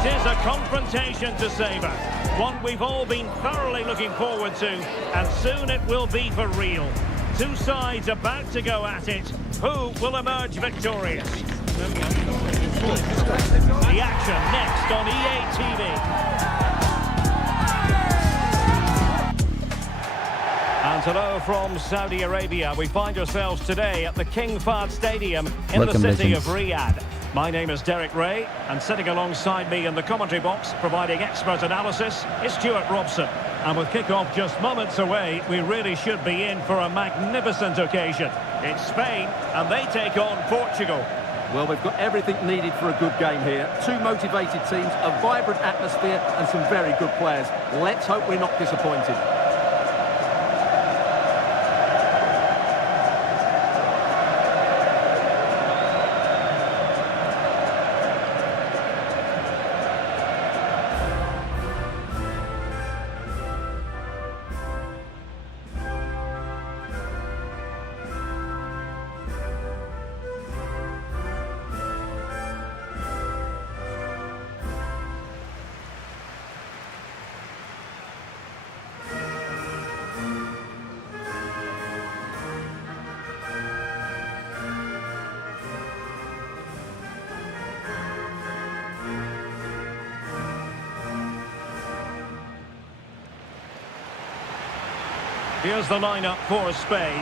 It is a confrontation to savour, one we've all been thoroughly looking forward to, and soon it will be for real. Two sides about to go at it. Who will emerge victorious? The action next on EA TV. And hello from Saudi Arabia. We find ourselves today at the King Fahd Stadium in the city of Riyadh. My name is Derek Ray, and sitting alongside me in the commentary box, providing expert analysis, is Stuart Robson. And with kick-off just moments away, we really should be in for a magnificent occasion. It's Spain, and they take on Portugal. Well, we've got everything needed for a good game here. Two motivated teams, a vibrant atmosphere, and some very good players. Let's hope we're not disappointed. Here's the lineup for Spain.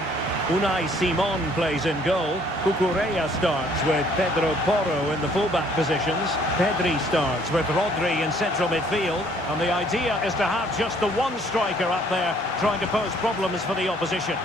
Unai Simon plays in goal. Cucurella starts with Pedro Porro in the fullback positions. Pedri starts with Rodri in central midfield. And the idea is to have just the one striker up there trying to pose problems for the opposition.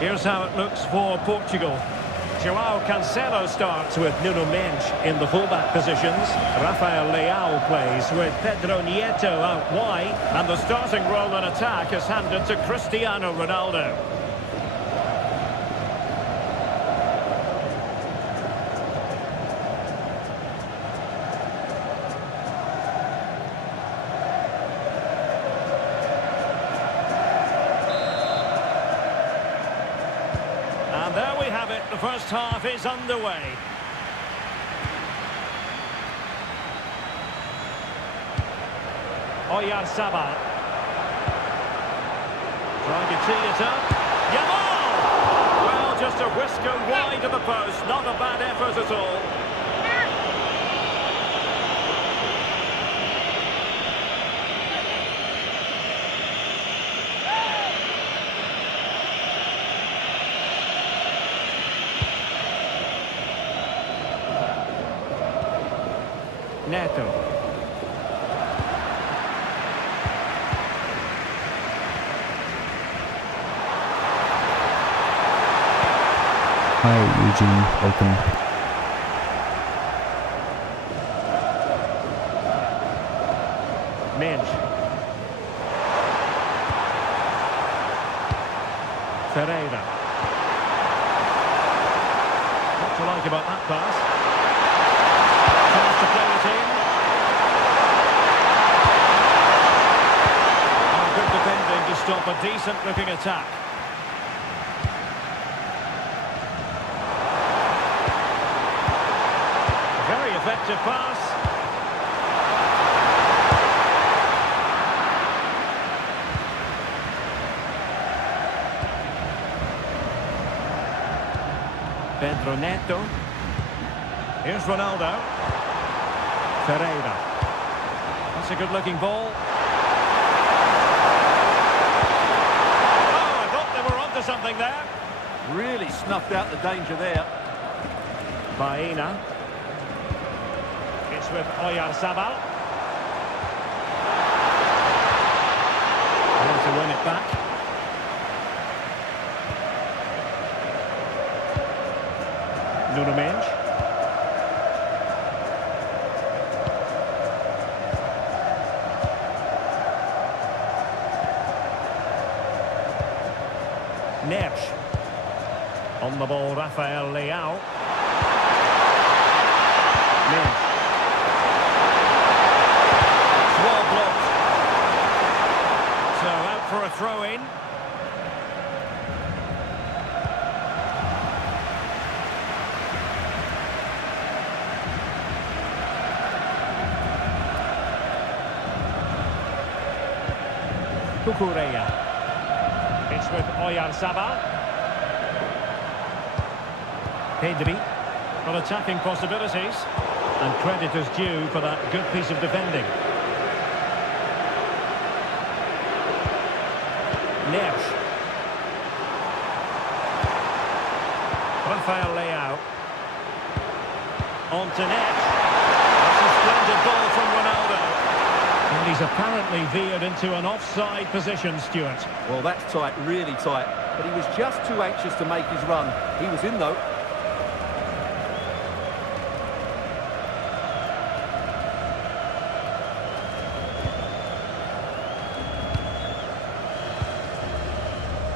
Here's how it looks for Portugal. João Cancelo starts with Nuno Mendes in the fullback positions. Rafael Leao plays with Pedro Nieto out wide. And the starting role in attack is handed to Cristiano Ronaldo. And there we have it, the first half is underway. Oyarzabal. Trying to tee it up. Yamal! Well, just a whisker wide of the post, not a bad effort at all. Neto. Hi, Eugene. Welcome. Mendes. Ferreira. What to like about that pass? Chance to play it in. And good defending to stop a decent-looking attack. Very effective pass. Pedro Neto. Here's Ronaldo. Ferreira. That's a good-looking ball. Oh, I thought they were onto something there. Really snuffed out the danger there. Baena. It's with Oyarzabal. Wants to win it back. Nuno Mendes. Neves. On the ball, Rafael Leao. Neves. Well blocked. So out for a throw-in. Cucurella. It's with Oyarzabal. Pedri. Well, attacking possibilities. And credit is due for that good piece of defending. Neves. Rafael Leao. On to Neves. That's a splendid ball from Ronaldo. And he's apparently veered into an offside position, Stuart. Well, that's tight, really tight. But he was just too anxious to make his run. He was in, though.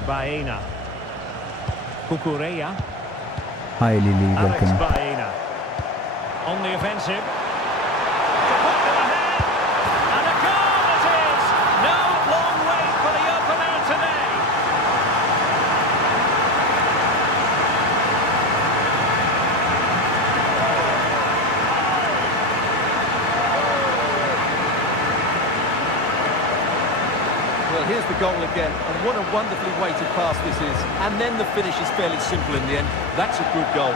Baena. Cucurella. Hi Lily, Alex welcome. Baena. On the offensive. To put them ahead. And a goal it is! No long wait for the opener today. Well, here's the goal again, and what a wonderfully weighted pass this is. And then the finish is fairly simple in the end. That's a good goal.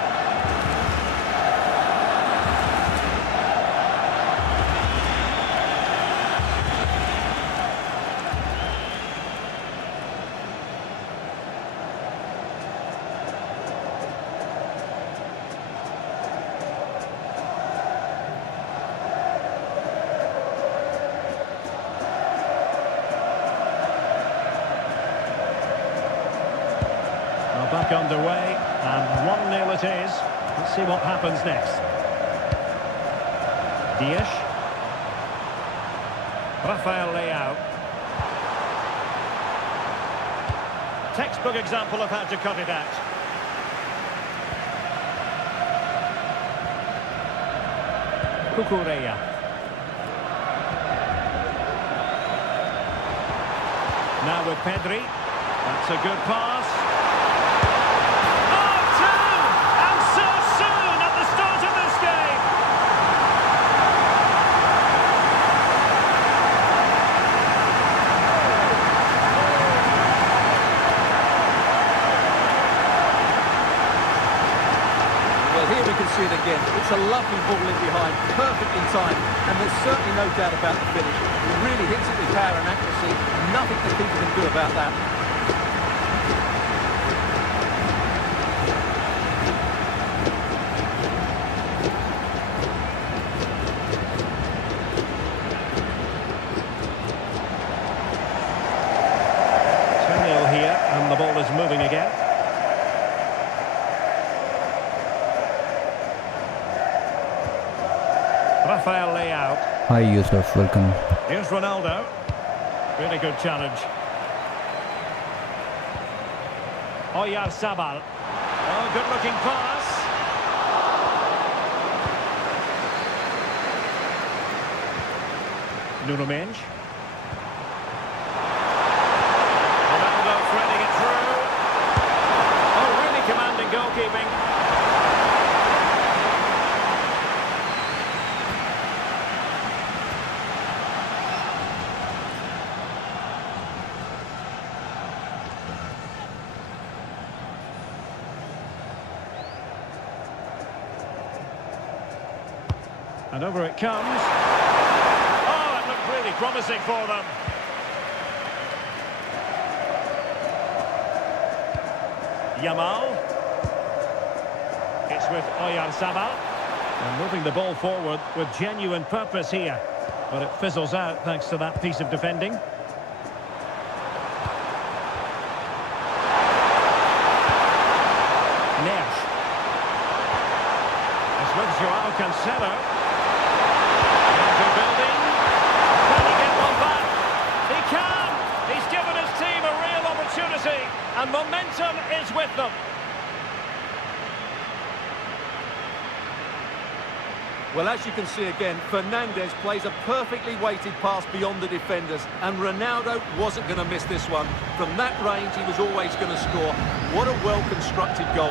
Back underway, and 1-0 it is. Let's see what happens next. Dias. Rafael Leao. Textbook example of how to cut it out. Cucurella. Now with Pedri. That's a good pass. Here we can see it again. It's a lovely ball in behind, perfectly timed, and there's certainly no doubt about the finish. He really hits it with power and accuracy. Nothing the keeper can do about that. Here, and the ball is moving again. Rafael Leao. Hi Yusuf, welcome. Here's Ronaldo. Really good challenge. Oyarzabal. Oh, good-looking pass. Nuno Mendes. Ronaldo threading it through. Oh, really commanding goalkeeping. And over it comes. Oh, it looked really promising for them. Yamal. It's with Oyarzabal. And moving the ball forward with genuine purpose here. But it fizzles out thanks to that piece of defending. Neves. It's with Joao Cancelo. Building. Can he get one back? He can! He's given his team a real opportunity, and momentum Well, as you can see again, Fernandes plays a perfectly weighted pass beyond the defenders, and Ronaldo wasn't going to miss this one. From that range, he was always going to score. What a well-constructed goal.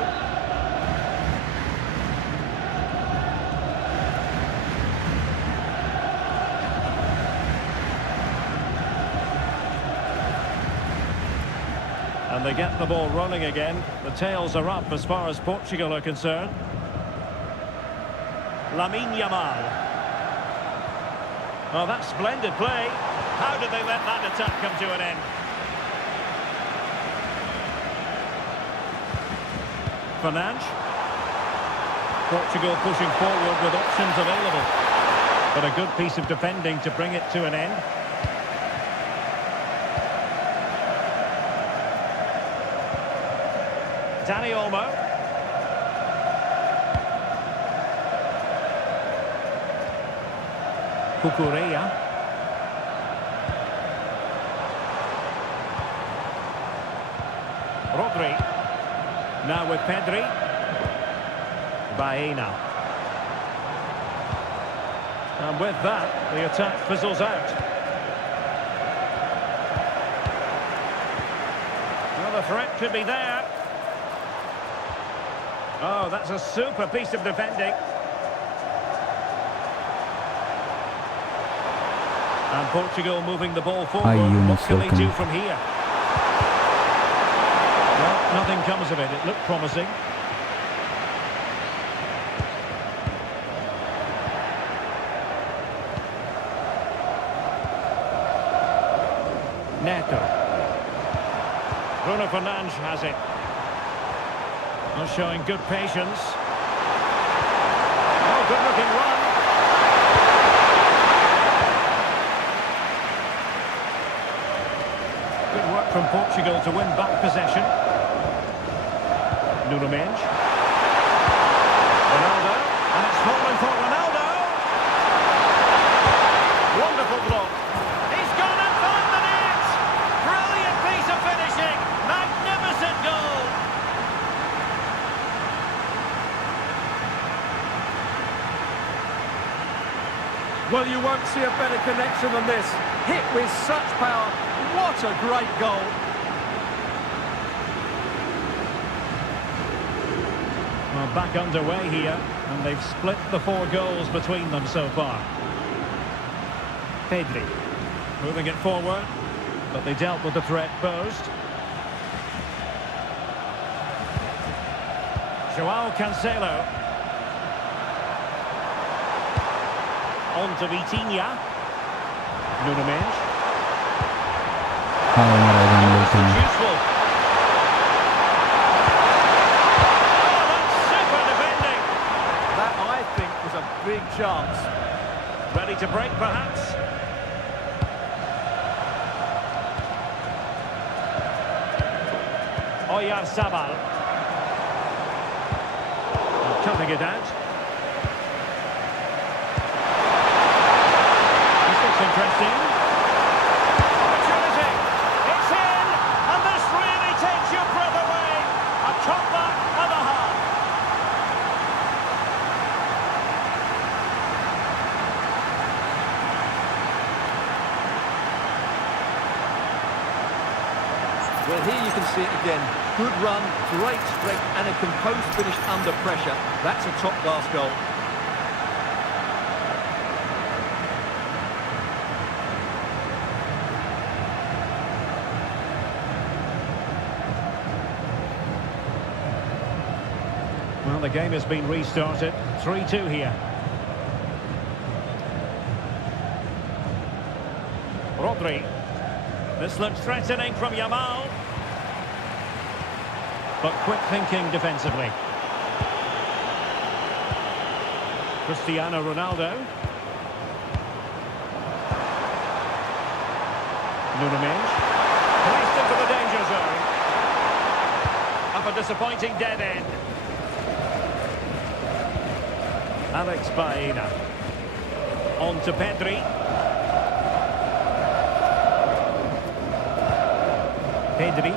And they get the ball rolling again. The tails are up as far as Portugal are concerned. Lamine Yamal. Oh, that's splendid play. How did they let that attack come to an end? Fernandes. Portugal pushing forward with options available. But a good piece of defending to bring it to an end. Dani Olmo. Cucurella. Rodri. Now with Pedri. Baena. And with that, the attack fizzles out. Well, the threat could be there. Oh, that's a super piece of defending. And Portugal moving the ball forward. What can they do from here? Well, nothing comes of it. It looked promising. Neto. Bruno Fernandes has it. Not showing good patience. Oh, good-looking run. Good work from Portugal to win back possession. Nuno Mendes. Ronaldo. And it's fallen for Ronaldo. Wonderful block. He's gone and found the net. Brilliant piece of finishing. Magnificent goal. Well, you won't see a better connection than this. Hit with such power. What a great goal. Well, back underway here, and they've split the 4 goals between them so far. Pedri moving it forward, but they dealt with the threat posed. Joao Cancelo. On to Vitinha. Nuno Mendes. Useful. Oh, that's super defending. That, I think, was a big chance. Ready to break, perhaps. Oyarzabal. Cutting it out. Interesting. Opportunity. It's in, and this really takes your breath away. A comeback and a half. Well, here you can see it again. Good run, great strength, and a composed finish under pressure. That's a top-class goal. Well, the game has been restarted. 3-2 here. Rodri. This looks threatening from Yamal. But quick thinking defensively. Cristiano Ronaldo. Nuno Mendes. Placed into the danger zone. Up a disappointing dead end. Alex Baena. On to Pedri. Pedri.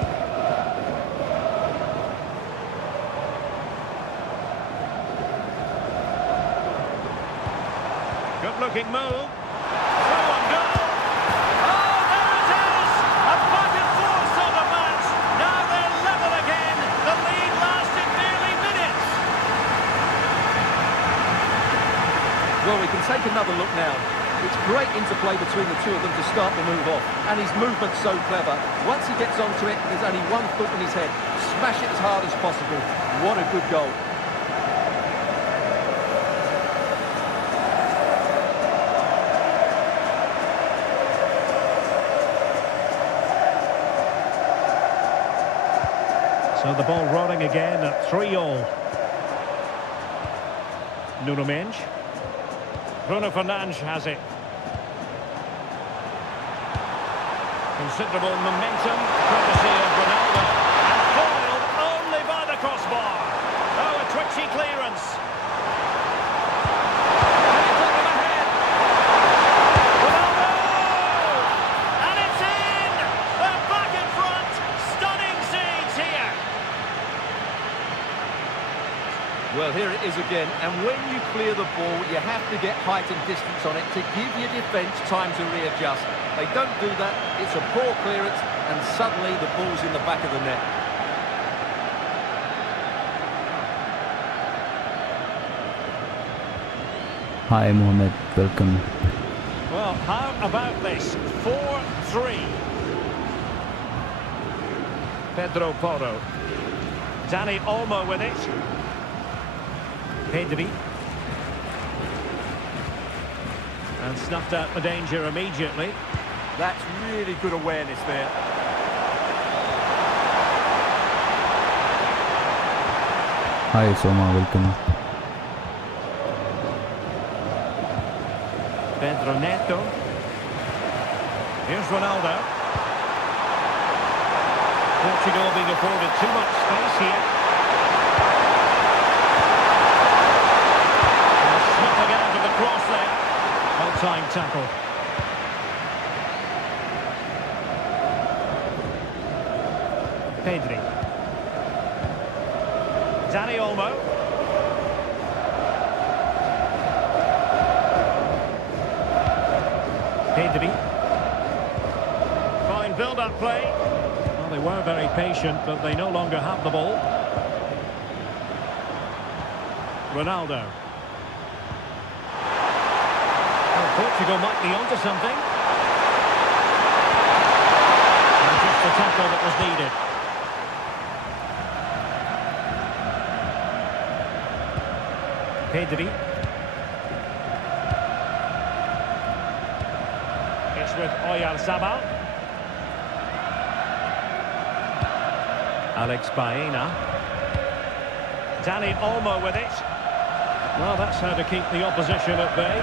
Good-looking move. Through and goal. Oh, there it is! A back and forth sort of match. Now they're level again. The lead lasted nearly minutes. Well, we can take another look now. It's great interplay between the two of them to start the move off. And his movement's so clever. Once he gets onto it, there's only one foot in his head. Smash it as hard as possible. What a good goal. So the ball rolling again at 3-all. Nuno Mendes. Bruno Fernandes has it. Considerable momentum, courtesy of Ronaldo. And foiled only by the crossbar. Oh, a twitchy clearance. And he took them ahead. Ronaldo! And it's in! They're back in front. Stunning scenes here. Well, here it is again, and when you clear the ball, you have to get height and distance on it to give your defence time to readjust. They don't do that, it's a poor clearance, and suddenly the ball's in the back of the net. Hi Mohammed, welcome. Well, how about this? 4-3. Pedro Porro. Dani Olmo with it. Pedri. And snuffed out the danger immediately. That's really good awareness there. Hi Soma, welcome. Pedro Neto. Here's Ronaldo. Portugal being afforded too much space here. And slipping out of the cross there. Well-timed tackle. Pedri. Dani Olmo. Pedri. Fine build-up play. Well, they were very patient, but they no longer have the ball. Ronaldo. Well, Portugal might be onto something. And just the tackle that was needed. Pedri. It's with Oyarzabal. Alex Baena. Dani Olmo with it. Well, that's how to keep the opposition at bay.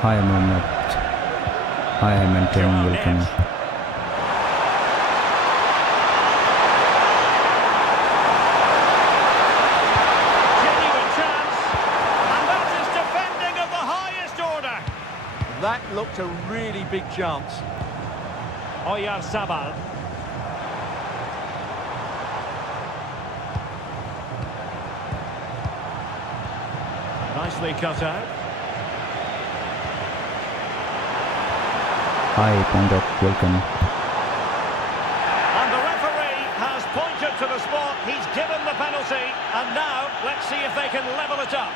Hi Mohammed. Hi Hamilton, welcome. That looked a really big chance. Oyarzabal. Nicely cut out. Hi Pondok, welcome. And the referee has pointed to the spot. He's given the penalty. And now, let's see if they can level it up.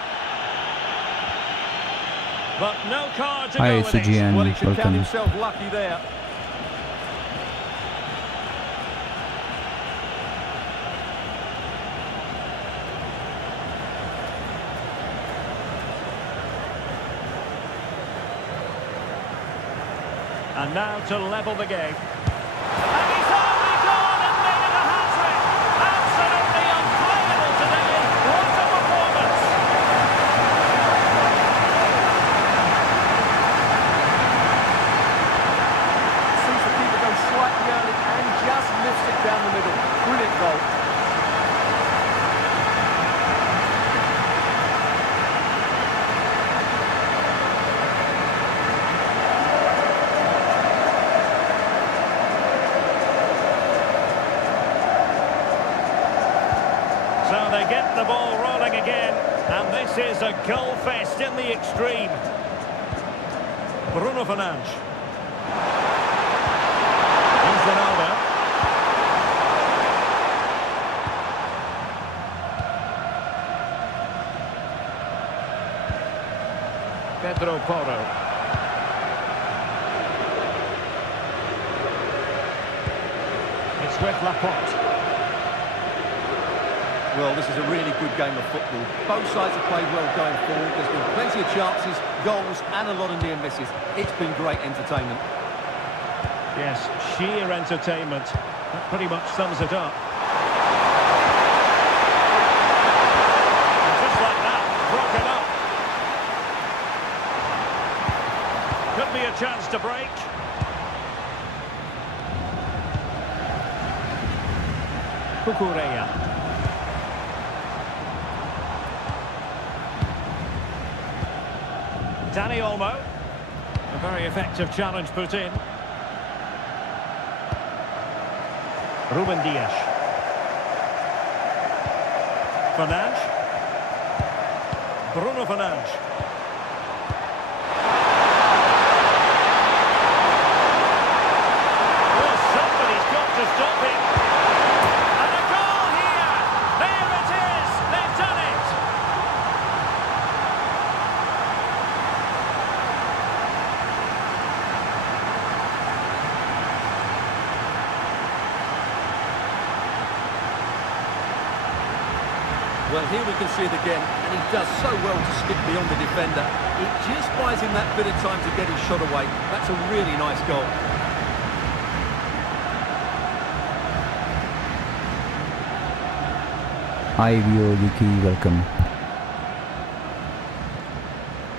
But no card to Hi go with it. Sujian, Well, he should count welcome. himself lucky there. And now to level the game. And he's only gone and made it a hat-trick. Absolutely unplayable today. What a performance. Sees the keeper go slightly early and just lifts it down the middle. Brilliant goal. So they get the ball rolling again. And this is a goal fest in the extreme. Bruno Fernandes. Here's Ronaldo. Pedro Porro. It's with Laporte. Well, this is a really good game of football. Both sides have played well going forward. There's been plenty of chances, goals and a lot of near misses. It's been great entertainment. Yes, sheer entertainment. That pretty much sums it up. And just like that, broken up. Could be a chance to break. Cucurella. Dani Olmo. A very effective challenge put in. Ruben Dias. Fernandes. Bruno Fernandes. Well, somebody's got to stop him. And a goal here. There it is. They've done it. Well, here we can see it again, and he does so well to skip beyond the defender. It just buys him that bit of time to get his shot away. That's a really nice goal. Hi Vio Yuki, welcome.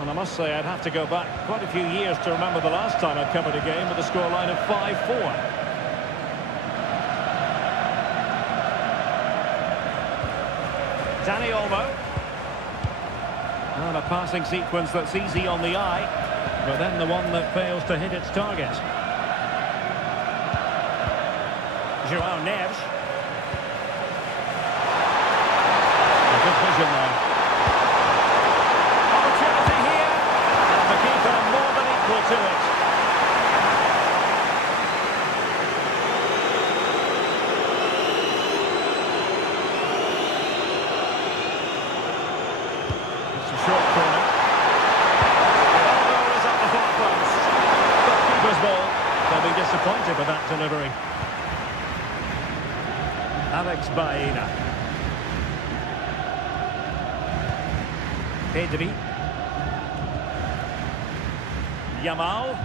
And I must say, I'd have to go back quite a few years to remember the last time I covered a game with a scoreline of 5-4. Dani Olmo. And a passing sequence that's easy on the eye, but then the one that fails to hit its target. João Neves. A good vision there. Opportunity here, and the keeper more than equal to it. Short corner. Ronaldo is at the far post. But keeper's ball. They'll be disappointed with that delivery. Alex Baena. Pedri. Yamal.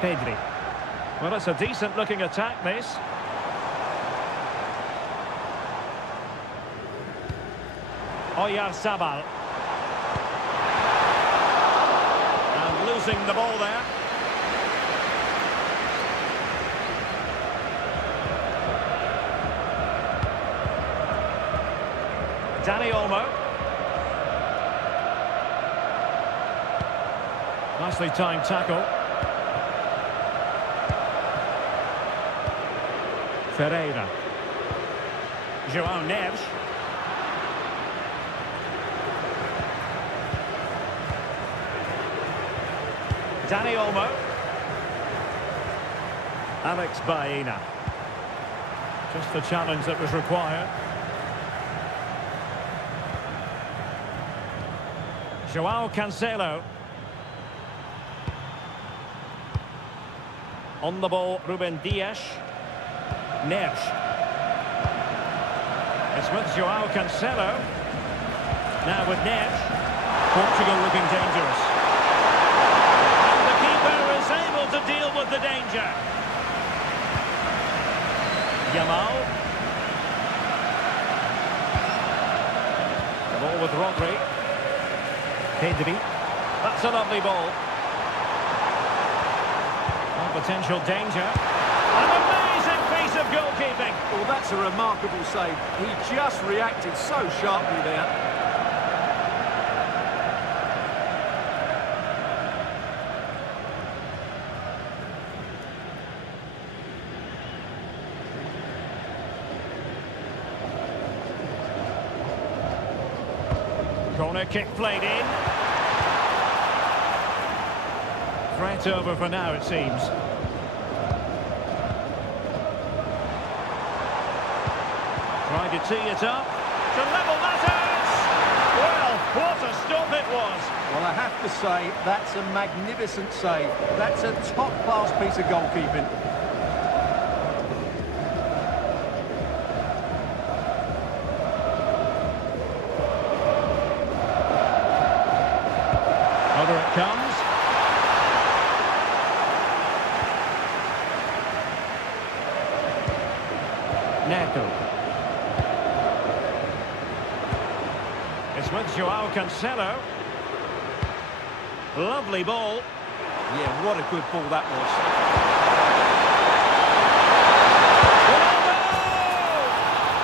Pedri. Well, it's a decent-looking attack, this. Oyarzabal. And losing the ball there. Dani Olmo. Nicely timed tackle. Ferreira. João Neves. Dani Olmo. Alex Baena. Just the challenge that was required. João Cancelo. On the ball, Ruben Dias. Neves. It's with João Cancelo. Now with Neves. Portugal looking dangerous. And the keeper is able to deal with the danger. Yamal. The ball with Rodri. Pedri. That's a lovely ball. Potential danger. An amazing piece of goalkeeping. Well, that's a remarkable save. He just reacted so sharply there. Corner kick played in. Threat over for now, it seems. Trying to tee it up. To level matters! Well, what a stop it was. Well, I have to say, that's a magnificent save. That's a top-class piece of goalkeeping. Over it comes. Neto. It's with João Cancelo. Lovely ball. Yeah, what a good ball that was.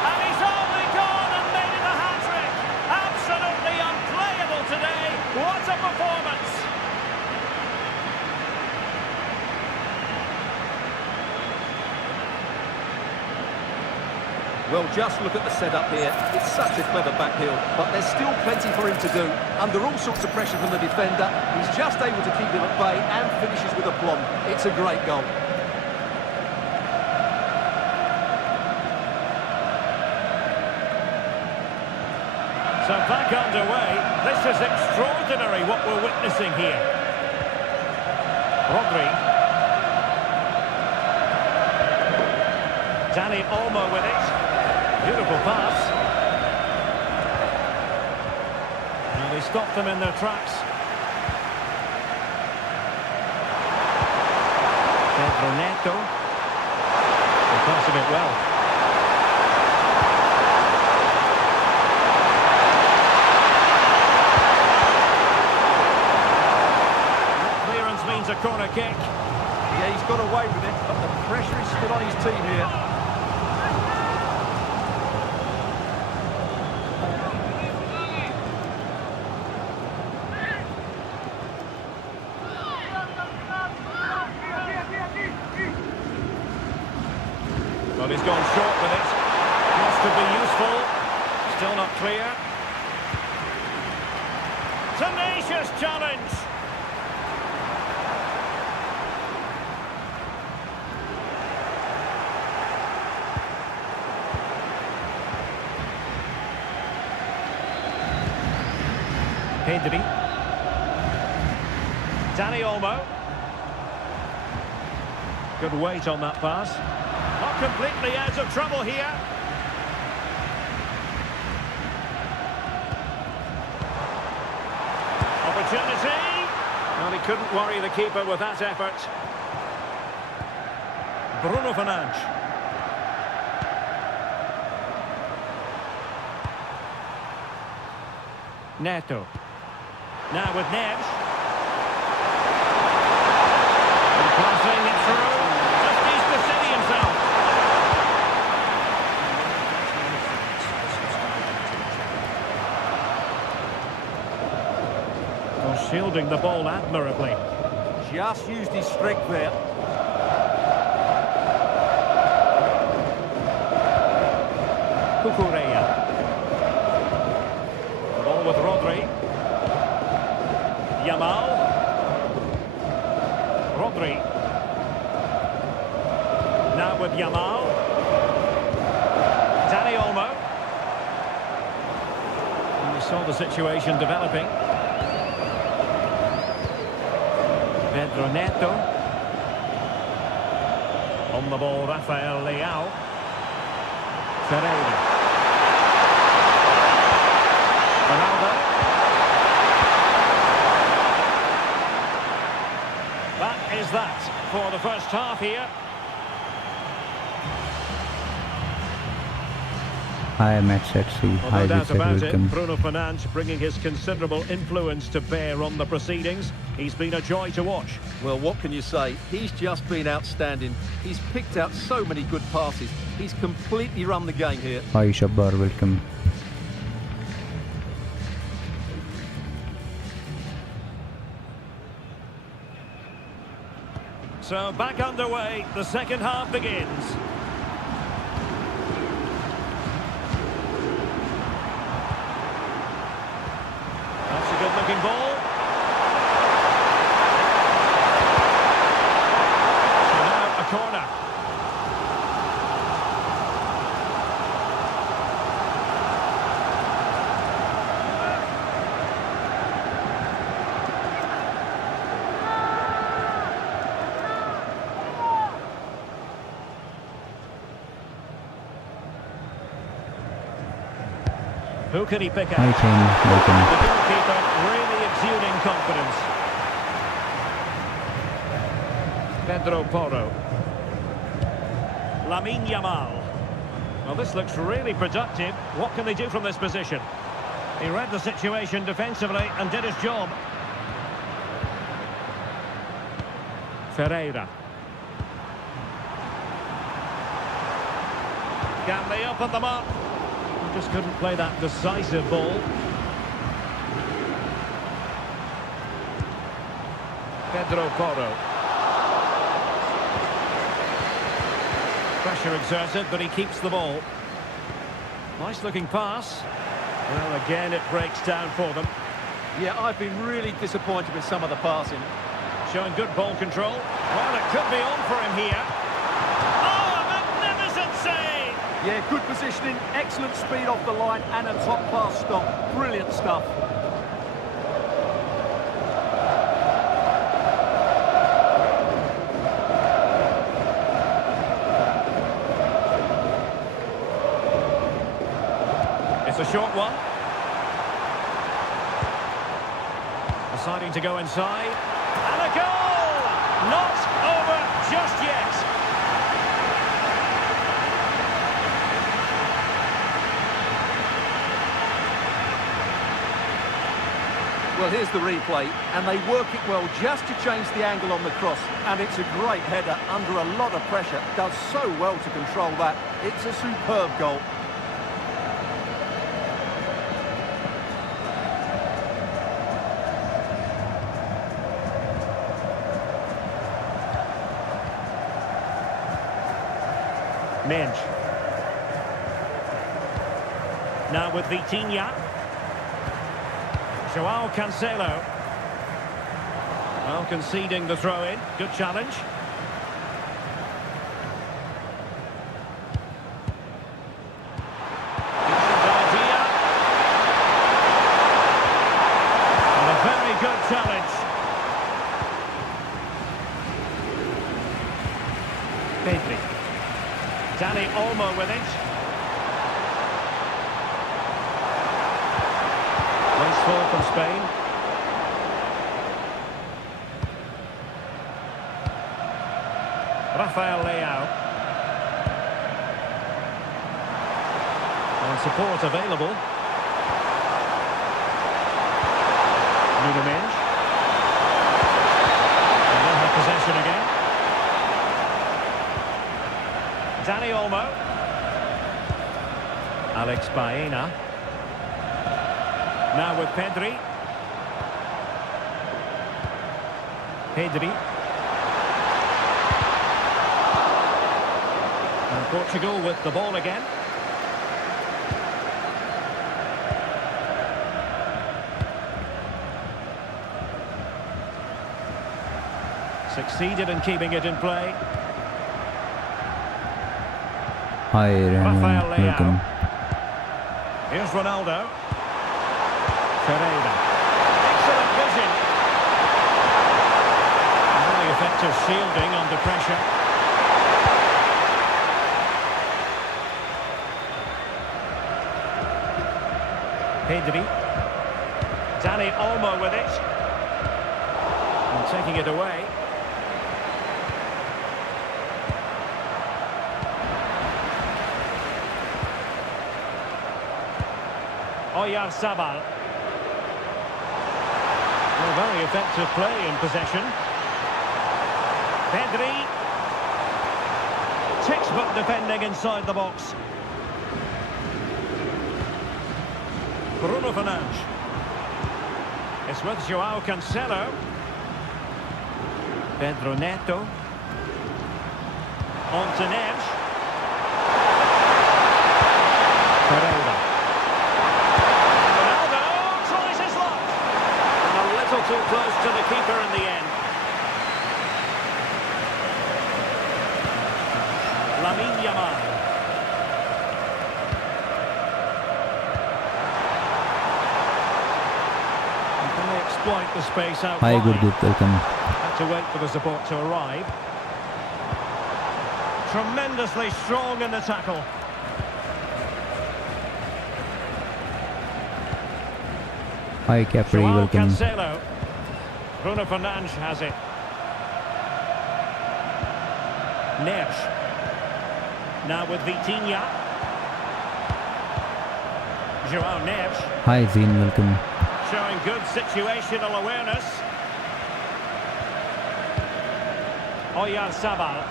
And he's only gone and made it a hat-trick. Absolutely unplayable today. What a performance. Well, just look at the setup here. It's such a clever back heel, but there's still plenty for him to do. Under all sorts of pressure from the defender, he's just able to keep him at bay and finishes with aplomb. It's a great goal. So back underway. This is extraordinary what we're witnessing here. Rodri. Dani Olmo with it. Beautiful pass. And they stopped them in their tracks. Pedro Neto. They're passing it well. That clearance means a corner kick. Yeah, he's got away with it, but the pressure is still on his team here. Well, he's gone short with it. This could be useful. Still not clear. Tenacious challenge. Pedri. Dani Olmo. Good weight on that pass. Not completely out of trouble here. Opportunity. Well, he couldn't worry the keeper with that effort. Bruno Fernandes. Neto. Now with Neves. And passing it through. Just needs to steady himself. Well, shielding the ball admirably. Just used his strength there. Cucurella. The ball with Rodri. Yamal. Rodri. Now with Yamal. Dani Olmo. And we saw the situation developing. Pedro Neto. On the ball, Rafael Leao. Ferreira. Ronaldo. That is that for the first half here. Hi, Match at Sea. Well, Hi, no doubt Richard, about welcome. it. Bruno Fernandes bringing his considerable influence to bear on the proceedings. He's been a joy to watch. Well, what can you say? He's just been outstanding. He's picked out so many good passes. He's completely run the game here. Hi, Shabbar, welcome. So back underway, the second half begins. ball. So now a corner. Who can he pick out? Hi, Ken. Welcome. The goalkeeper really exuding confidence. Pedro Porro. Lamine Yamal. Well, this looks really productive. What can they do from this position? He read the situation defensively and did his job. Ferreira. Can they open them up? Just couldn't play that decisive ball. Pedro Porro. Pressure exerted, but he keeps the ball. Nice looking pass. Well, again, it breaks down for them. Yeah, I've been really disappointed with some of the passing. Showing good ball control. Well, it could be on for him here. Oh, a magnificent save! Yeah, good positioning, excellent speed off the line, and a top-class stop. Brilliant stuff. It's a short one. Deciding to go inside. And a goal! Not over just yet. Well, here's the replay, and they work it well just to change the angle on the cross. And it's a great header under a lot of pressure. Does so well to control that. It's a superb goal. Minge. Now with Vitinha. Joao Cancelo. Well, conceding the throw-in. Good challenge. Decent idea. And a very good challenge. Pedri. Dani Olmo with it. Wasteful from Spain. Rafael Leao. And support available. Nuno Mendes. And they'll have possession again. Dani Olmo. Alex Baena. Now with Pedri. Pedri. And Portugal with the ball again. Succeeded in keeping it in play. Hi, Rafael Leao. welcome. Here's Ronaldo. Ferreira. Excellent vision. Really effective shielding under pressure. Pedri. Dani Olmo with it. And taking it away. Oyarzabal. Well, very effective play in possession. Pedri. Textbook defending inside the box. Bruno Fernandes. It's with Joao Cancelo. Pedro Neto. On to Neves. Ferreira. exploit the space out Hi, wide. Gurdeep. Welcome. Had to wait for the support to arrive. Tremendously strong in the tackle. Hi, Capri. Joao Welcome. Cancelo. Bruno Fernandes has it. Neves. Now with Vitinha. Joao Neves. Hi, Zine. Welcome. Showing good situational awareness. Oyarzabal.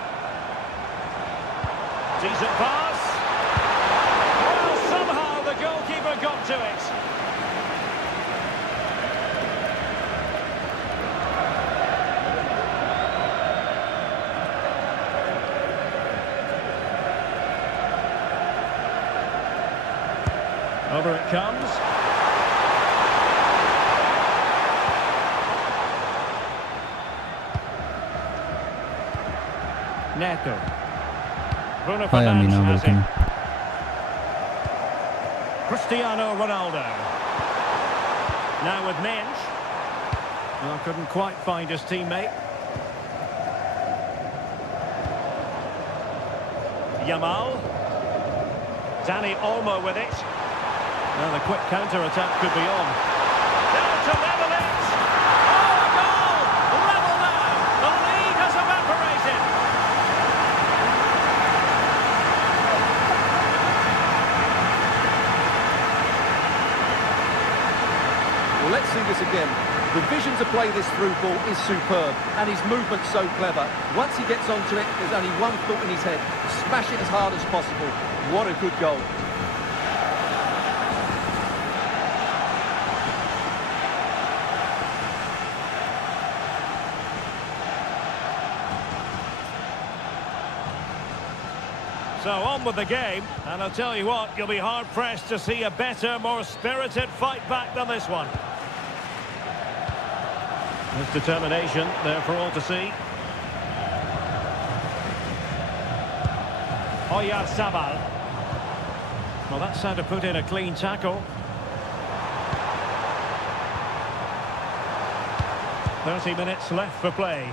Decent pass. Well, somehow the goalkeeper got to it. Over it comes. Neto. Bruno Hi, Fernandes Amina. has Welcome. it. Cristiano Ronaldo. Now with Mensch. Well, couldn't quite find his teammate. Yamal. Dani Olmo with it. Now the quick counter-attack could be on. Down to level it! Oh, a goal! Level now! The lead has evaporated! Well, let's see this again. The vision to play this through ball is superb, and his movement's so clever. Once he gets onto it, there's only one thought in his head. Smash it as hard as possible. What a good goal. So on with the game, and I'll tell you what, you'll be hard-pressed to see a better, more spirited fight back than this one. There's determination there for all to see. Oyarzabal. Well, that's how to put in a clean tackle. 30 minutes left for play.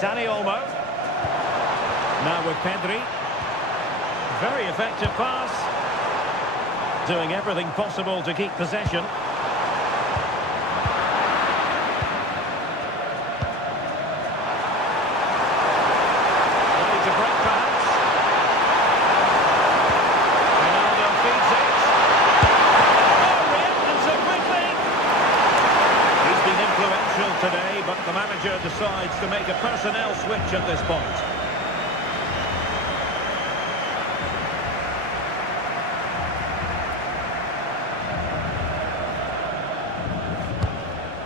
Dani Olmo. Now with Pedri. Very effective pass. Doing everything possible to keep possession. Ready to break perhaps. Ronaldo feeds it. Oh, reacting so quickly. He's been influential today, but the manager decides to make a personnel switch at this point.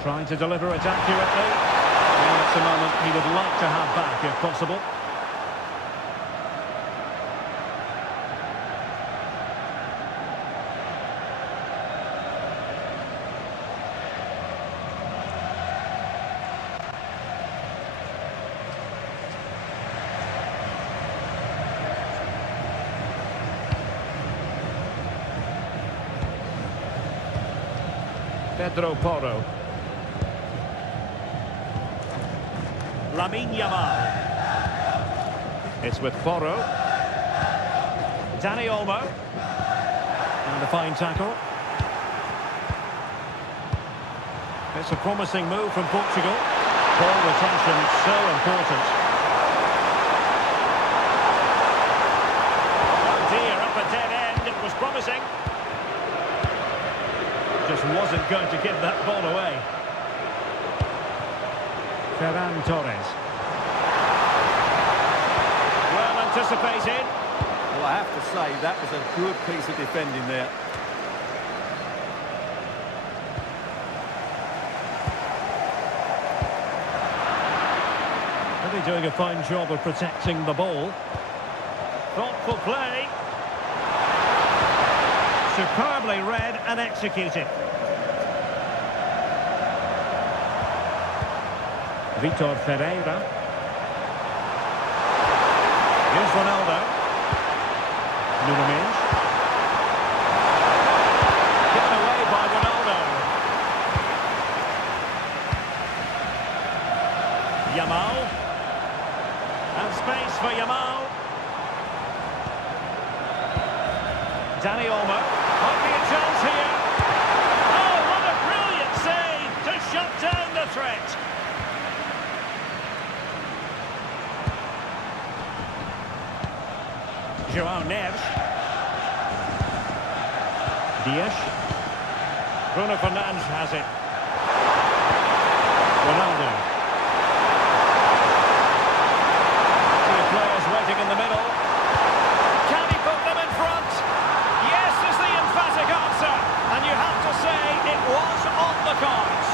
Trying to deliver it accurately. Well, it's a moment he would like to have back if possible. Pedro Porro. Lamine Yamal. It's with Porro. Dani Olmo. And a fine tackle. It's a promising move from Portugal. Ball retention so important. Oh dear, up a dead end. It was promising. Just wasn't going to give that ball away. Ferran Torres. Well anticipated. Well, I have to say, that was a good piece of defending there. Really doing a fine job of protecting the ball. Thoughtful play. Superbly read and executed. Vitor Ferreira. Here's Ronaldo. Nuno Mendes. Danny Olmo. Might be a chance here. Oh, what a brilliant save to shut down the threat. João Neves. Dias. Bruno Fernandes has it. Ronaldo. Two players waiting in the middle. Can he put them in front? Yes is the emphatic answer. And you have to say it was on the cards.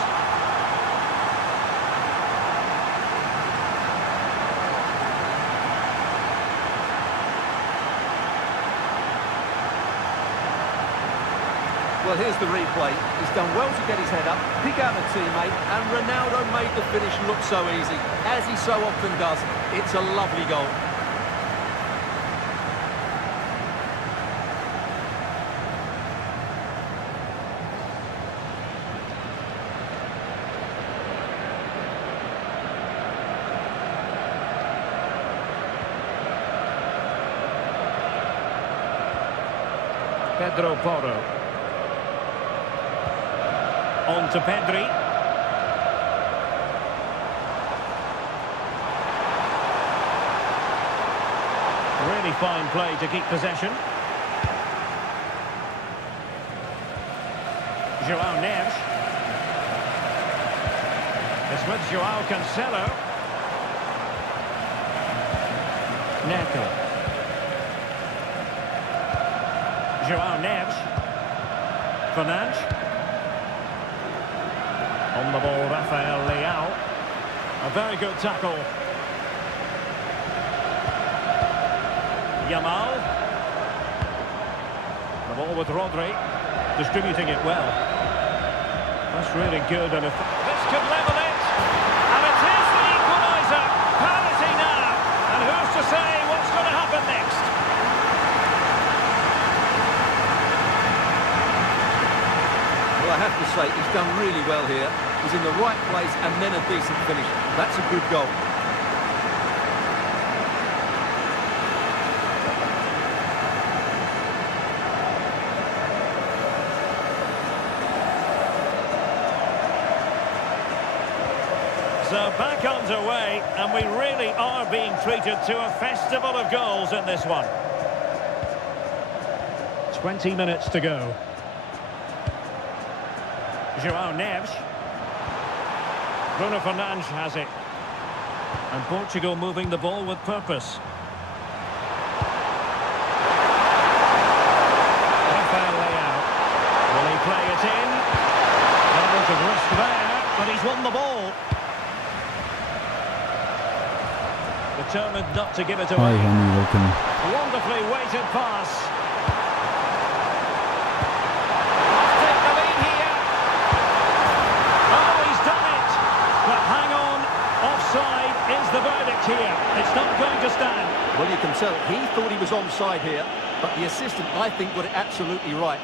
Well, here's the replay. He's done well to get his head up, pick out a teammate, and Ronaldo made the finish look so easy, as he so often does. It's a lovely goal. Pedro Porro. On to Pedri. Really fine play to keep possession. João Neves. It's with João Cancelo. Neto. João Neves. Fernandes. On the ball, Rafael Leao. A very good tackle. Yamal. The ball with Rodri. Distributing it well. That's really good. And if this could level it. And it is the equaliser. Parity now. And who's to say what's going to happen next? Well, I have to say, he's done really well here. He's in the right place and then a decent finish. That's a good goal. So back underway, and we really are being treated to a festival of goals in this one. 20 minutes to go. João Neves. Bruno Fernandes has it. And Portugal moving the ball with purpose. Rafael Leao. Will he play it in? Element of risk there, but he's won the ball. Determined not to give it away. Hi, Henry, welcome. Wonderfully weighted pass. Is the verdict here? It's not going to stand. Well, you can tell he thought he was onside here, but the assistant, I think, got it absolutely right.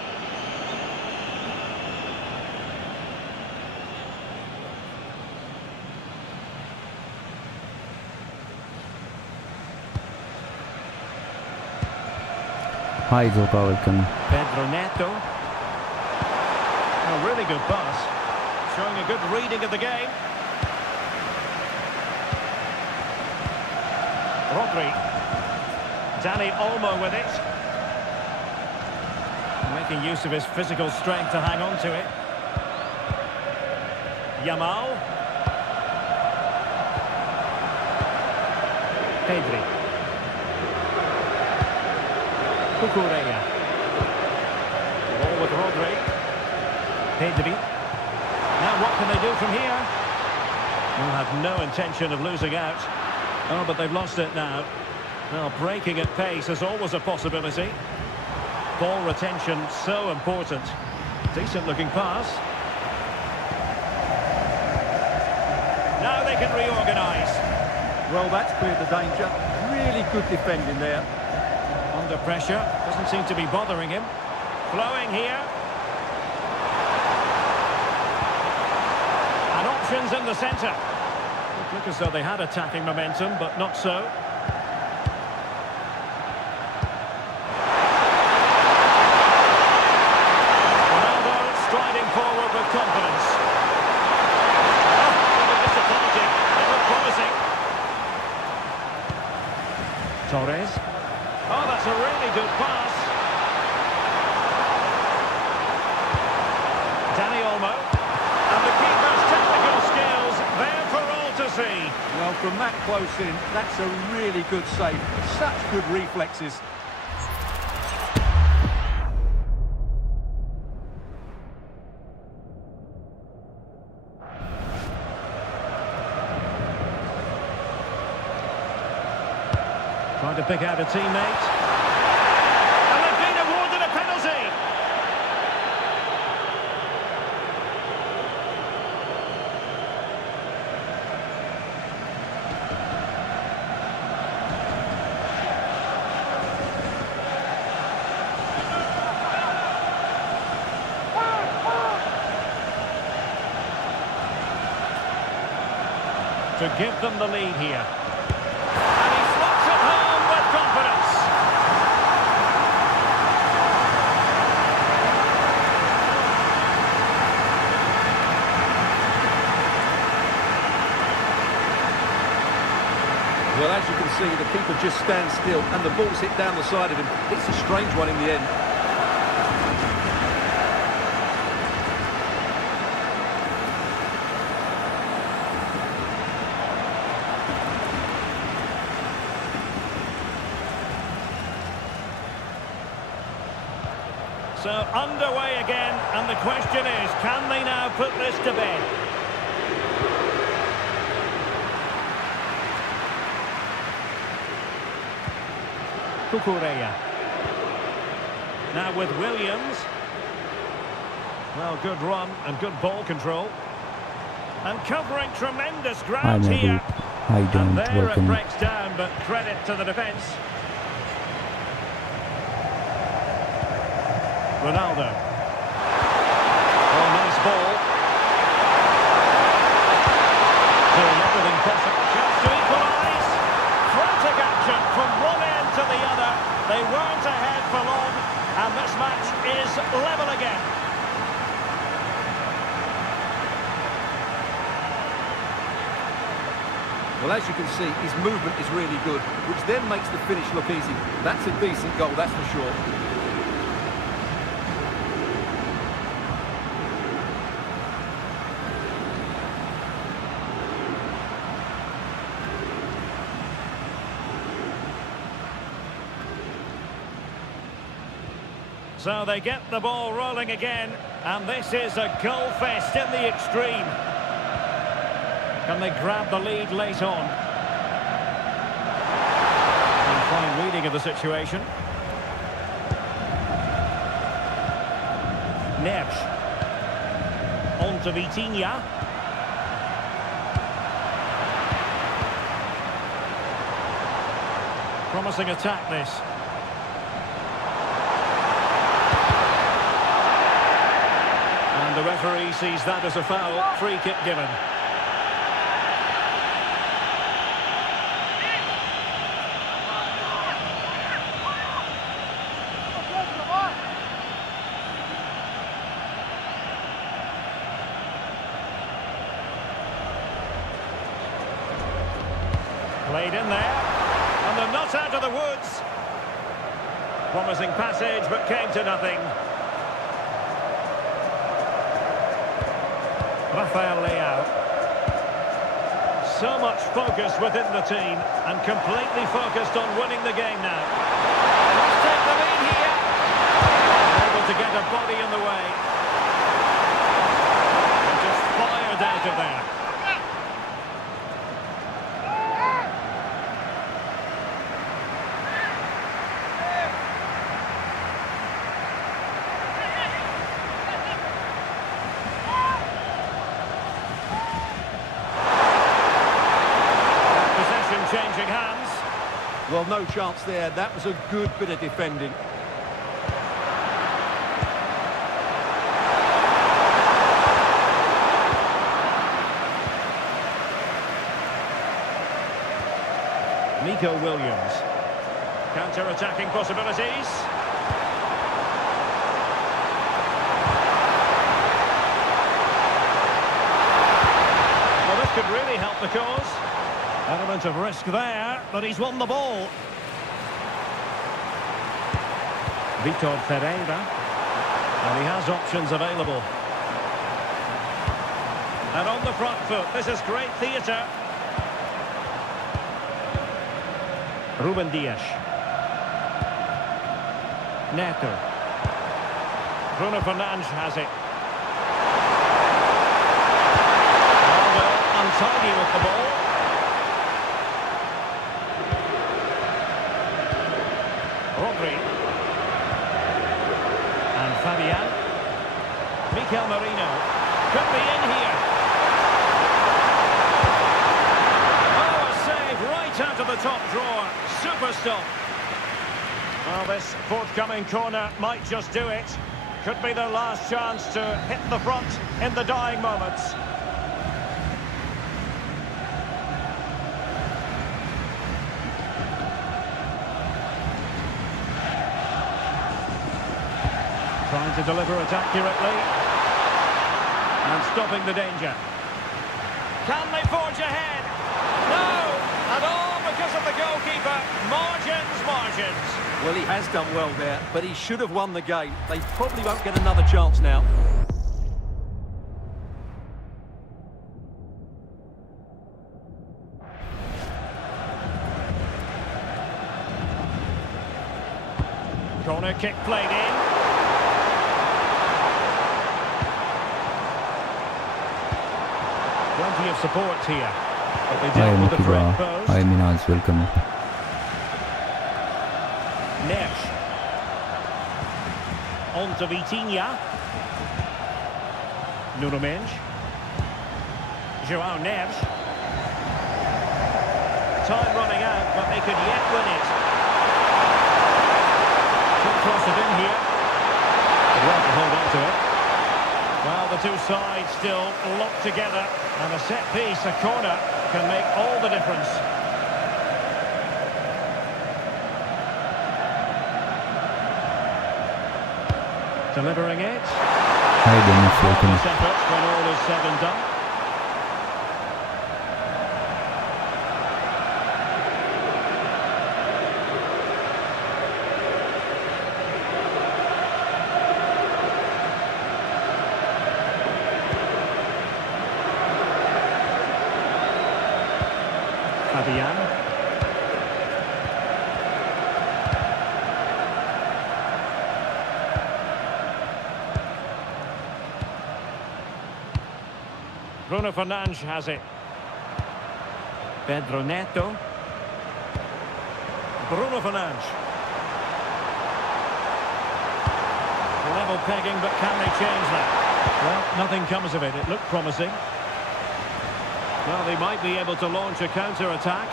Hi, Zoka, welcome. Pedro Neto. A really good pass. Showing a good reading of the game. Rodri. Danny Olmo with it. Making use of his physical strength to hang on to it. Yamal. Pedri. Cucurella. Ball with Rodri. Pedri. Now what can they do from here? Will have no intention of losing out. Oh, but they've lost it now. Well, breaking at pace is always a possibility. Ball retention, so important. Decent-looking pass. Now they can reorganise. Well, that's cleared the danger. Really good defending there. Under pressure. Doesn't seem to be bothering him. Flowing here. And options in the centre. Look as though they had attacking momentum, but not so. That's a really good pass. Danny Olmo. And the keeper's technical skills there for all to see. Well, from that close in, that's a really good save. Such good reflexes. Trying to pick out a teammate. And they've been awarded a penalty. To give them the lead here. And he slots it home with confidence. Well, as you can see, the keeper just stands still and the ball's hit down the side of him. It's a strange one in the end. So underway again, and the question is, can they now put this to bed? Cucurella. Now with Williams. Well, good run and good ball control. And covering tremendous ground here. I don't and there welcome. it breaks down, but credit to the defence. Ronaldo. Oh, nice ball. Doing everything possible. Chance to equalise. Frantic action from one end to the other. They weren't ahead for long, and this match is level again. Well, as you can see, his movement is really good, which then makes the finish look easy. That's a decent goal, that's for sure. So they get the ball rolling again, and this is a goal fest in the extreme. Can they grab the lead late on? And fine reading of the situation. Neves. On to Vitinha. Promising attack this. And the referee sees that as a foul. Free kick given. Played in there. And they're not out of the woods. Promising passage, but came to nothing. Rafael Leao. So much focus within the team and completely focused on winning the game now. Let's take the lead here. Able to get a body in the way. And just fired out of there. Changing hands. Well, no chance there. That was a good bit of defending. Nico Williams. Counter-attacking possibilities. Well, this could really help the cause. Element of risk there, but he's won the ball. Vitor Pereira. And he has options available. And on the front foot, this is great theatre. Ruben Dias. Neto. Bruno Fernandes has it. Ronaldo untidy with the ball. Rodri. And Fabian. Mikel Merino. Could be in here. Oh, a save right out of the top drawer. Super stop. Well, this forthcoming corner might just do it. Could be their last chance to hit the front in the dying moments. Trying to deliver it accurately. And stopping the danger. Can they forge ahead? No! And all because of the goalkeeper. Margins. Well, he has done well there, but he should have won the game. They probably won't get another chance now. Corner kick played in. Plenty of support here. But they dealt with the threat posed. Hi Minaz, welcome. Neves. On to Vitinha. Nuno Mendes. João Neves. Time running out, but they could yet win it. Could cross it in here. Well to hold on to it. Well, the two sides still locked together. And a set piece, a corner, can make all the difference. Delivering it. Hi Dennis, welcome. Effort when all is said and done. Fabian. Bruno Fernandes has it. Pedro Neto. Bruno Fernandes. Level pegging, but can they change that? Well, nothing comes of it. It looked promising. Well, they might be able to launch a counter-attack.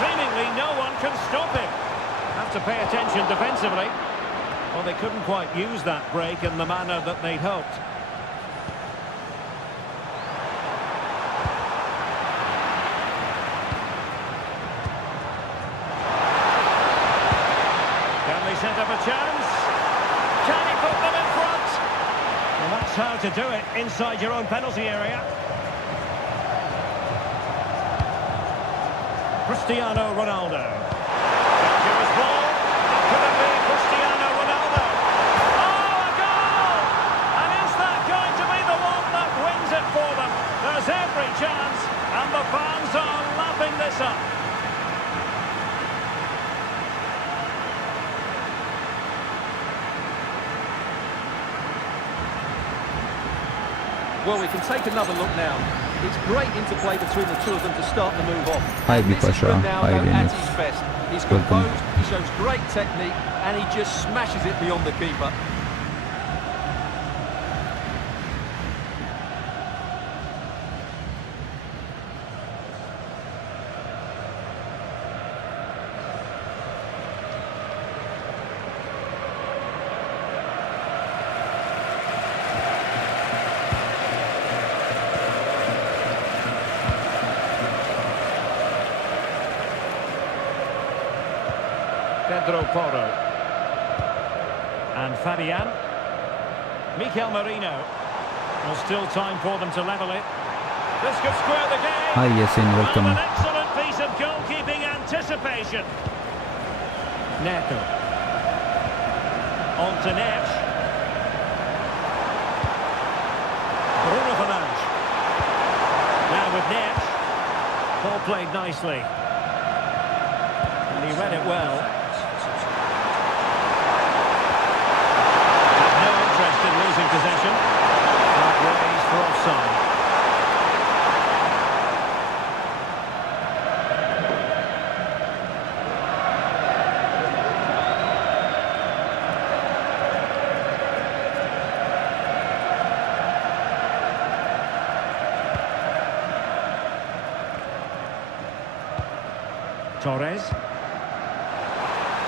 Seemingly no one can stop him. Have to pay attention defensively. Well, they couldn't quite use that break in the manner that they'd hoped. Can they set up a chance? Can he put them in front? Well, that's how to do it inside your own penalty area. Cristiano Ronaldo. Dangerous ball. Could it be Cristiano Ronaldo? Oh, a goal! And is that going to be the one that wins it for them? There's every chance, and the fans are lapping this up. Well, we can take another look now. It's great interplay between the two of them to start the move off. Hi This is Bipasha, Ronaldo hi at Dennis. his best. He's Welcome. composed, he shows great technique, and he just smashes it beyond the keeper. Pedro Porro. And Fabian. Mikel Merino. Well, still time for them to level it. This could square the game. Hi Yasin, welcome. And an excellent piece of goalkeeping anticipation. Neto. On to Neves. Bruno Fernandes. Now with Neves. Ball played nicely. And he read it well. No interest in losing possession. That raised for offside. Torres.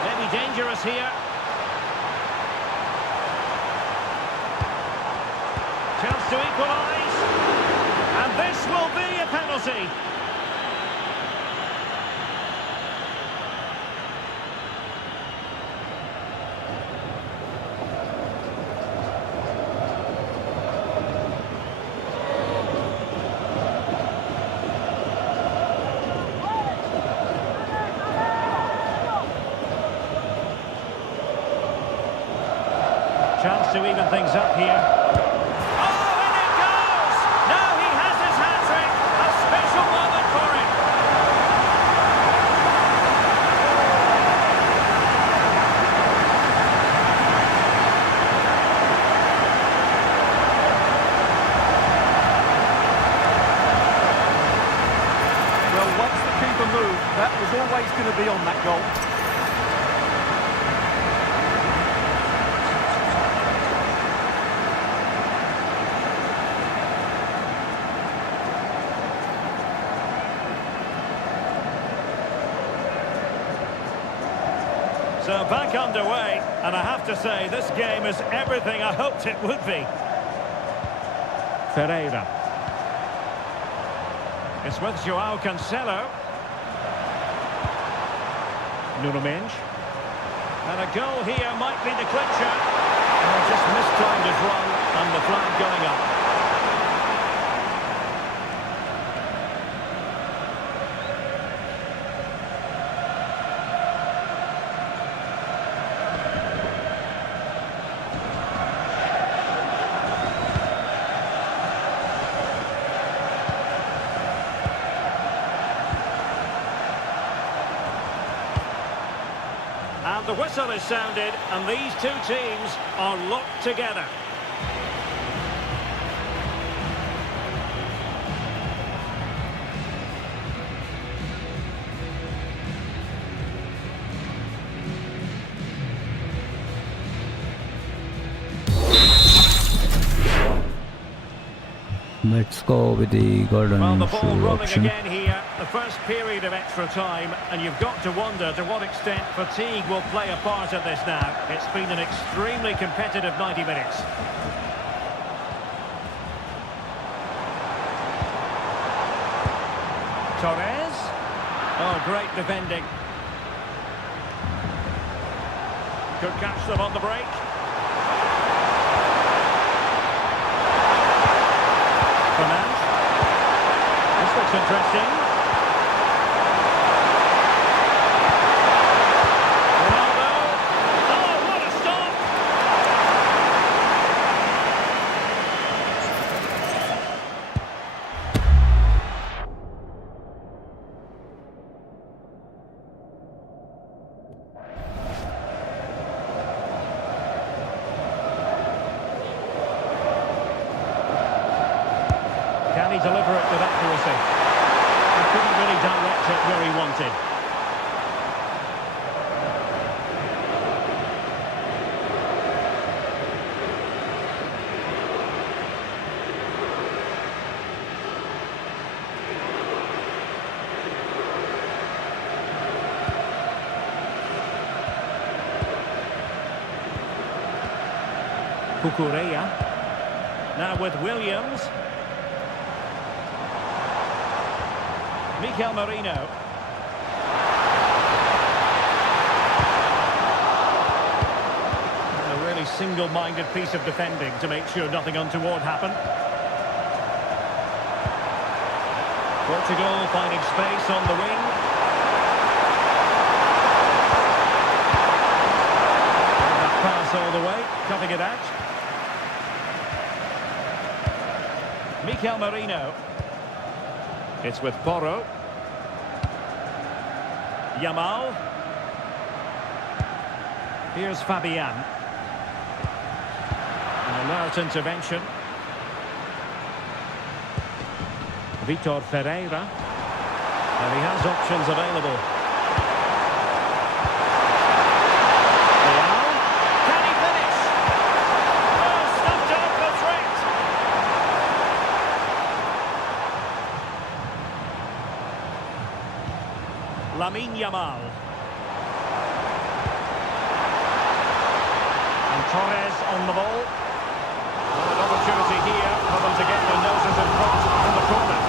Maybe dangerous here. Chance to equalise. And this will be a penalty. Chance to even things up here. Oh, in it goes! Now he has his hat-trick. A special moment for him. Well, once the keeper moved, that was always going to be on that goal. So back underway, and I have to say, this game is everything I hoped it would be. Ferreira. It's with Joao Cancelo. Nuno Mendes. And a goal here might be the clincher. Oh, just mistimed his run, and the flag going up. And the whistle is sounded, and these two teams are locked together. Let's go with the golden Well, the ball shoe rolling option. again here, the first period of extra time, and you've got to wonder to what extent fatigue will play a part in this now. It's been an extremely competitive 90 minutes. Torres. Oh, great defending. Could catch them on the break. Fernandes. This looks interesting. Ronaldo. Oh, what a stop! Can he deliver it with accuracy? He couldn't really direct it where he wanted. Cucurella. Now with Williams. Mikel Merino. A really single-minded piece of defending to make sure nothing untoward happened. Portugal finding space on the wing. And that pass all the way. it out. Mikel Merino. It's with Porro. Yamal. Here's Fabian. An alert intervention. Vitor Ferreira. And he has options available. Leao. Can he finish? Oh, stumped out the threat. Lamine Yamal. And Torres on the ball. An opportunity here for them to get their noses in front from the corner.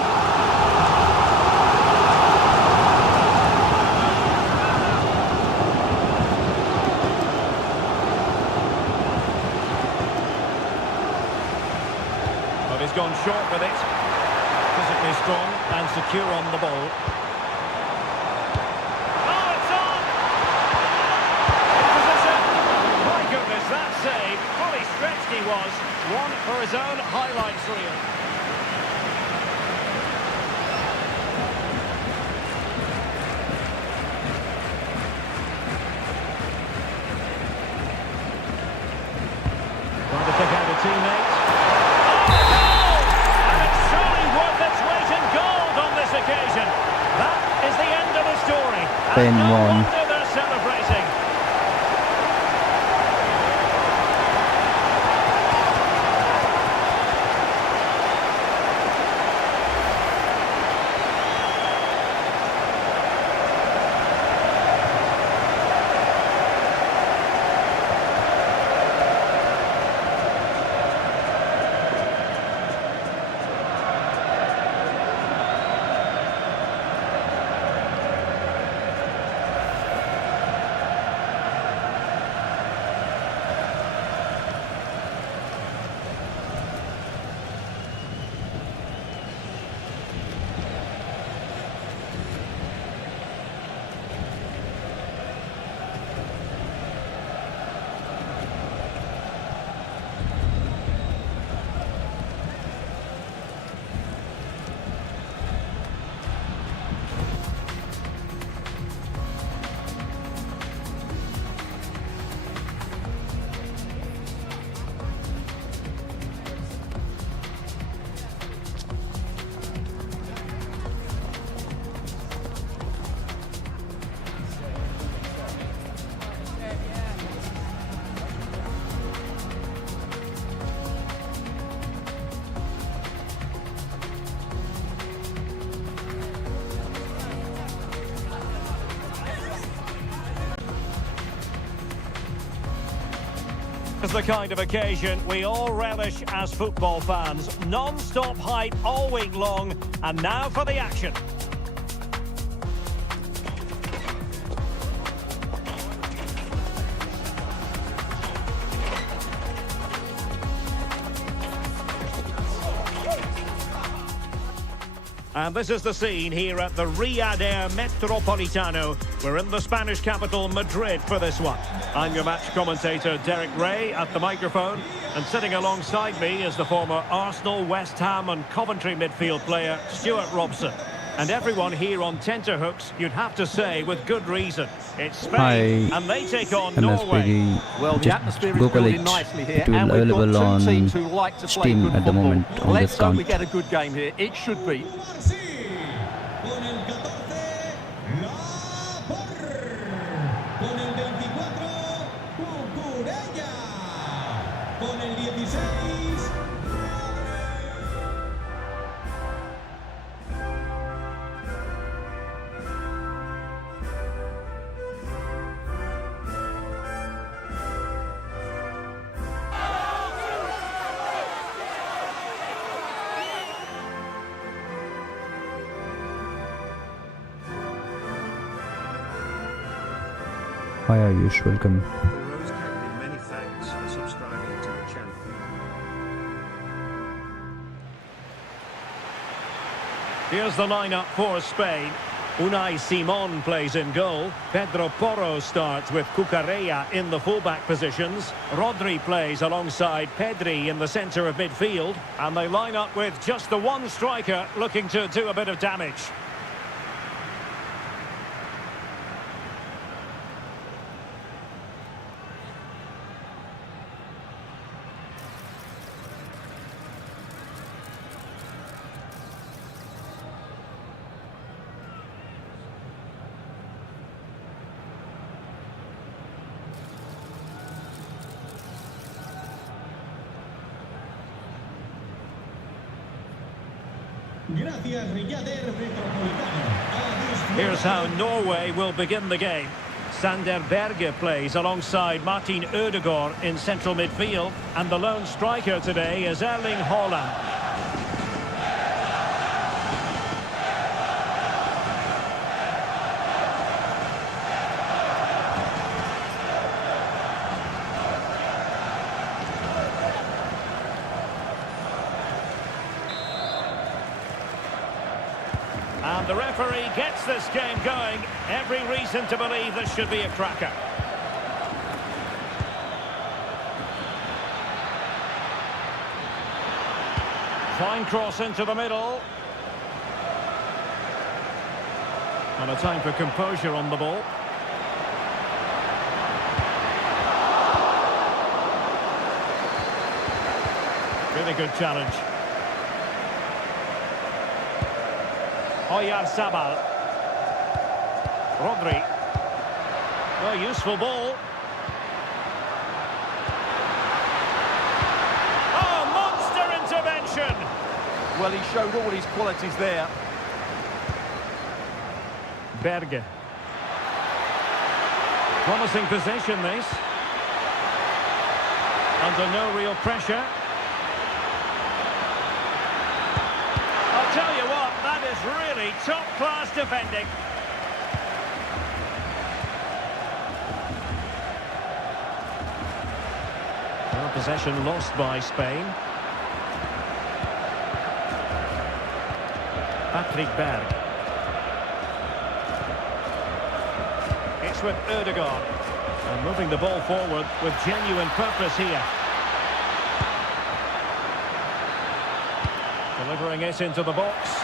But he's gone short with it. Physically strong and secure on the ball. Oh, it's on! In position. My goodness, that save. Fully stretched he was. One for his own highlights reel. Trying to pick out a teammate. Oh, the goal! And it's surely worth its weight in gold on this occasion. That is the end of the story. Spain And no won. wonder they're celebrating. It's the kind of occasion we all relish as football fans. Non-stop hype all week long, and now for the action. And this is the scene here at the Riyadh Air Metropolitano. We're in the Spanish capital, Madrid, for this one. I'm your match commentator, Derek Ray, at the microphone. And sitting alongside me is the former Arsenal, West Ham and Coventry midfield player, Stuart Robson. And everyone here on tenterhooks, you'd have to say, with good reason. It's Spain, and they take on Norway. Well, the atmosphere is building nicely here, and we've got two teams who like to play Steam good at the football. moment on Let's this hope count. we get a good game here. It should be. Con el 14, con el 24, Cucurella, con el 16, Hi Ayush, welcome. Rose Cagney, many thanks for subscribing to the channel. Here's the lineup for Spain. Unai Simon plays in goal. Pedro Porro starts with Cucurella in the fullback positions. Rodri plays alongside Pedri in the centre of midfield. And they line up with just the one striker looking to do a bit of damage. Gracias, Rillader Metropolitano. Here's how Norway will begin the game. Sander Berge plays alongside Martin Ødegaard in central midfield. And the lone striker today is Erling Haaland. And the referee gets this game going. Every reason to believe this should be a cracker. Fine cross into the middle. And a time for composure on the ball. Really good challenge. Oyarzabal. Rodri. Oh, useful ball. Oh, monster intervention! Well, he showed all his qualities there. Berge. Promising possession, this. Under no real pressure. I'll tell you what, that is really top-class defending. Well, possession lost by Spain. Patrick Berg. It's with Ødegaard. And moving the ball forward with genuine purpose here. Delivering it into the box.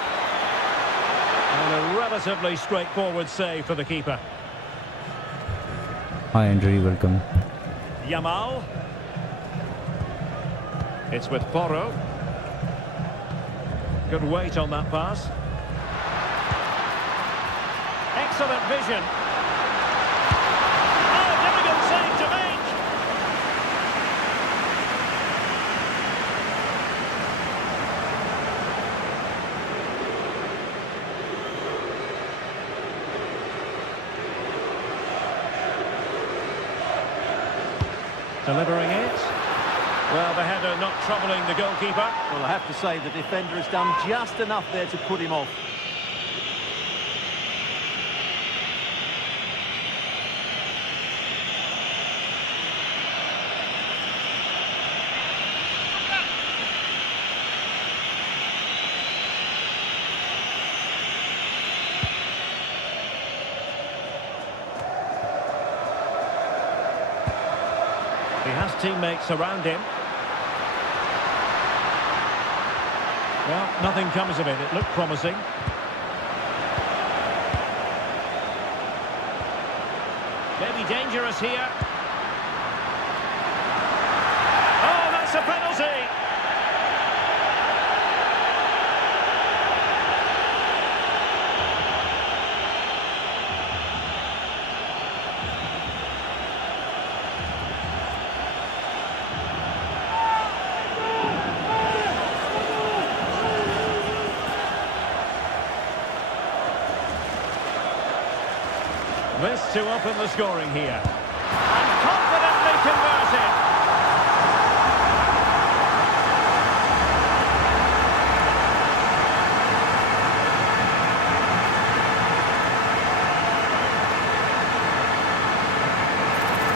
And a relatively straightforward save for the keeper. Hi Andrew, welcome. Yamal. It's with Porro. Good weight on that pass. Excellent vision. Oh, difficult save to make. Delivering it. Well, the header not troubling the goalkeeper. Well, I have to say the defender has done just enough there to put him off. He has teammates around him. Well, nothing comes of it. It looked promising. Maybe dangerous here. Oh, that's a penalty! This to open the scoring here. And confidently converted.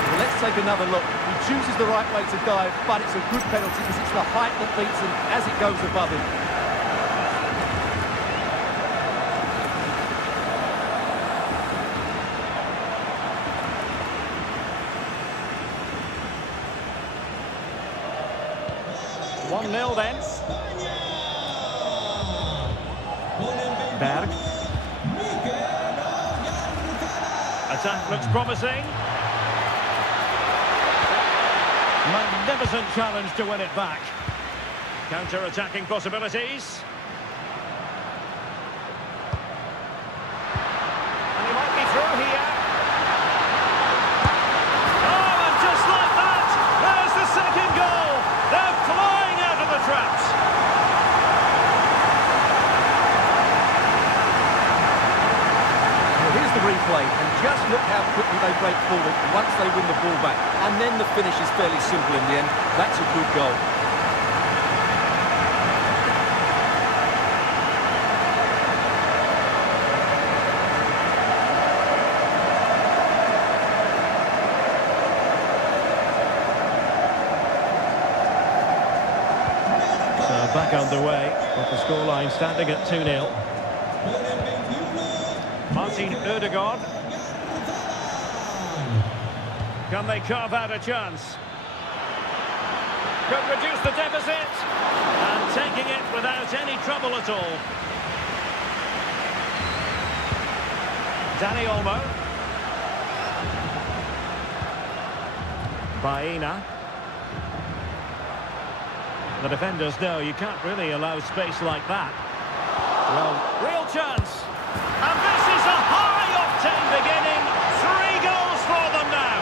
Well, let's take another look. He chooses the right way to dive, but it's a good penalty because it's the height that beats him as it goes above him. 1-0 then. Berg. Attack looks promising. Magnificent challenge to win it back. Counter-attacking possibilities. And he might be through here. Oh, and just like that, there's the second goal. They're flying out of the traps. Well, here's the replay, and just look how quickly they break forward once they win the ball back. And then the finish is fairly simple in the end. That's a good goal. Back underway, with the scoreline standing at 2-0. Martin Ødegaard. Can they carve out a chance? Could reduce the deficit. And taking it without any trouble at all. Dani Olmo. Baena. The defenders know you can't really allow space like that. Well, real chance. And this is a high-octane beginning. 3 goals for them now.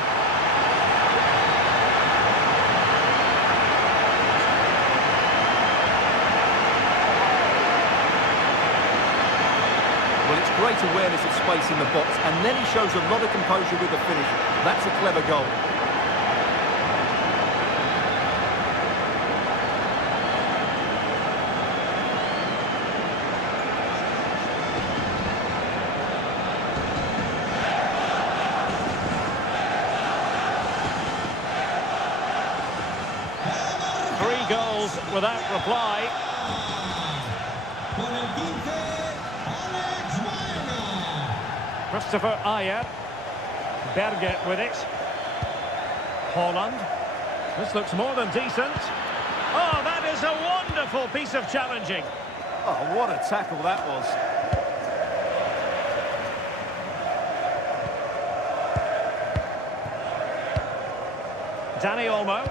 Well, it's great awareness of space in the box, and then he shows a lot of composure with the finish. That's a clever goal. Without reply. Christopher Ayer. Berge with it. Holland. This looks more than decent. Oh, that is a wonderful piece of challenging. Oh, what a tackle that was. Dani Olmo.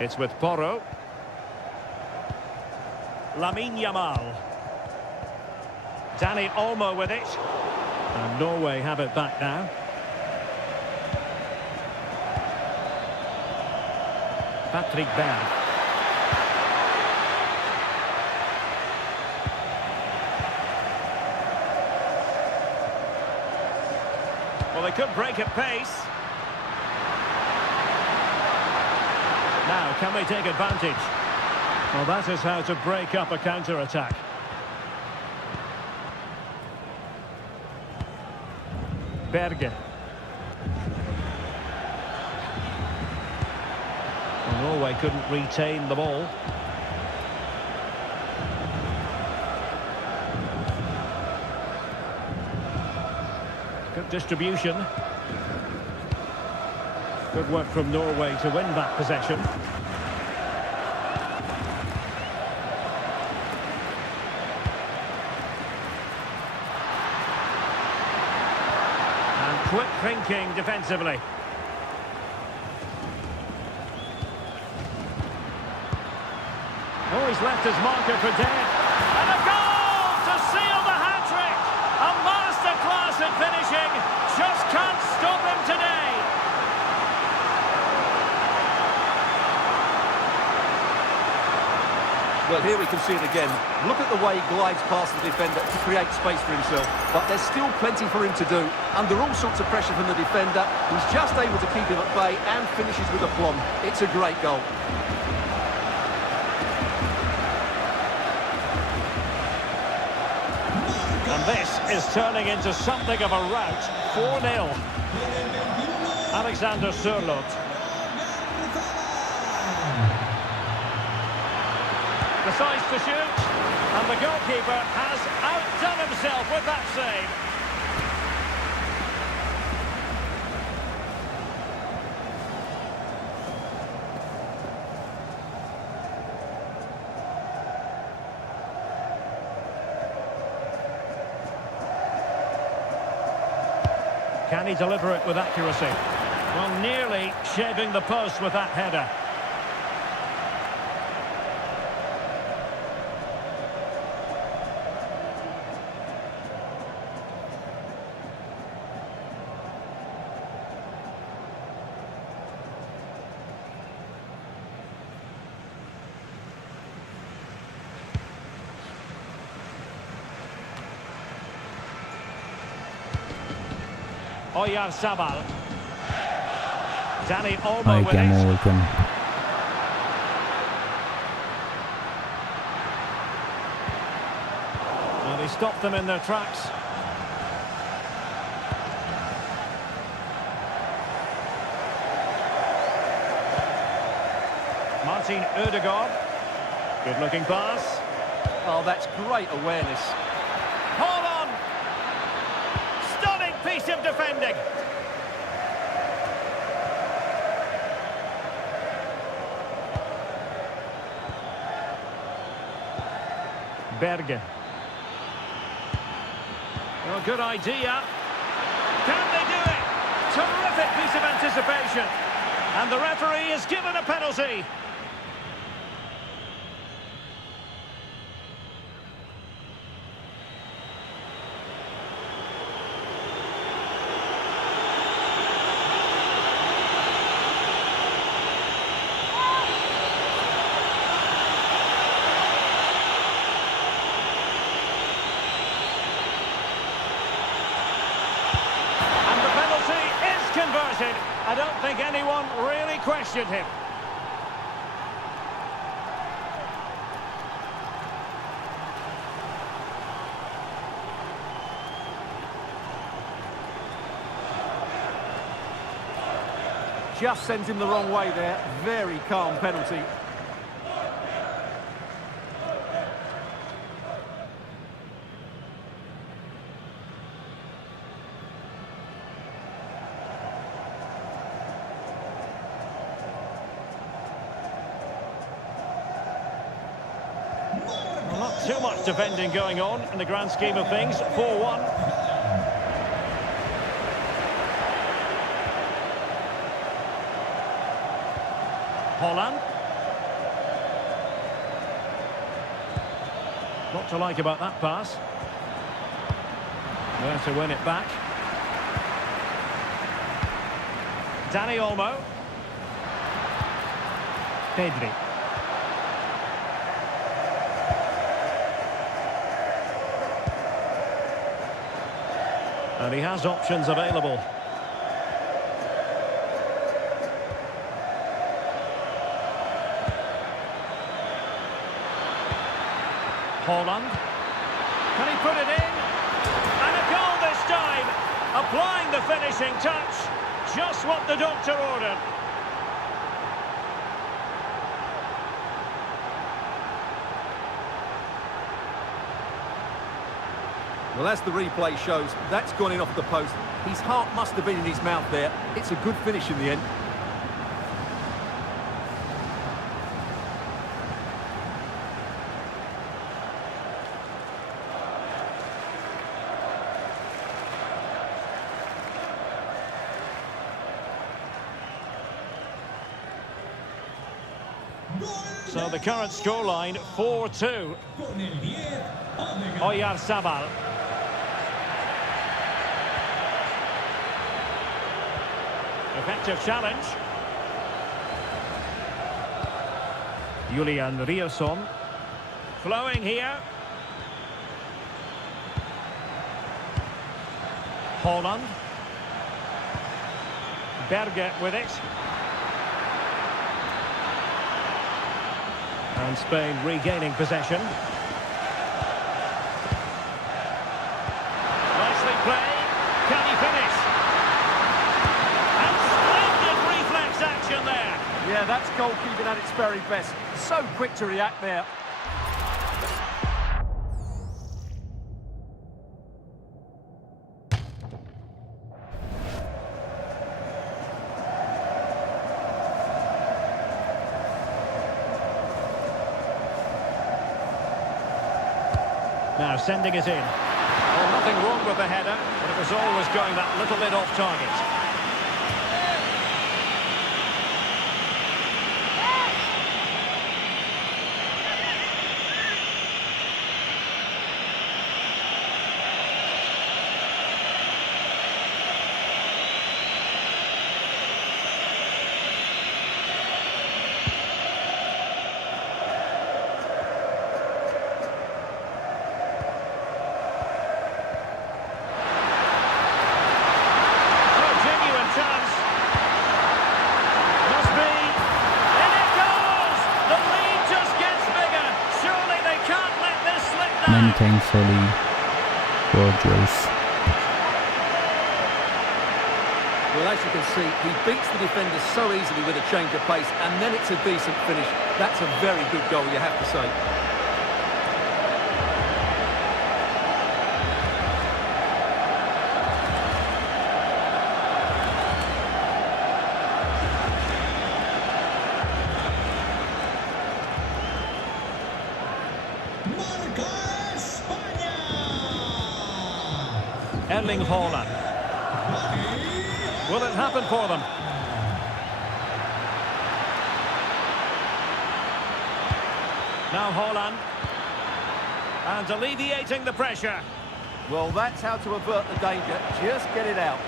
It's with Porro. Lamine Yamal. Dani Olmo with it. And Norway have it back now. Patrick Berg. Well, they could break at pace. Now, can they take advantage? Well, that is how to break up a counter-attack. Berge. Well, Norway couldn't retain the ball. Good distribution. Good work from Norway to win back possession. And quick thinking defensively. Oh, he's left his marker for dead. And a goal to seal the hat-trick! A masterclass in finishing. Just can't stop him today. Well, here we can see it again. Look at the way he glides past the defender to create space for himself. But there's still plenty for him to do. Under all sorts of pressure from the defender, he's just able to keep him at bay and finishes with aplomb. It's a great goal. And this is turning into something of a rout. 4-0. Alexander Sørloth. Decides to shoot, and the goalkeeper has outdone himself with that save. Can he deliver it with accuracy? Well, nearly shaving the post with that header. Oyarzabal. Danny Olmo with Oikea it. mulken. And he stopped them in their tracks. Martin Ødegaard. Good looking pass. Oh, that's great awareness. Hold on! Stunning piece of defending. Berge. Oh, good idea. Can they do it? Terrific piece of anticipation. And the referee is given a penalty. Converted. I don't think anyone really questioned him. Just sends him the wrong way there. Very calm penalty. Well, not too much defending going on in the grand scheme of things. 4-1. Holland. What to like about that pass. There to win it back. Danny Olmo. Pedri. And he has options available. Holland. Can he put it in? And a goal this time. Applying the finishing touch. Just what the doctor ordered. Well, as the replay shows, that's gone in off the post. His heart must have been in his mouth there. It's a good finish in the end. So the current scoreline, 4-2. Con el 10, Odegaard. Oyarzabal. Effective challenge. Julian Rierson. Flowing here. Holland. Berge with it. And Spain regaining possession. Nicely played. Can he finish? And splendid reflex action there. Yeah, that's goalkeeping at its very best. So quick to react there. Now sending it in. Well, nothing wrong with the header, but it was is always going that little bit off target. And thankfully for Joyce. Well, as you can see, he beats the defender so easily with a change of pace, and then it's a decent finish. That's a very good goal, you have to say. Erling Haaland. Will it happen for them? Now Haaland. And alleviating the pressure. Well, that's how to avert the danger. Just get it out.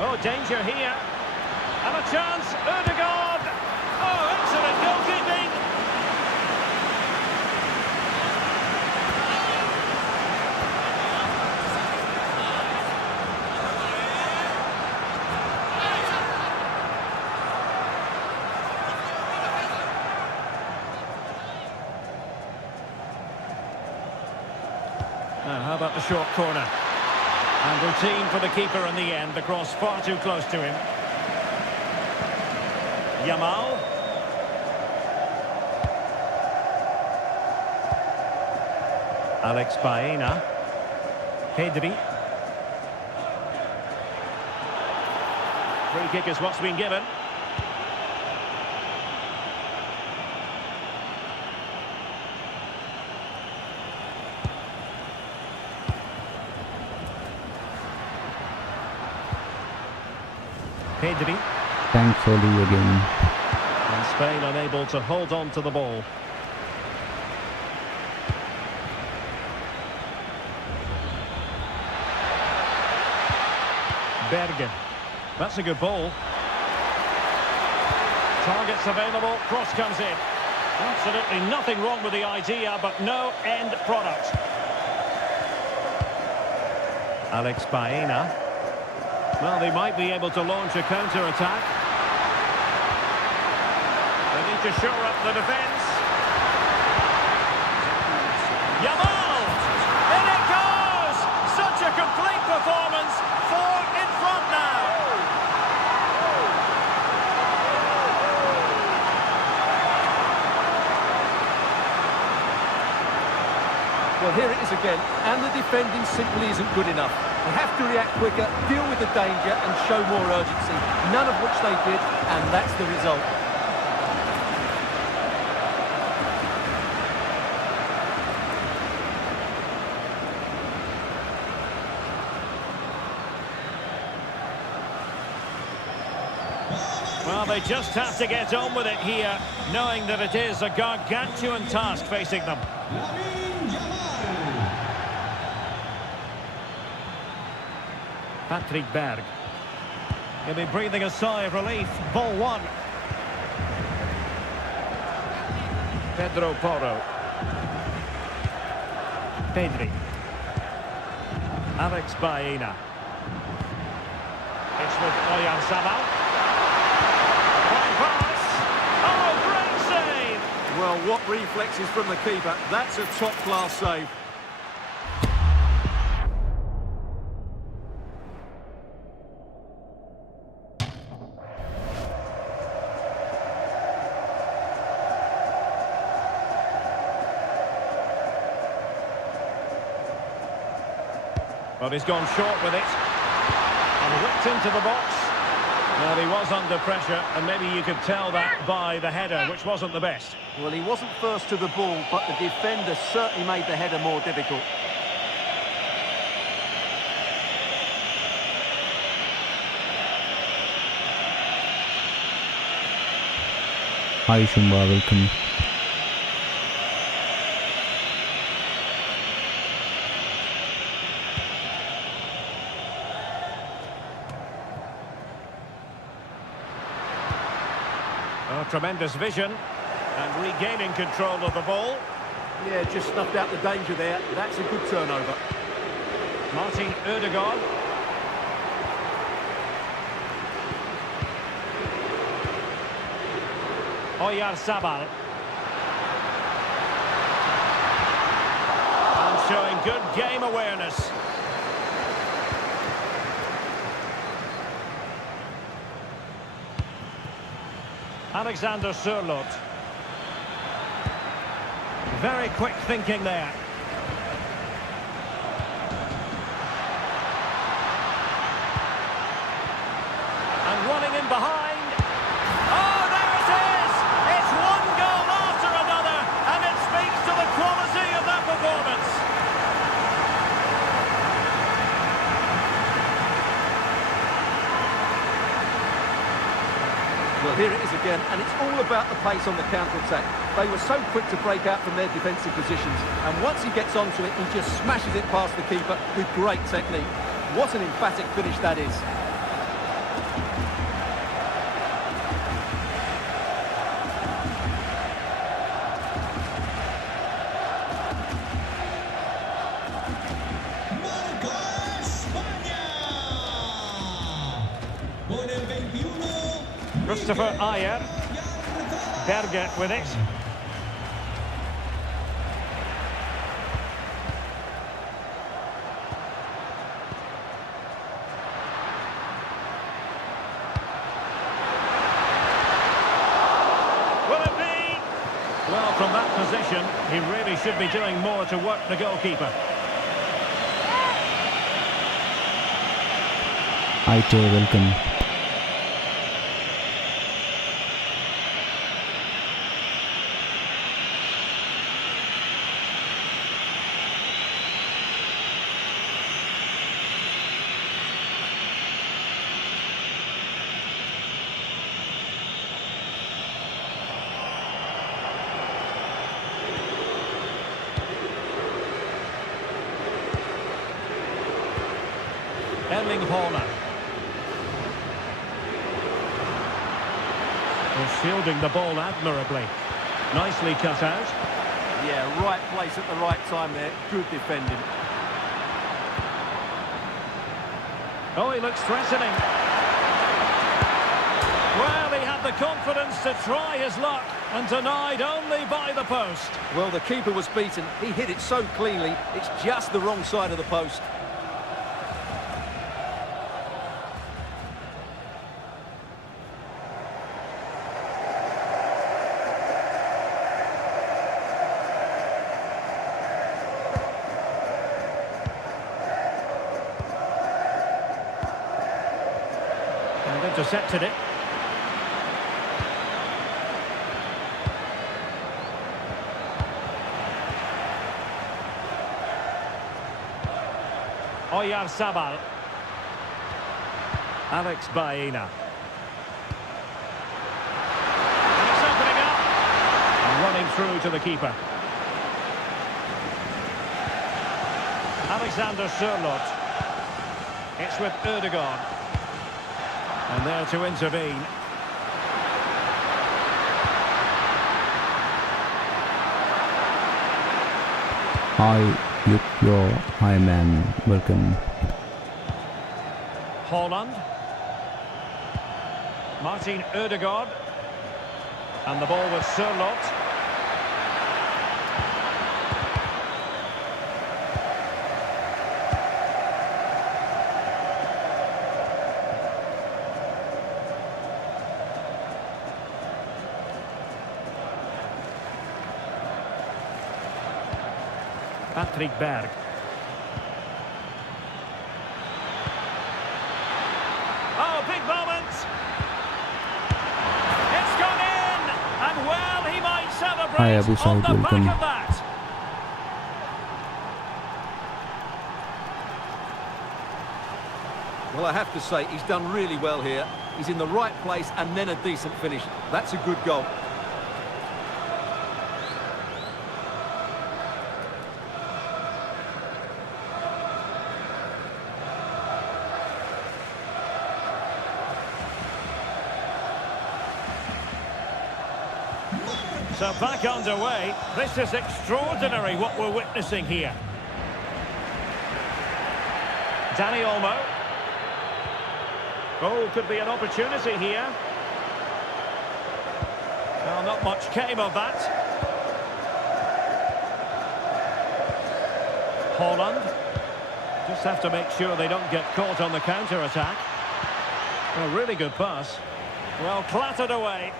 Oh, danger here. And a chance. Ødegaard. Oh, excellent goalkeeping. Now, how about the short corner? And routine for the keeper in the end. The cross far too close to him. Yamal. Alex Baena. Pedri. Free kick is what's been given. Pedri. Thankfully again. And Spain unable to hold on to the ball. Bergen. That's a good ball. Targets available. Cross comes in. Absolutely nothing wrong with the idea, but no end product. Alex Baena. Well, they might be able to launch a counter-attack. They need to shore up the defence. Yamal! In it goes! Such a complete performance. 4 in front now. Well, here it is again, and the defending simply isn't good enough. They have to react quicker, deal with the danger and show more urgency, none of which they did, and that's the result. Well, they just have to get on with it here, knowing that it is a gargantuan task facing them. Patrick Berg. He'll be breathing a sigh of relief. Ball one. Pedro Porro. Pedri. Alex Baena. It's with Oyarzabal. Fine pass. Oh, great save! Well, what reflexes from the keeper. That's a top-class save. But he's gone short with it. And whipped into the box. Well, he was under pressure, and maybe you could tell that by the header, which wasn't the best. Well, he wasn't first to the ball, but the defender certainly made the header more difficult. Hi Shumba, welcome. Oh, tremendous vision, and regaining control of the ball. Yeah, just snuffed out the danger there. That's a good turnover. Martin Ødegaard. Oyarzabal. And showing good game awareness. Alexander Sørloth. Very quick thinking there. And running in behind. Oh, there it is! It's one goal after another, and it speaks to the quality of that performance. Well, here it is again, and it's all about the pace on the counter-attack. They were so quick to break out from their defensive positions, and once he gets onto it, he just smashes it past the keeper with great technique. What an emphatic finish that is. Marca España. Con el 21. Christopher Ayer. Berger with it. Will it be? Well, from that position, he really should be doing more to work the goalkeeper. Hi Jay, welcome. Erling Haaland. He's shielding the ball admirably. Nicely cut out. Yeah, right place at the right time there. Good defending. Oh, he looks threatening. Well, he had the confidence to try his luck and denied only by the post. Well, the keeper was beaten. He hit it so cleanly, it's just the wrong side of the post. And intercepted it. Oyarzabal. Alex Baena. And it's opening up. And running through to the keeper. Alexander Sørloth. It's with Ødegaard. And there to intervene. Hi Yukyo, hi man, welcome. Haaland. Martin Ødegaard. And the ball with Sørloth. Patrick Berg. Oh, big moment! Hi, celebrate Abu on Said, the welcome. back of that. Well, I have to say, he's done really well here. He's in the right place and then a decent finish. That's a good goal. So back underway. This is extraordinary what we're witnessing here. Dani Olmo. Oh, could be an opportunity here. Well, not much came of that. Holland. Just have to make sure they don't get caught on the counter-attack. A really good pass. Well, clattered away.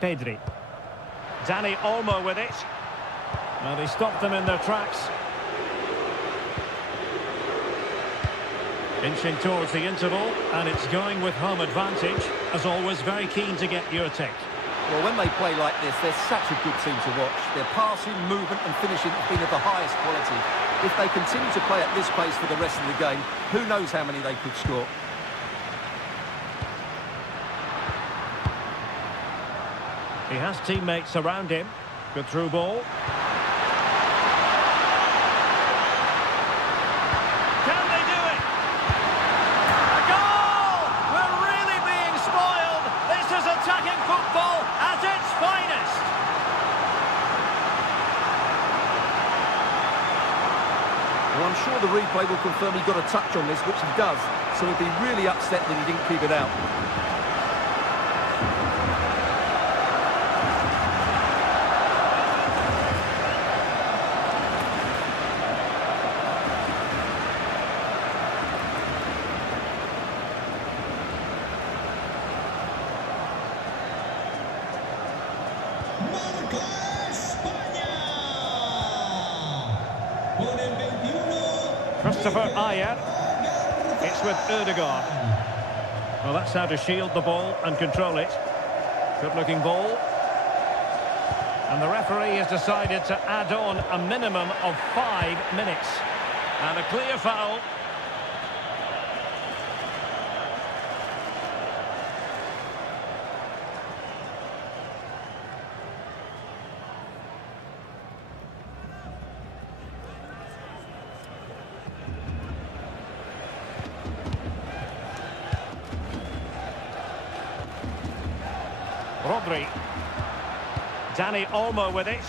Pedri. Dani Olmo with it. And he stopped them in their tracks. Inching towards the interval, and it's going with home advantage. As always, very keen to get your take. Well, when they play like this, they're such a good team to watch. Their passing, movement and finishing have been of the highest quality. If they continue to play at this pace for the rest of the game, who knows how many they could score. He has teammates around him. Good through ball. Can they do it? A goal! We're really being spoiled. This is attacking football at its finest. Well, I'm sure the replay will confirm he got a touch on this, which he does. So he'll be really upset that he didn't keep it out. Marca España. Con el 21. Christopher Ayer. It's with Ødegaard. Well, that's how to shield the ball and control it. Good-looking ball. And the referee has decided to add on a minimum of 5 minutes. And a clear foul. Rodri. Dani Olmo with it.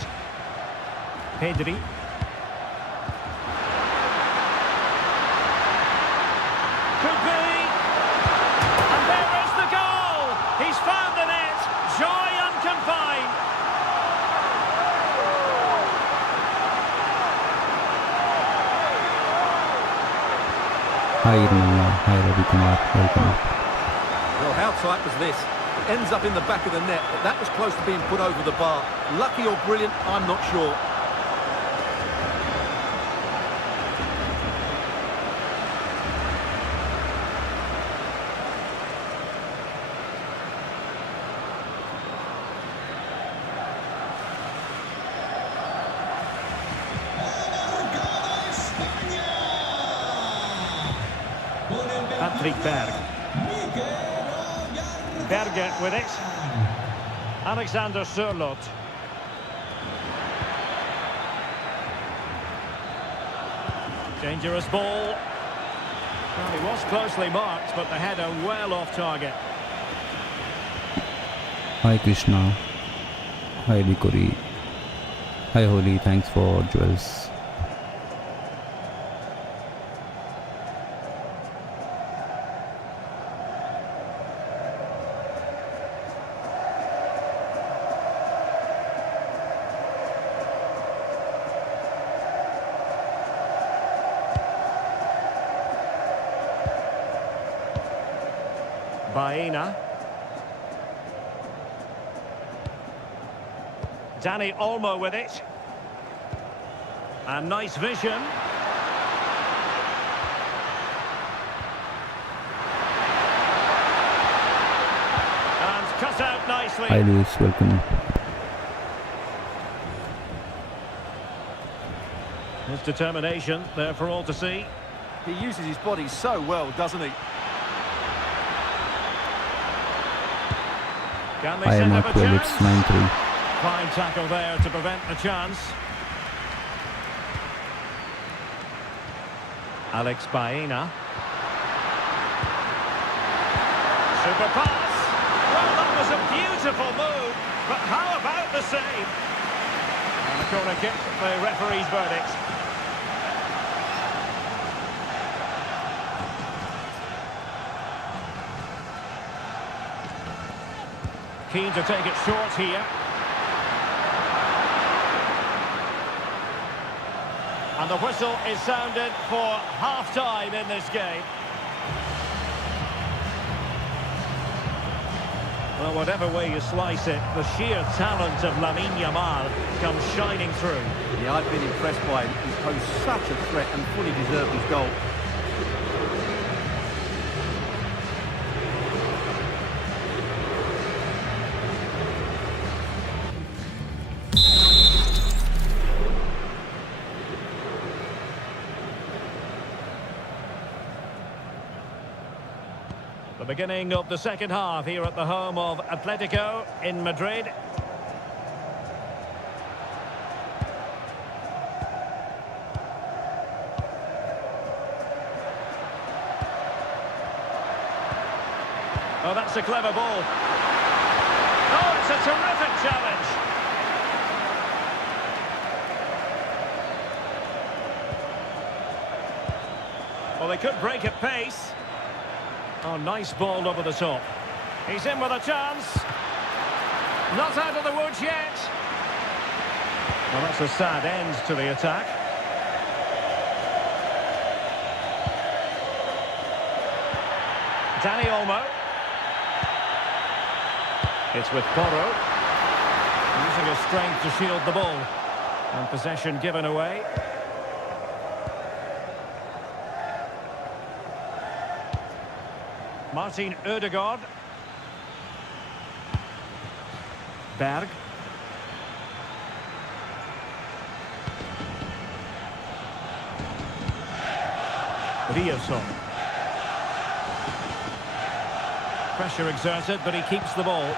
Pedri. Could be. And there is the goal. He's found the net. Joy unconfined. Hi, Irmala. Hi, Ravi Kumar. Welcome. Well, how tight was this? It ends up in the back of the net, but that was close to being put over the bar. Lucky or brilliant, I'm not sure. Marca España. Con el 21. Patrick Berg. Berger with it. Alexander Sørloth. Dangerous ball. Well, he was closely marked, but the header well off target. Hi, Krishna. Hi, Vikori. Hi, Holly. Thanks for jewels. Baena. Dani Olmo with it. And nice vision. Cut out nicely. Hi Luis, welcome. His determination there for all to see. He uses his body so well, doesn't he? Can they I set am up at a 12, chance? it's 9-3. Fine tackle there to prevent the chance. Alex Baena. Super pass. Well, that was a beautiful move, but how about the save? And the corner kick, the referee's verdict. Keen to take it short here. And the whistle is sounded for half-time in this game. Well, whatever way you slice it, the sheer talent of Lamine Yamal comes shining through. Yeah, I've been impressed by him. He's posed such a threat and fully deserved his goal. The beginning of the second half here at the home of Atletico in Madrid. Oh, that's a clever ball. Oh, it's a terrific challenge. Well, they could break at pace. Oh, nice ball over the top. He's in with a chance. Not out of the woods yet. Well, that's a sad end to the attack. Dani Olmo. It's with Porro. Using his strength to shield the ball. And possession given away. Martin Ødegaard. Berg. Riosson. Pressure exerted, but he keeps the ball.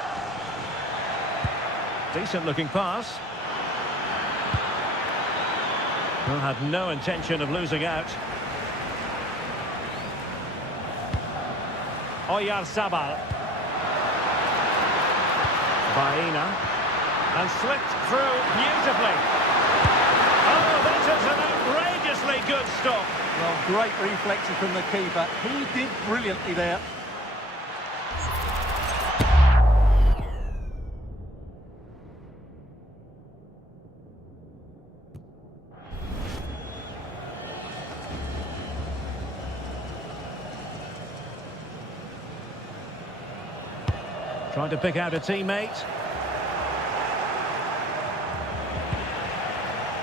Decent looking pass. Well, had no intention of losing out. Oyarzabal. Baena. And slipped through beautifully. Oh, that is an outrageously good stop. Well, great reflexes from the keeper. He did brilliantly there. Trying to pick out a teammate.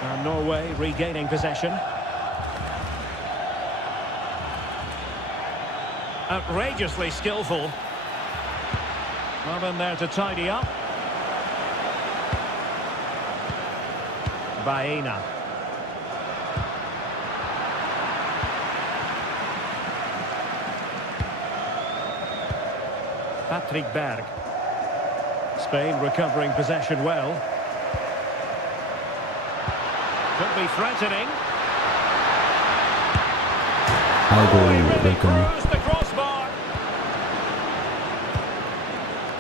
And Norway regaining possession. Outrageously skillful. Well, in there to tidy up. Baena. Patrick Berg. Spain recovering possession well. Could be threatening. I'll go, He really welcome. cruised the crossbar.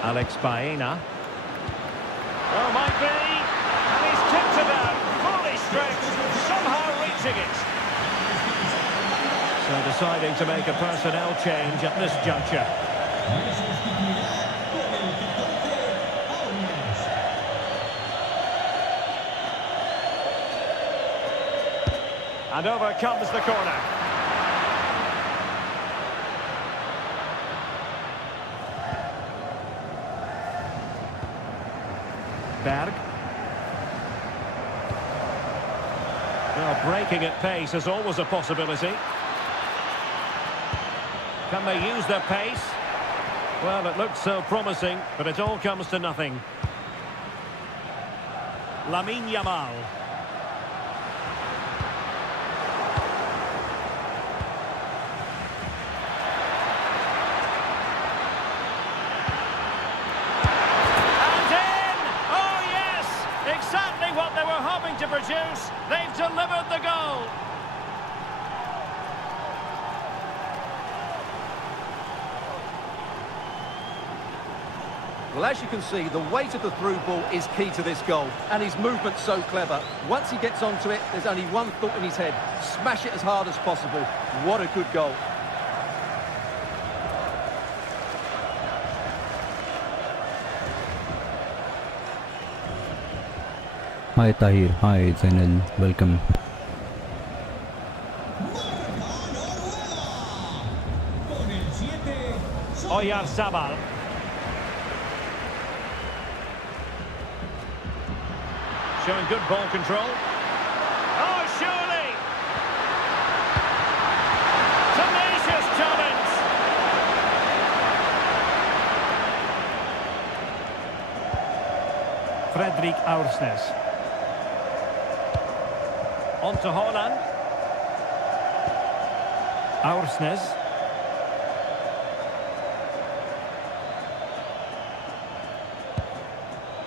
Alex Baena. Oh, might be. And he's tipped it out. Fully stretched. Somehow reaching it. So deciding to make a personnel change at this juncture. And over comes the corner. Berg. Well, breaking at pace is always a possibility. Can they use their pace? Well, it looked so promising, but it all comes to nothing. Lamine Yamal. And in! Oh, yes! Exactly what they were hoping to produce. They've delivered the goal. Well, as you can see, the weight of the through ball is key to this goal, and his movement's so clever. Once he gets onto it, there's only one thought in his head: smash it as hard as possible. What a good goal. Hi Tahir, hi Zainal, welcome. Con el 7. Oyarzabal. Showing good ball control. Oh, surely! Tenacious challenge! Fredrik Aursnes. On to Haaland. Aursnes.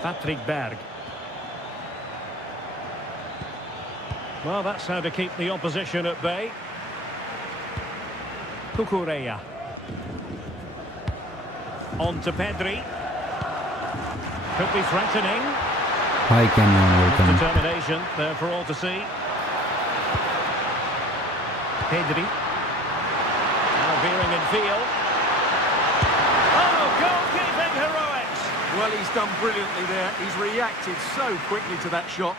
Patrick Berg. Well, that's how to keep the opposition at bay. Cucurella. On to Pedri. Could be threatening. Hi Kenyon, welcome. Determination there for all to see. Pedri. Now veering in field. Oh, goalkeeping heroics! Well, he's done brilliantly there. He's reacted so quickly to that shot.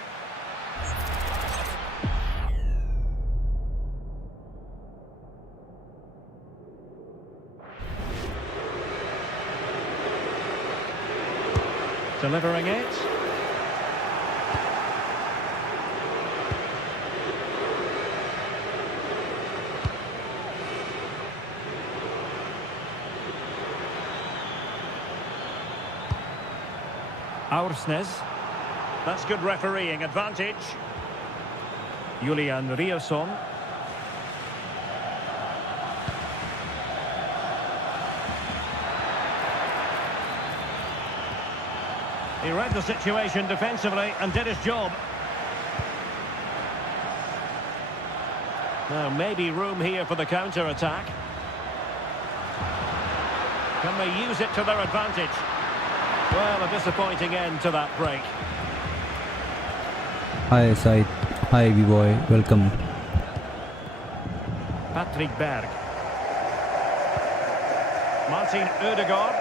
Delivering it. Aursnes. That's good refereeing advantage. Julian Rierson. He read the situation defensively and did his job. Now, maybe room here for the counter-attack. Can they use it to their advantage? Well, a disappointing end to that break. Hi Said, hi B-boy, welcome. Patrick Berg. Martin Ødegaard.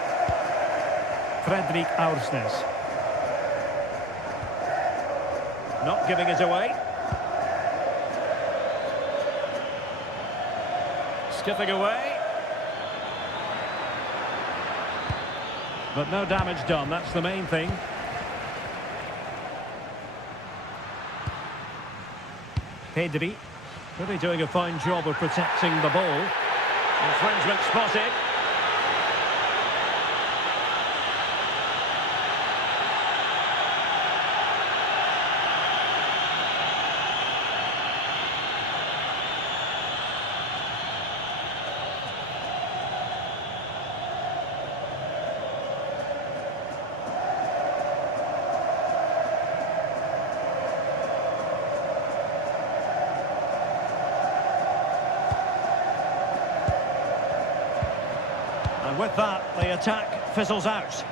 Fredrik Aursnes. Not giving it away. Skipping away. But no damage done, that's the main thing. Pedri, really doing a fine job of protecting the ball. Infringement spotted. And with that, the attack fizzles out.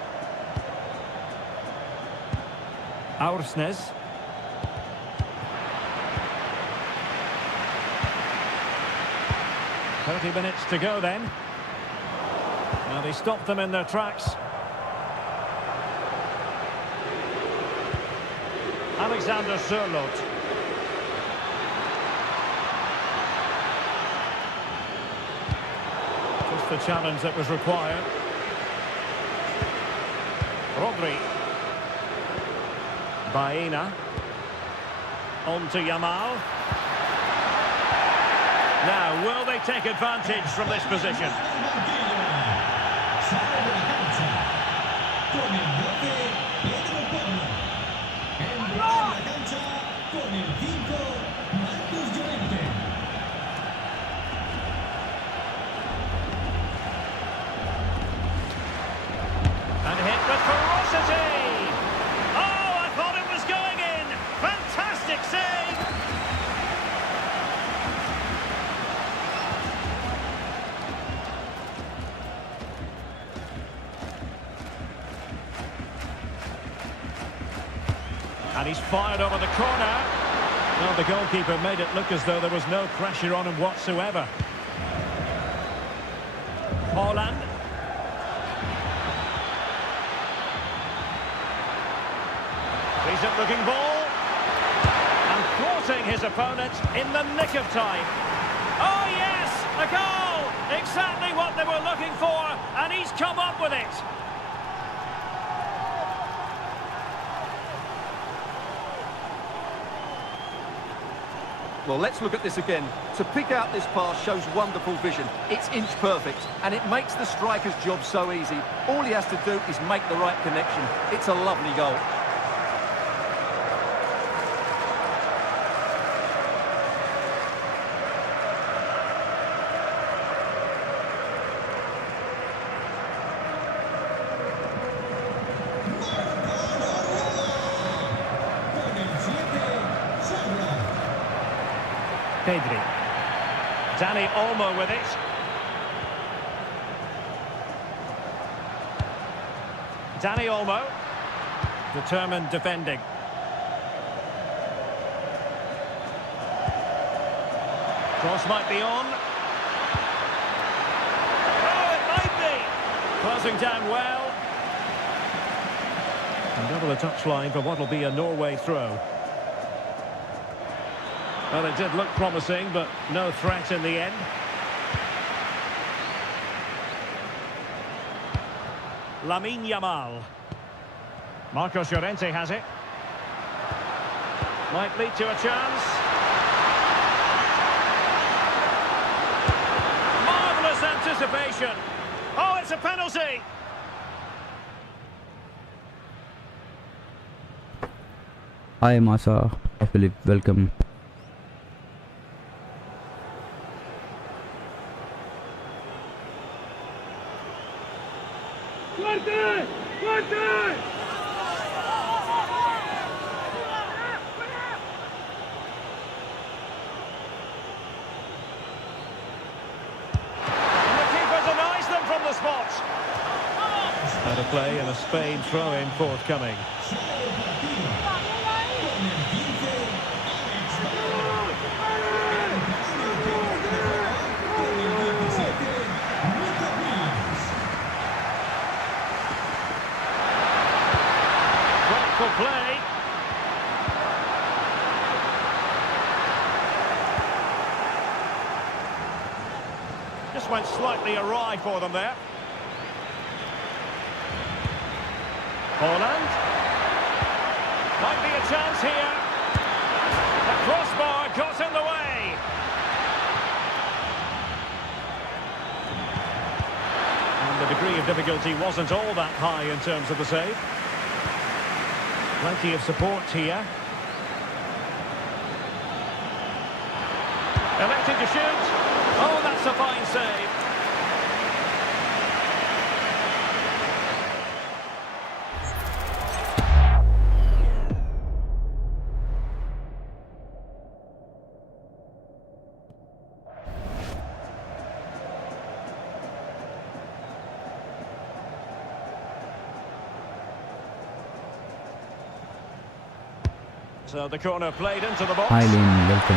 Aursnes. "30 minutes to go then. Now they stopped them in their tracks. Alexander Sørloth. Just the challenge that was required. Rodri. Baena. On to Yamal. Now, will they take advantage from this position? He's fired over the corner. Well, the goalkeeper made it look as though there was no pressure on him whatsoever. Holland. Decent looking ball. And thwarting his opponent in the nick of time. Oh yes, a goal! Exactly what they were looking for, and he's come up with it. Well, let's look at this again. To pick out this pass shows wonderful vision. It's inch perfect, and it makes the striker's job so easy. All he has to do is make the right connection. It's a lovely goal. Pedri. Dani Olmo with it. Dani Olmo. Determined defending. Cross might be on. Oh, it might be. Closing down well. And double the touchline for what will be a Norway throw. Well, it did look promising, but no threat in the end. Lamine Yamal. Marcos Llorente has it. Might lead to a chance. Marvellous anticipation. Oh, it's a penalty. Hi Masa, Philip, welcome. Out of play and a Spain throw-in forthcoming. Thoughtful play. Just went slightly awry for them there. Holland. Might be a chance here. The crossbar got in the way. And the degree of difficulty wasn't all that high in terms of the save. Plenty of support here. Elected to shoot. Oh, that's a fine save. So the corner played into the box. Hi Lynn, welcome.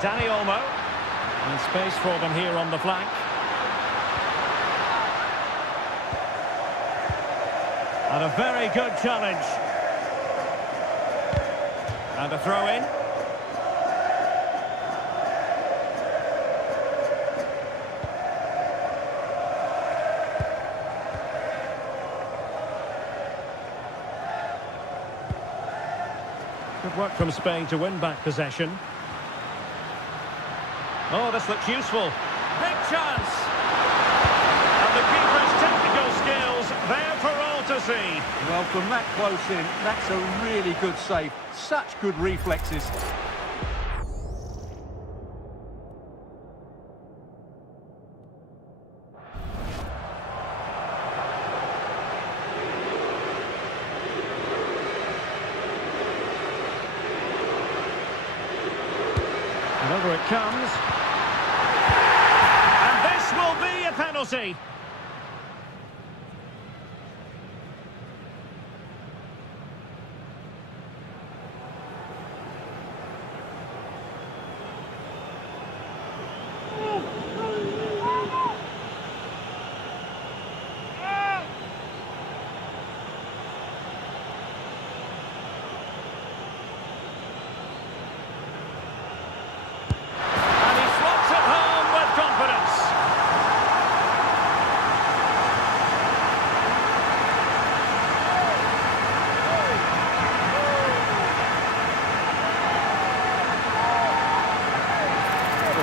Dani Olmo. And space for them here on the flank. And a very good challenge. And a throw in. Good work from Spain to win back possession. Oh, this looks useful. Big chance! And the keeper's technical skills there for all to see. Well, from that close in, that's a really good save. Such good reflexes. And over it comes. penalty.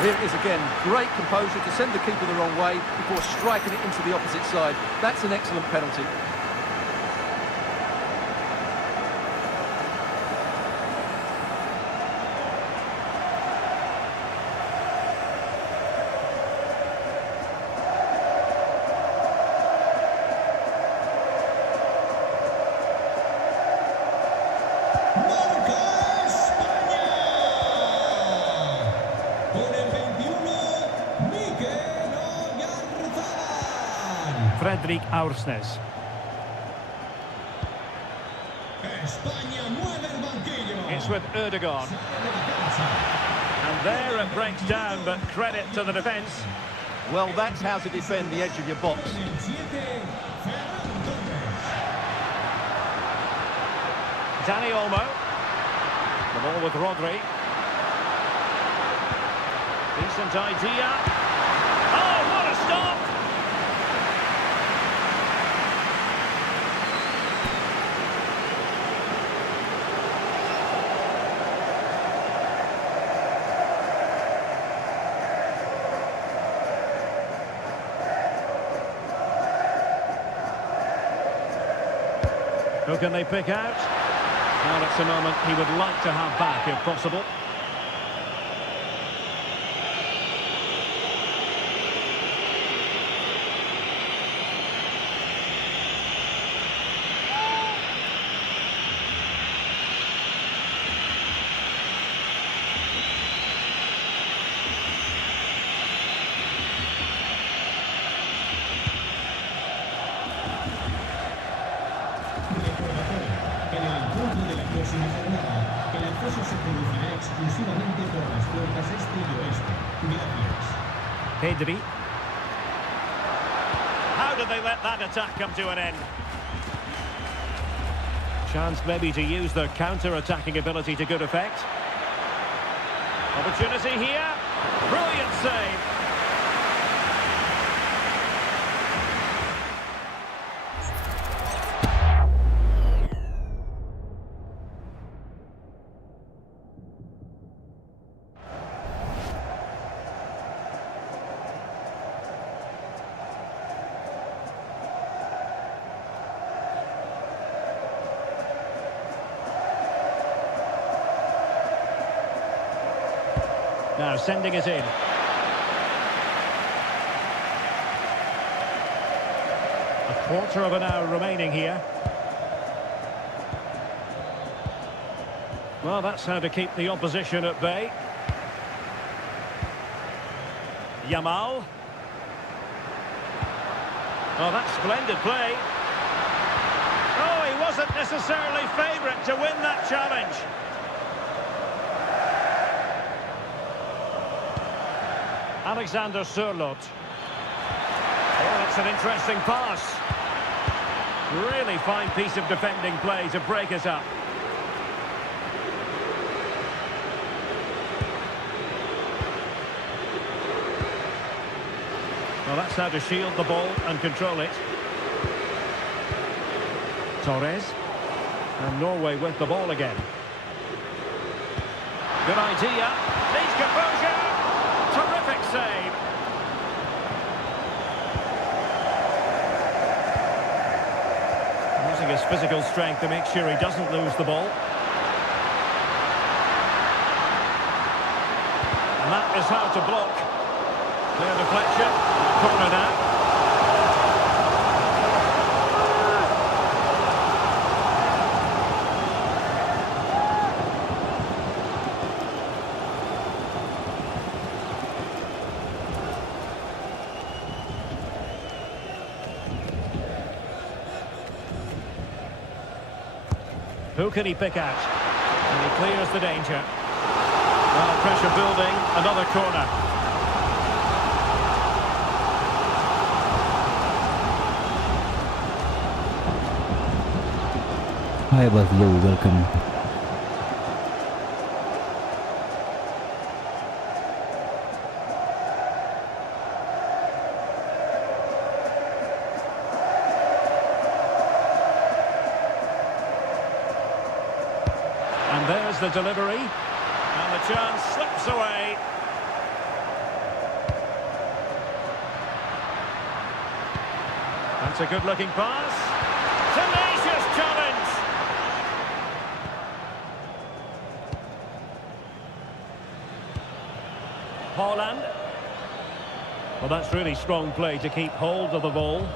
Here it is again, great composure to send the keeper the wrong way before striking it into the opposite side. That's an excellent penalty. Marca España. Con el 21, Mikel Oyarzabal. Fredrik Aursnes. España mueve el banquillo. It's with Erdogan. Sale de la cancha. And there it breaks down, but credit to the defence. Well, that's how to defend the edge of your box. Con el 7, Ferran Torres. Dani Olmo. The ball with Rodri. Decent idea. Oh, what a stop! Who can they pick out? Well, it's a moment he would like to have back, if possible. En el encuentro de la próxima jornada, el acceso se producirá exclusivamente por las puertas este y oeste. Gracias. Pedri. How did they let that attack come to an end? Chance maybe to use their counter-attacking ability to good effect. Opportunity here. Brilliant save. Now sending it in. A quarter of an hour remaining here. Well, that's how to keep the opposition at bay. Yamal. Oh, that's splendid play. Oh, he wasn't necessarily favourite to win that challenge. Alexander Sørloth. Oh, it's an interesting pass. Really fine piece of defending play to break it up. Well, that's how to shield the ball and control it. Torres. And Norway with the ball again. Good idea. Needs composure. Terrific save. Using his physical strength to make sure he doesn't lose the ball. And that is how to block. Clear deflection. Corner now. Who can he pick out? And he clears the danger. Well, pressure building, another corner. Hi Baslo, welcome. And there's the delivery. And the chance slips away. That's a good-looking pass. Tenacious challenge. Holland. Well, that's really strong play to keep hold of the ball.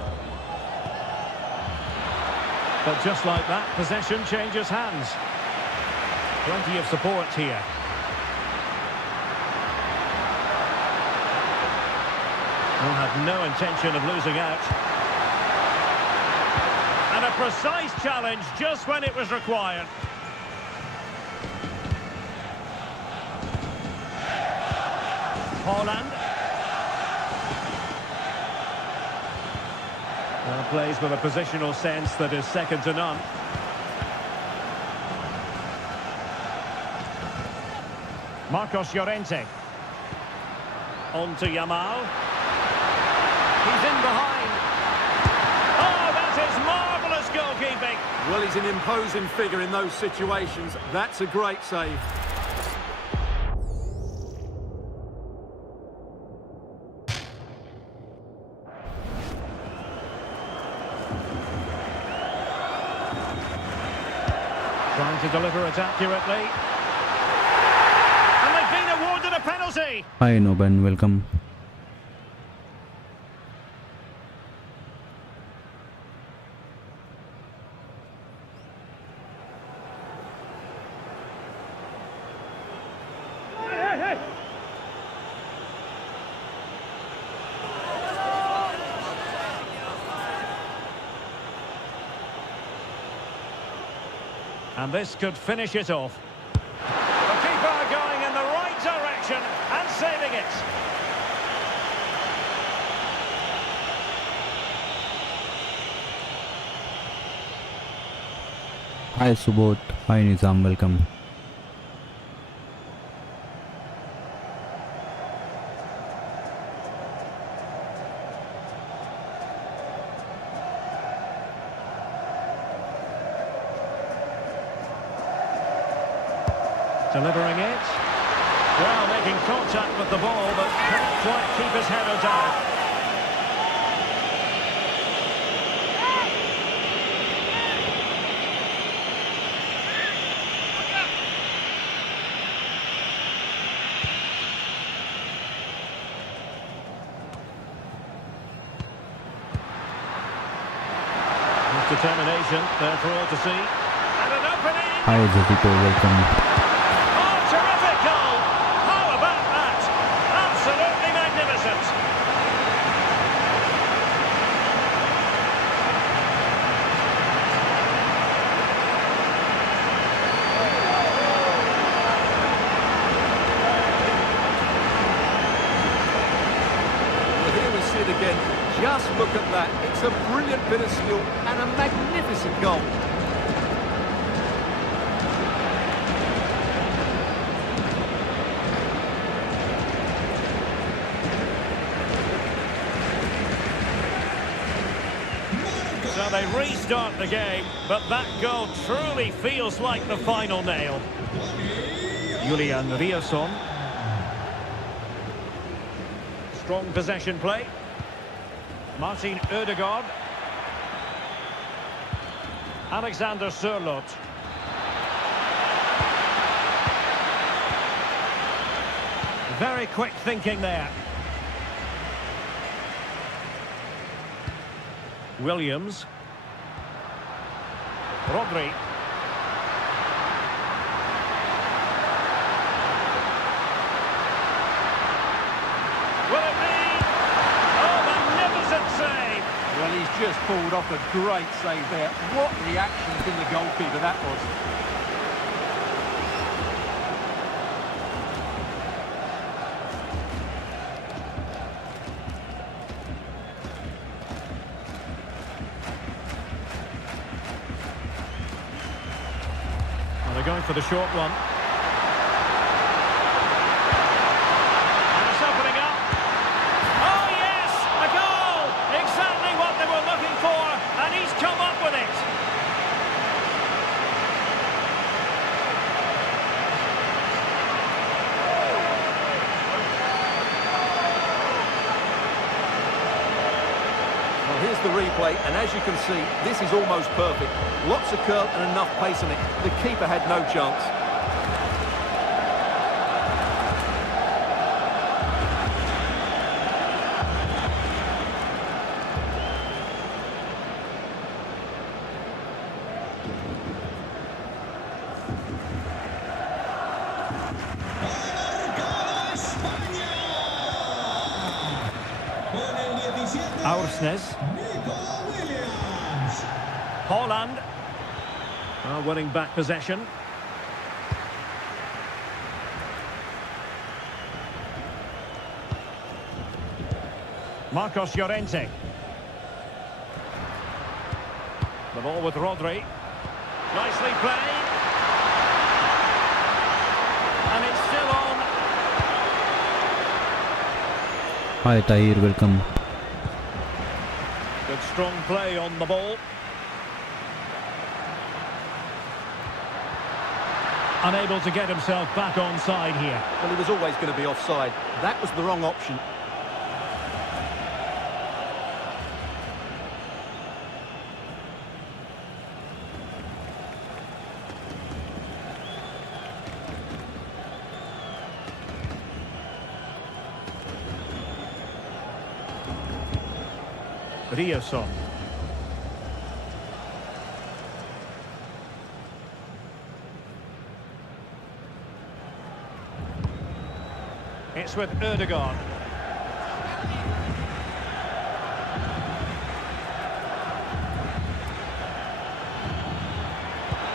But just like that, possession changes hands. Plenty of support here. Will have no intention of losing out. And a precise challenge just when it was required. Holland. Well, plays with a positional sense that is second to none. Marcos Llorente. On to Yamal. He's in behind. Oh, that is marvellous goalkeeping. Well, he's an imposing figure in those situations. That's a great save. Trying to deliver it accurately. And they've been awarded a penalty. Hi Noban, welcome. And this could finish it off. The keeper going in the right direction and saving it. Hi Subodh, hi Nizam, welcome. Delivering it. Well, making contact with the ball, but can't quite keep his header down. His determination there for all to see. And an opening! Hi Jessica, welcome. Terrific goal! How about that? Absolutely magnificent! Well, here we see it again. Just look at that. It's a brilliant bit of skill and a magnificent goal. So they restart the game, but that goal truly feels like the final nail. Julian Riasson. Strong possession play. Martin Ødegaard. Alexander Sørloth. Very quick thinking there. Williams. Rodri. Will it be? Oh, magnificent save! Well, he's just pulled off a great save there. What reaction from the goalkeeper that was. Well, they're going for the short one. And it's opening up. Oh, yes! A goal! Exactly what they were looking for, and he's come up with it. Well, here's the replay, and as you can see, this is almost perfect. Lots of curl and enough pace on it. The keeper had no chance. Aursnes. Holland. Winning back possession. Marcos Llorente. The ball with Rodri. Nicely played. And it's still on. Hi Tahir, welcome. Good strong play on the ball. Unable to get himself back onside here. Well, he was always going to be offside. That was the wrong option. Rioson. It's with Ødegaard.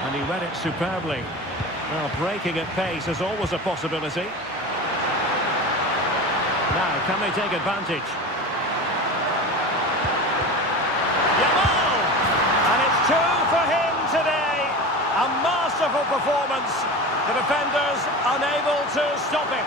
And he read it superbly. Well, breaking at pace is always a possibility. Now, can they take advantage? Yamal! And it's 2 for him today. A masterful performance. The defenders unable to stop him.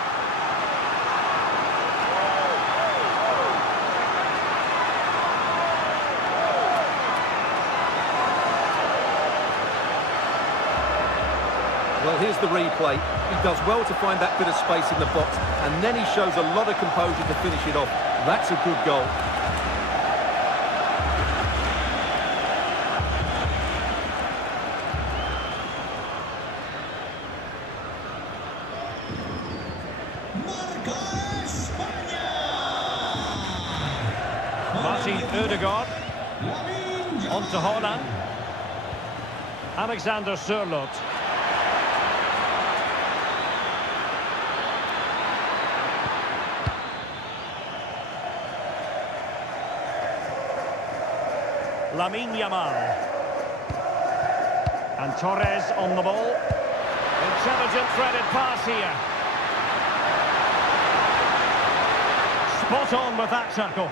Well, here's the replay. He does well to find that bit of space in the box, and then he shows a lot of composure to finish it off. That's a good goal. Martin Ødegaard. On to Holland. Alexander Sørloth. Lamine Yamal. And Torres on the ball. Intelligent threaded pass here. Spot on with that tackle.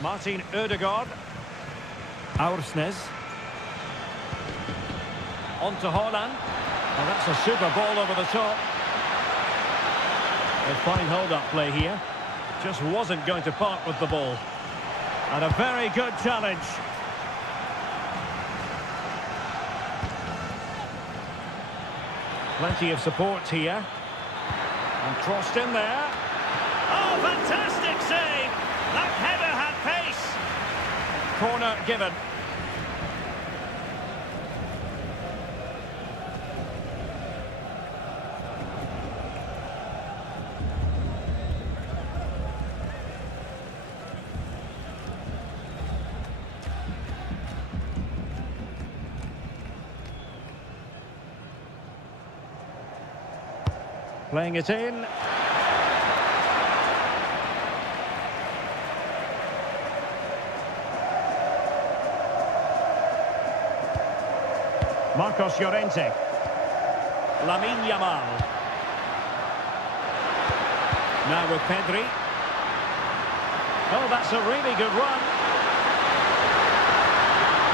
Martin Ødegaard. Aursnes. On to Holland. Oh, that's a super ball over the top. A fine hold-up play here. Just wasn't going to part with the ball. And a very good challenge. Plenty of support here. And crossed in there. Oh, fantastic save! That header had pace. Corner given. Playing it in. Marcos Llorente. Lamine Yamal. Now with Pedri. Oh, that's a really good run.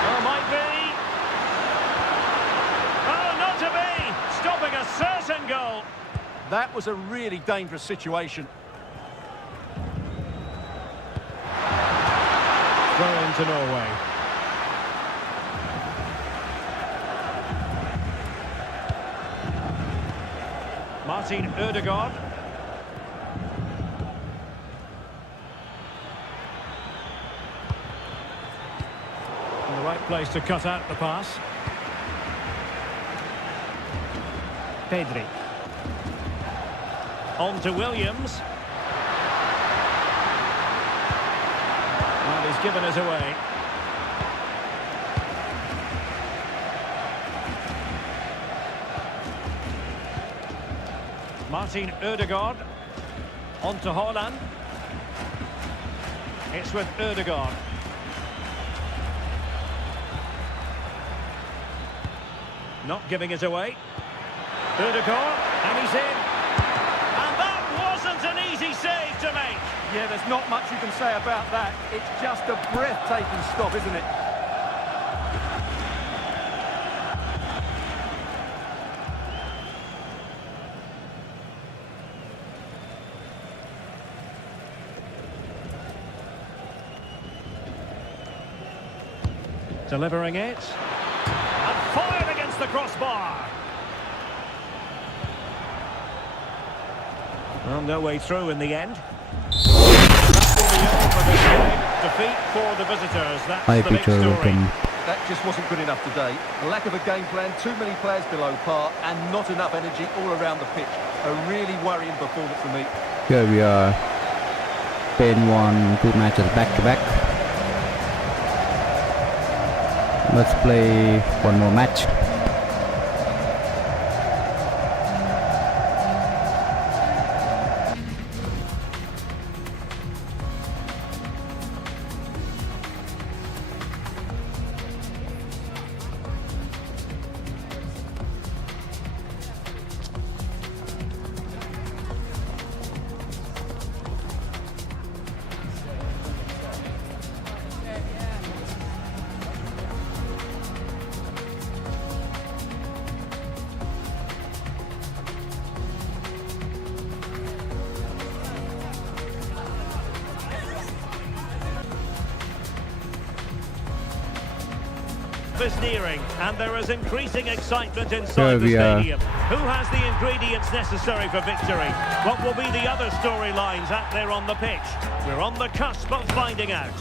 Oh, might be. Oh, not to be. Stopping a certain goal. That was a really dangerous situation. Throw into Norway. Martin Ødegaard. In the right place to cut out the pass. Pedri. On to Williams. And he's given us away. Martin Ødegaard. On to Haaland. It's with Ødegaard. Not giving it away. Ødegaard, and he's in. And that wasn't an easy save to make. Yeah, there's not much you can say about that. It's just a breathtaking stop, isn't it? Delivering it. And fired against the crossbar. Well, no way through in the end. That will be all for this game. Defeat for the visitors. That's the big story. That just wasn't good enough today. A lack of a game plan, too many players below par, and not enough energy all around the pitch. A really worrying performance for me. Here we are. Spain won 2 matches back to back. Let's play one more match. Is nearing, and there is increasing excitement inside the stadium. Who has the ingredients necessary for victory? What will be the other storylines out there on the pitch? We're on the cusp of finding out.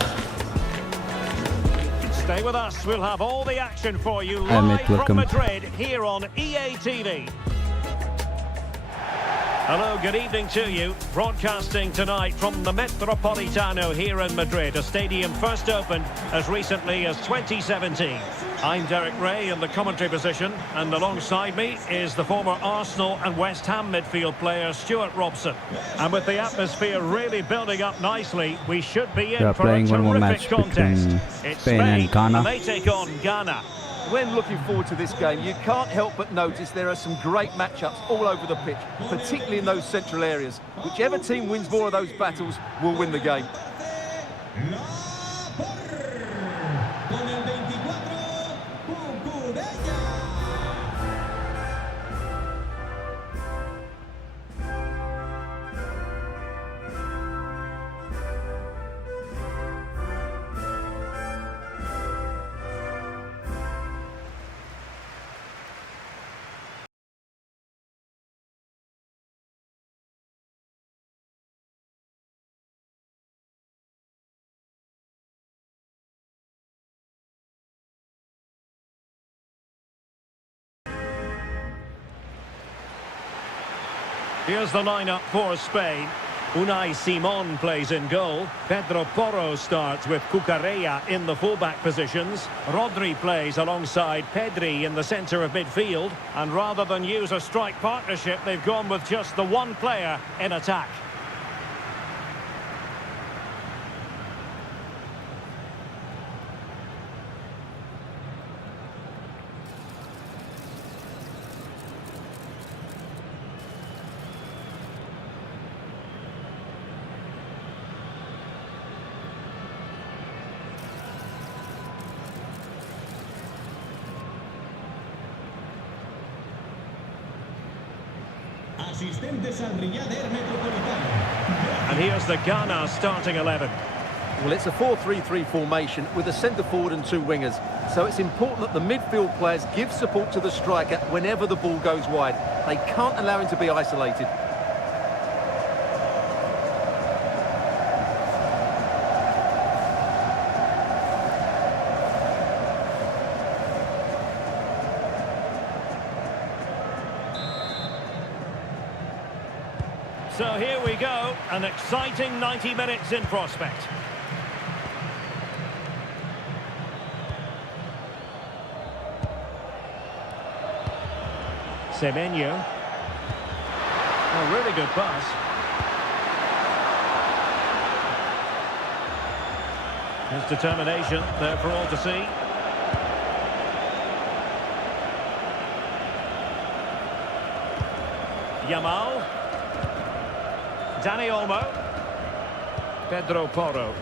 Stay with us, we'll have all the action for you live from Madrid here on EA TV. Hello, good evening to you. Broadcasting tonight from the Metropolitano here in Madrid, a stadium first opened as recently as 2017. I'm Derek Ray in the commentary position, and alongside me is the former Arsenal and West Ham midfield player Stuart Robson. And with the atmosphere really building up nicely, we should be in for a terrific contest. It's Spain and Ghana. They take on Ghana. When looking forward to this game, you can't help but notice there are some great matchups all over the pitch, particularly in those central areas. Whichever team wins more of those battles will win the game. Here's the lineup for Spain. Unai Simon plays in goal. Pedro Porro starts with Cucurella in the fullback positions. Rodri plays alongside Pedri in the centre of midfield. And rather than use a strike partnership, they've gone with just the one player in attack. Asistentes al Riader Metropolitano. And here's the Ghana starting 11. Well, it's a 4-3-3 formation with a centre forward and two wingers. So it's important that the midfield players give support to the striker whenever the ball goes wide. They can't allow him to be isolated. So here we go, an exciting 90 minutes in prospect. Semenyo. A really good pass. His determination there for all to see. Yamal. Dani Olmo. Pedro Porro.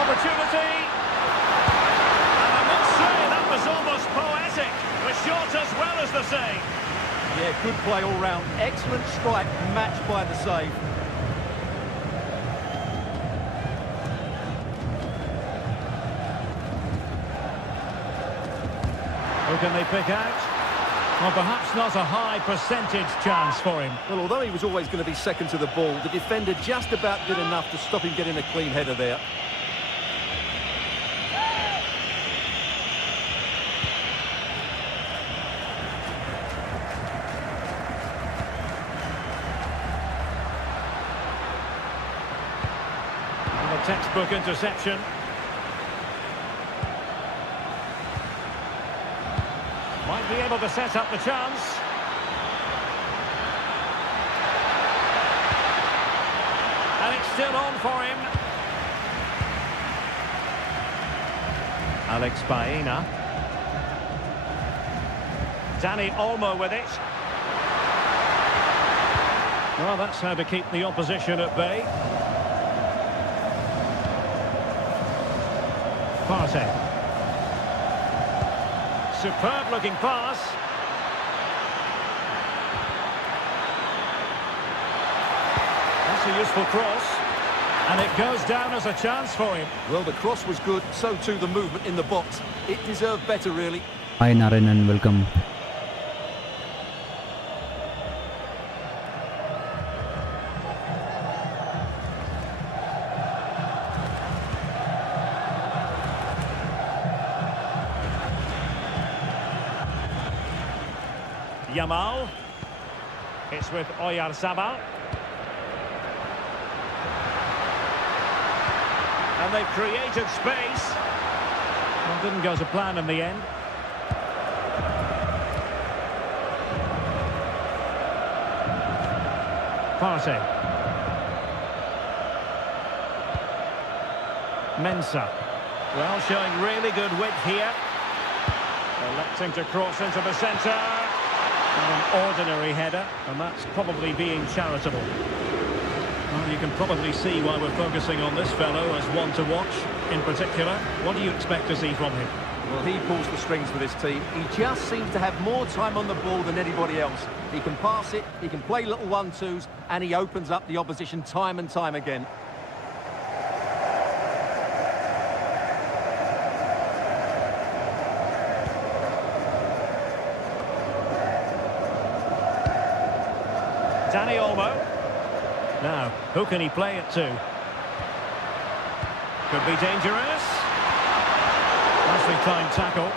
Opportunity. And I must say that was almost poetic. The shot as well as the save. Yeah, good play all round. Excellent strike, matched by the save. Who can they pick out? Well, perhaps not a high percentage chance for him. Well, although he was always going to be second to the ball, the defender just about did enough to stop him getting a clean header there. And a textbook interception. Might be able to set up the chance. And it's still on for him. Alex Baena. Dani Olmo with it. Well, that's how to keep the opposition at bay. Partey. Superb looking pass. That's a useful cross. And it goes down as a chance for him. Well, the cross was good, so too the movement in the box. It deserved better, really. Hi Narayan, welcome. Yamal. It's with Oyarzabal. And they've created space. Well, didn't go to plan in the end. Partey. Mensah. Well, showing really good width here. Electing to cross into the centre. Not an ordinary header, and that's probably being charitable. Well, you can probably see why we're focusing on this fellow as one to watch in particular. What do you expect to see from him? Well, he pulls the strings for this team. He just seems to have more time on the ball than anybody else. He can pass it, he can play little 1-2s, and he opens up the opposition time and time again. Dani Olmo. Now, who can he play it to? Could be dangerous. Nicely timed tackle.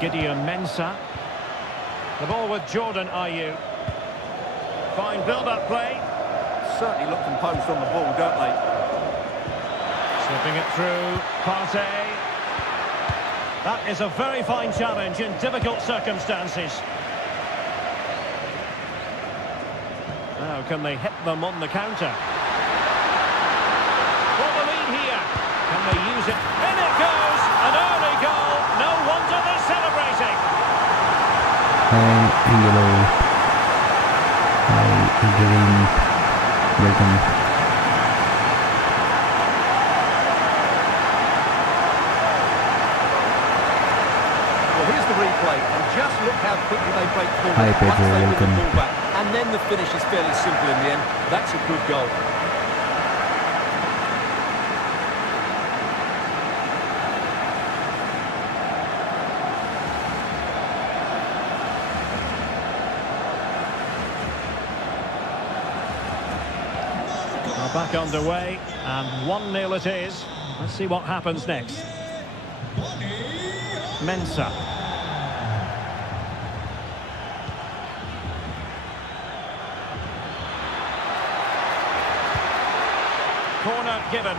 Mensah. The ball with Jordan Ayew. Fine build-up play. Certainly look composed on the ball, don't they? Slipping it through. Partey. That is a very fine challenge in difficult circumstances. Now, can they hit them on the counter? For the lead here. Can they use it? In it goes! An early goal. No wonder they're celebrating. Hi, Angelo. Hi, Adrian. Welcome. Well, here's the replay, and just look how quickly they break forward Hi, Pedro, once they win welcome. the ball back. And then the finish is fairly simple in the end. That's a good goal. Are back underway, and 1-0 it is. Let's see what happens next. Mensah. Corner given.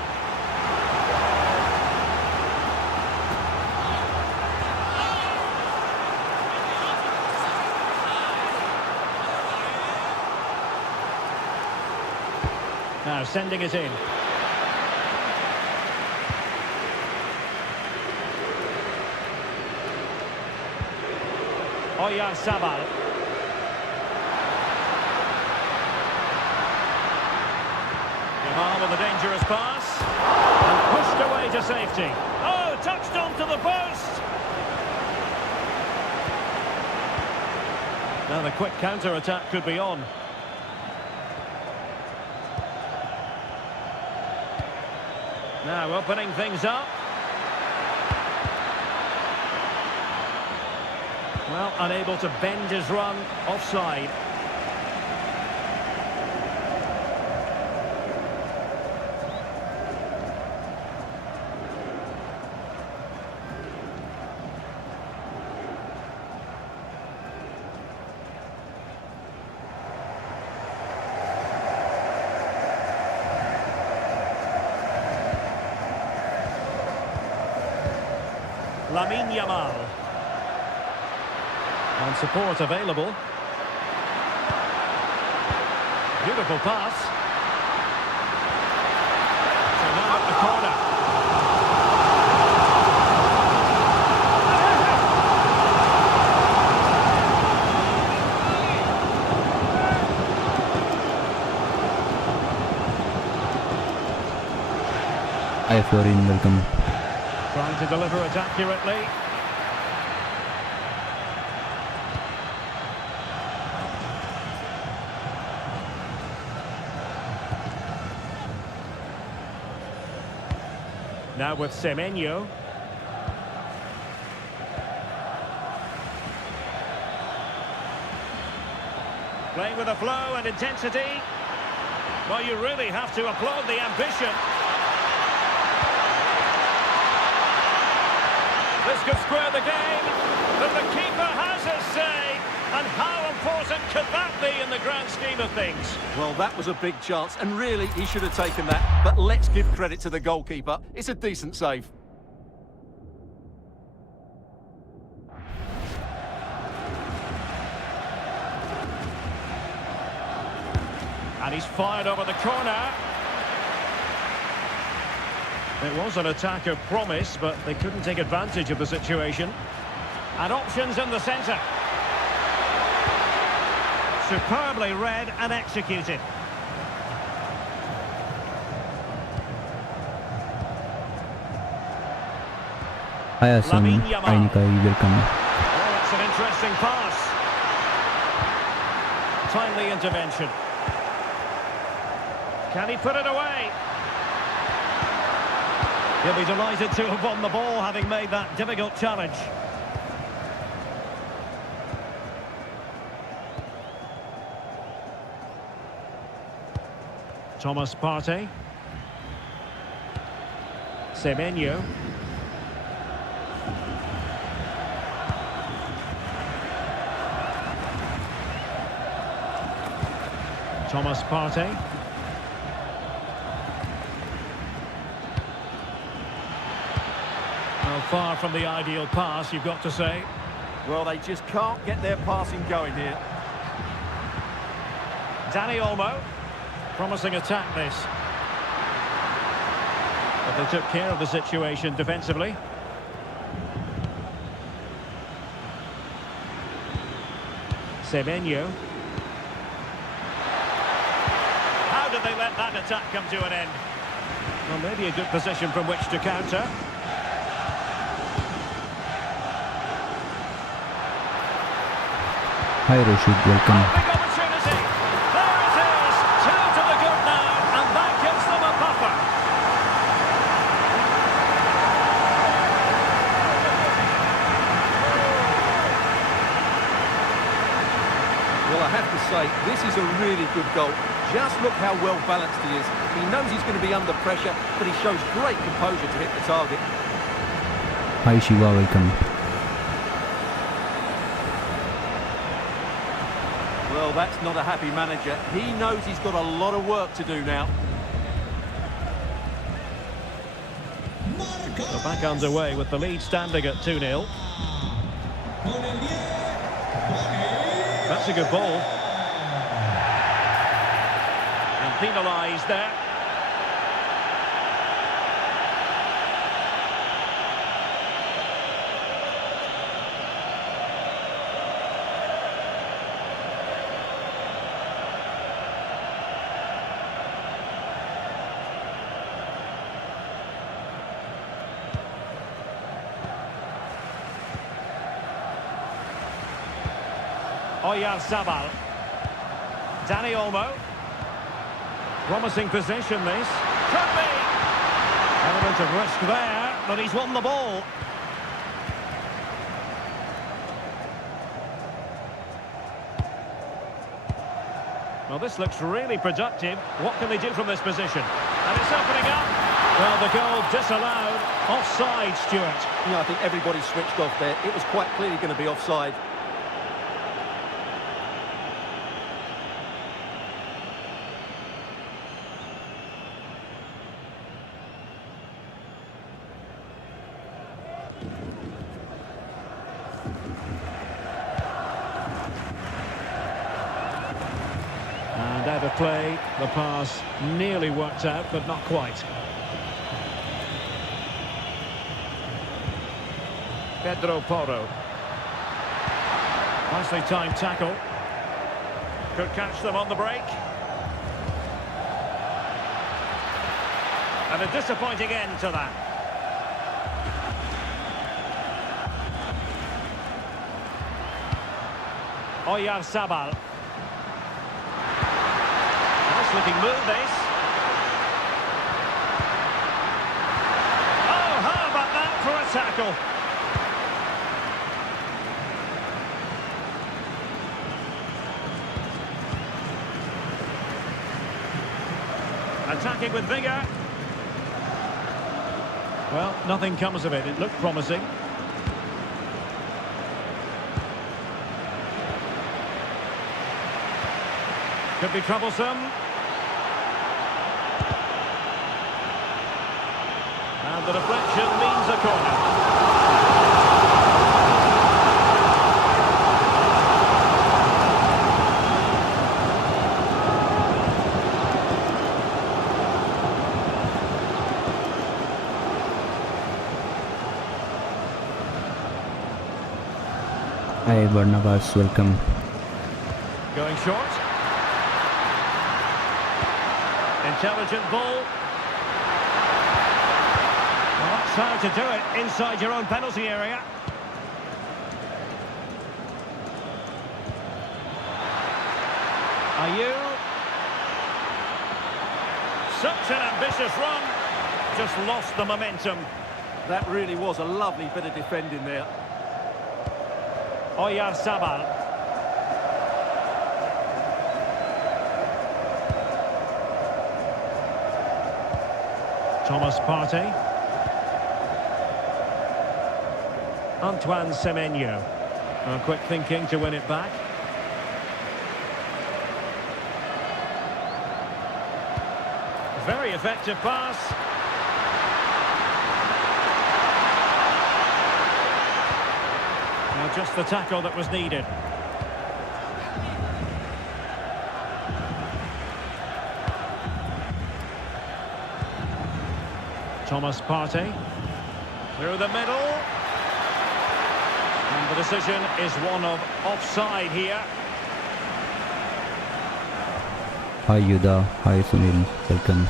Now sending it in. Oyarzabal. Yamal with a dangerous pass. And pushed away to safety. Oh, touched onto the post. Now the quick counter-attack could be on. Now opening things up. Well, unable to bend his run, offside. Yamal. And support available. Beautiful pass. So now at the corner. Hi, Florin, welcome. Trying to deliver it accurately. Now with Semenyo. Playing with a flow and intensity. Well, you really have to applaud the ambition. This could square the game, but the keeper has his say. And how important could that be in the grand scheme of things? Well, that was a big chance, and really, he should have taken that. But let's give credit to the goalkeeper. It's a decent save. And he's fired over the corner. It was an attack of promise, but they couldn't take advantage of the situation. And options in the centre. Superbly read and executed. Hi, Assam. Hi, Nikai, welcome. Oh, that's an interesting pass. Timely intervention. Can he put it away? He'll be delighted to have won the ball, having made that difficult challenge. Thomas Partey. Semenyo. Thomas Partey. Well, far from the ideal pass, you've got to say. Well, they just can't get their passing going here. Danny Olmo. Promising attack, this. But they took care of the situation defensively. Semenyo. How did they let that attack come to an end? Well, maybe a good position from which to counter. Hi Rashid, welcome. Big opportunity. There it is. 2 to the good now, and that gives them a buffer. Well, I have to say, this is a really good goal. Just look how well balanced he is. He knows he's going to be under pressure, but he shows great composure to hit the target. Hi Shiva, welcome. Well, that's not a happy manager. He knows he's got a lot of work to do now. They're back underway with the lead standing at 2-0. That's a good ball. And penalised there. Oyarzabal. Danny Olmo. Promising position, this. Could be. Element of risk there, but he's won the ball. Well, this looks really productive. What can they do from this position? And it's opening up. Well, the goal disallowed. Offside, Stuart. Yeah, I think everybody switched off there. It was quite clearly going to be offside. And out of play, the pass nearly worked out, but not quite. Pedro Porro. Nicely timed tackle. Could catch them on the break. And a disappointing end to that. Oyarzabal. Nice looking move, this. Oh, how about that for a tackle? Attacking with vigour. Well, nothing comes of it. It looked promising. Could be troublesome. And the deflection means a corner. Hi Barnabas, welcome. Going short. Intelligent ball. Well, that's how to do it inside your own penalty area. Are you? Such an ambitious run. Just lost the momentum. That really was a lovely bit of defending there. Oyarzabal. Thomas Partey. Antoine Semenyo. Quick thinking to win it back. Very effective pass. Now just the tackle that was needed. Thomas Partey through the middle. And the decision is one of offside here. Hi Yuda, hi Sunil, welcome.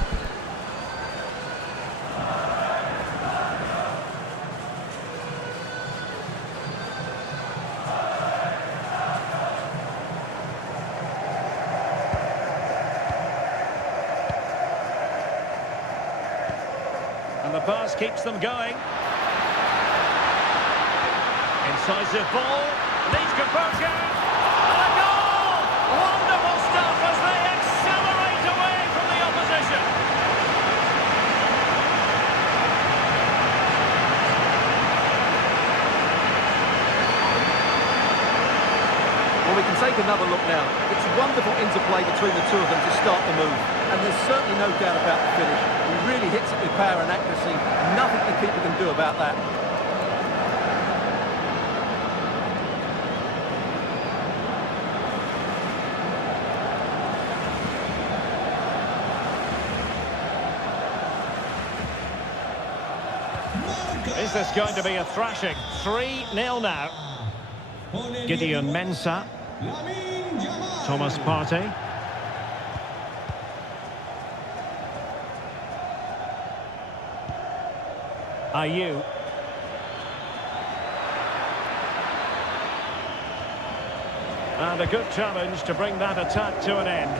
And the pass keeps them going. Incisive ball, needs composure, and a goal! Wonderful stuff as they accelerate away from the opposition. Well, we can take another look now. It's wonderful interplay between the two of them to start the move. And there's certainly no doubt about the finish. He really hits it with power and accuracy. Nothing the keeper can do about that. Is this going to be a thrashing? 3-0 now. Gideon Mensah. Thomas Partey. Ayew. And a good challenge to bring that attack to an end.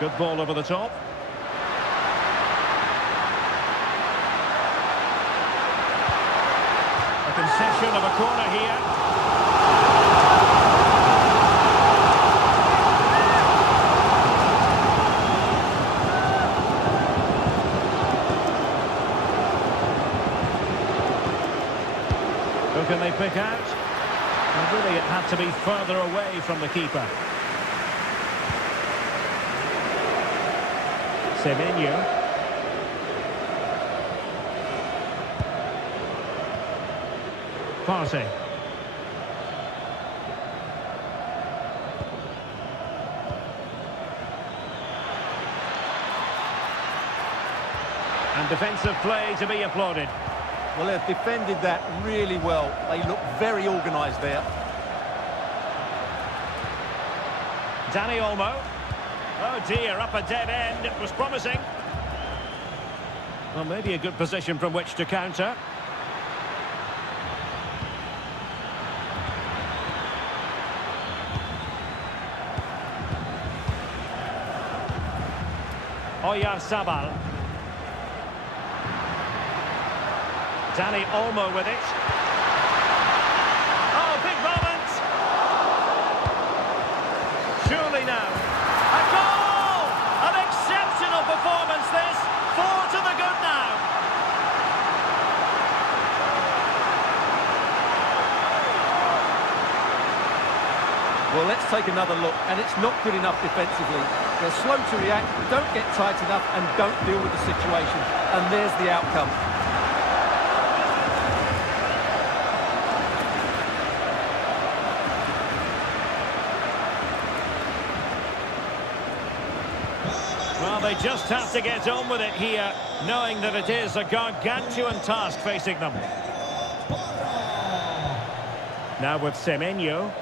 Good ball over the top. A concession of a corner here. Who can they pick out? Well, really, it had to be further away from the keeper. Semenyo. Partey. And defensive play to be applauded. Well, they've defended that really well. They look very organised there. Dani Olmo. Oh dear, up a dead end. It was promising. Well, maybe a good position from which to counter. Oyarzabal. Dani Olmo with it. Oh, big moment! Surely now. A goal! An exceptional performance this. 4 to the good now. Well, let's take another look, and it's not good enough defensively. They're slow to react, don't get tight enough, and don't deal with the situation. And there's the outcome. Well, they just have to get on with it here, knowing that it is a gargantuan task facing them. Now with Semenyo.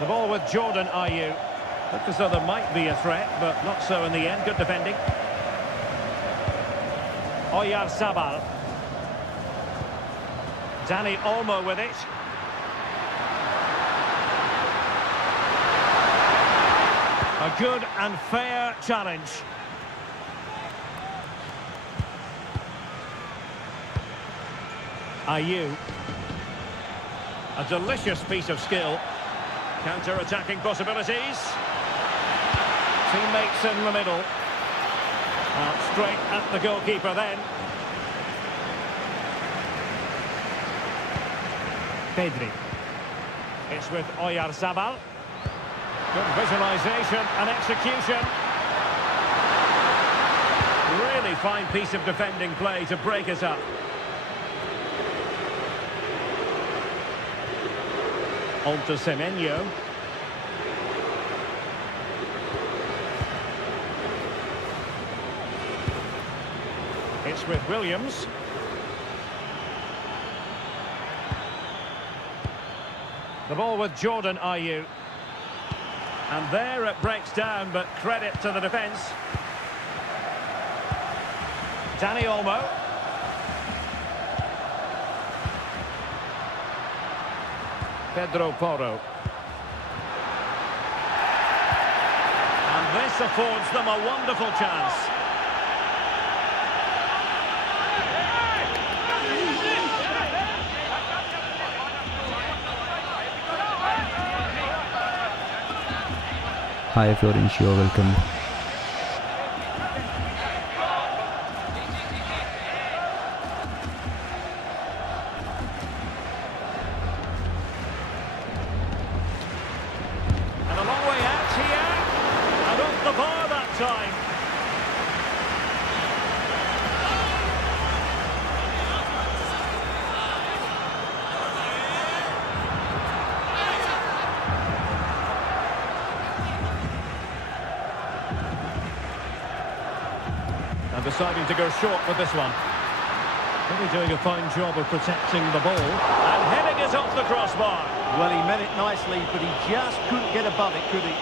The ball with Jordan Ayew. Looked as though there might be a threat, but not so in the end. Good defending. Oyarzabal. Dani Olmo with it. A good and fair challenge. Ayew. A delicious piece of skill. Counter-attacking possibilities. Teammates in the middle. Straight at the goalkeeper then. Pedri. It's with Oyarzabal. Good visualisation and execution. Really fine piece of defending play to break us up. On to Semenyo. It's with Williams. The ball with Jordan Ayew. And there it breaks down, but credit to the defence. Dani Olmo. Pedro Porro. And this affords them a wonderful chance. Hi Florencio, welcome. And a long way out here. And off the bar that time. And deciding to go short with this one. Really doing a fine job of protecting the ball. And heading it off the crossbar. Well, he meant it nicely, but he just couldn't get above it, could he?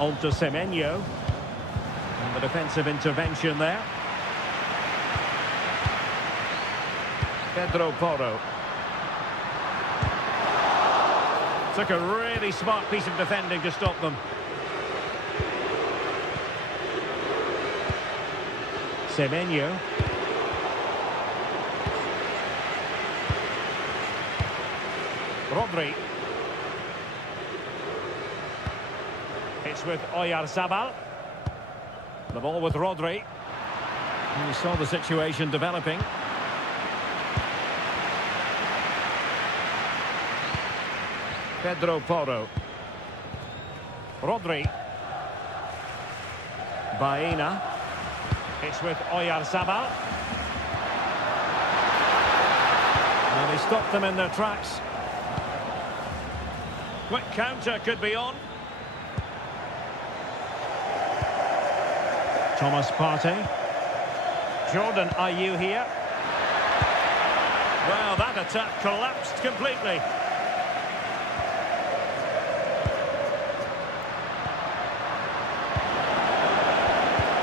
On to Semenyo. And the defensive intervention there. Pedro Porro. Took a really smart piece of defending to stop them. Semenyo. Rodri. It's with Oyarzabal. The ball with Rodri. And we saw the situation developing. Pedro Porro. Rodri. Baena. It's with Oyarzabal. And they stopped them in their tracks. Quick counter could be on. Thomas Partey. Jordan Ayew here. Well, that attack collapsed completely.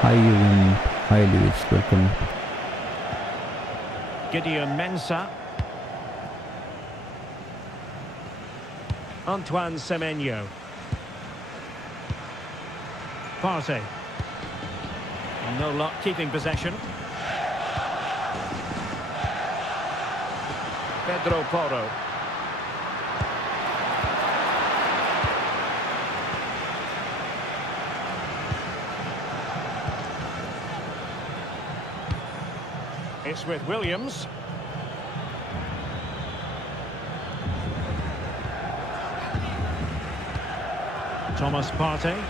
Hi Ewan, hi Lewis, welcome. Gideon Mensah. Antoine Semenyo. Partey. And no luck keeping possession. Pedro Porro. It's with Williams. Thomas Partey.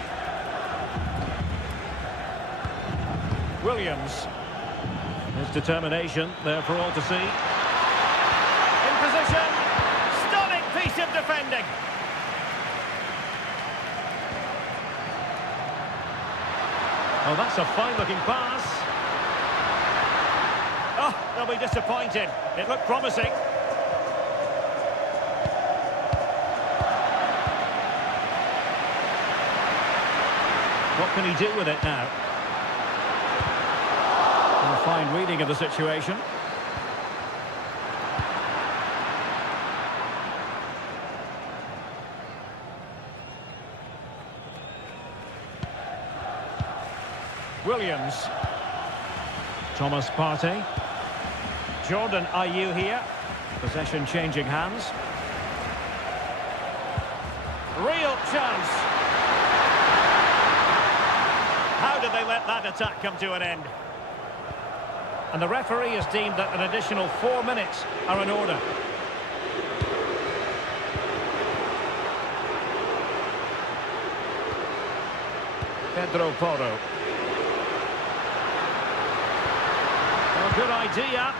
Williams. His determination there for all to see. In position. Stunning piece of defending. Oh, that's a fine-looking pass. Oh, they'll be disappointed. It looked promising. What can he do with it now? A fine reading of the situation. Williams. Thomas Partey. Jordan Ayew here. Possession changing hands. Real chance. How did they let that attack come to an end? And the referee has deemed that an additional 4 minutes are in order. Pedro Porro. Well, good idea.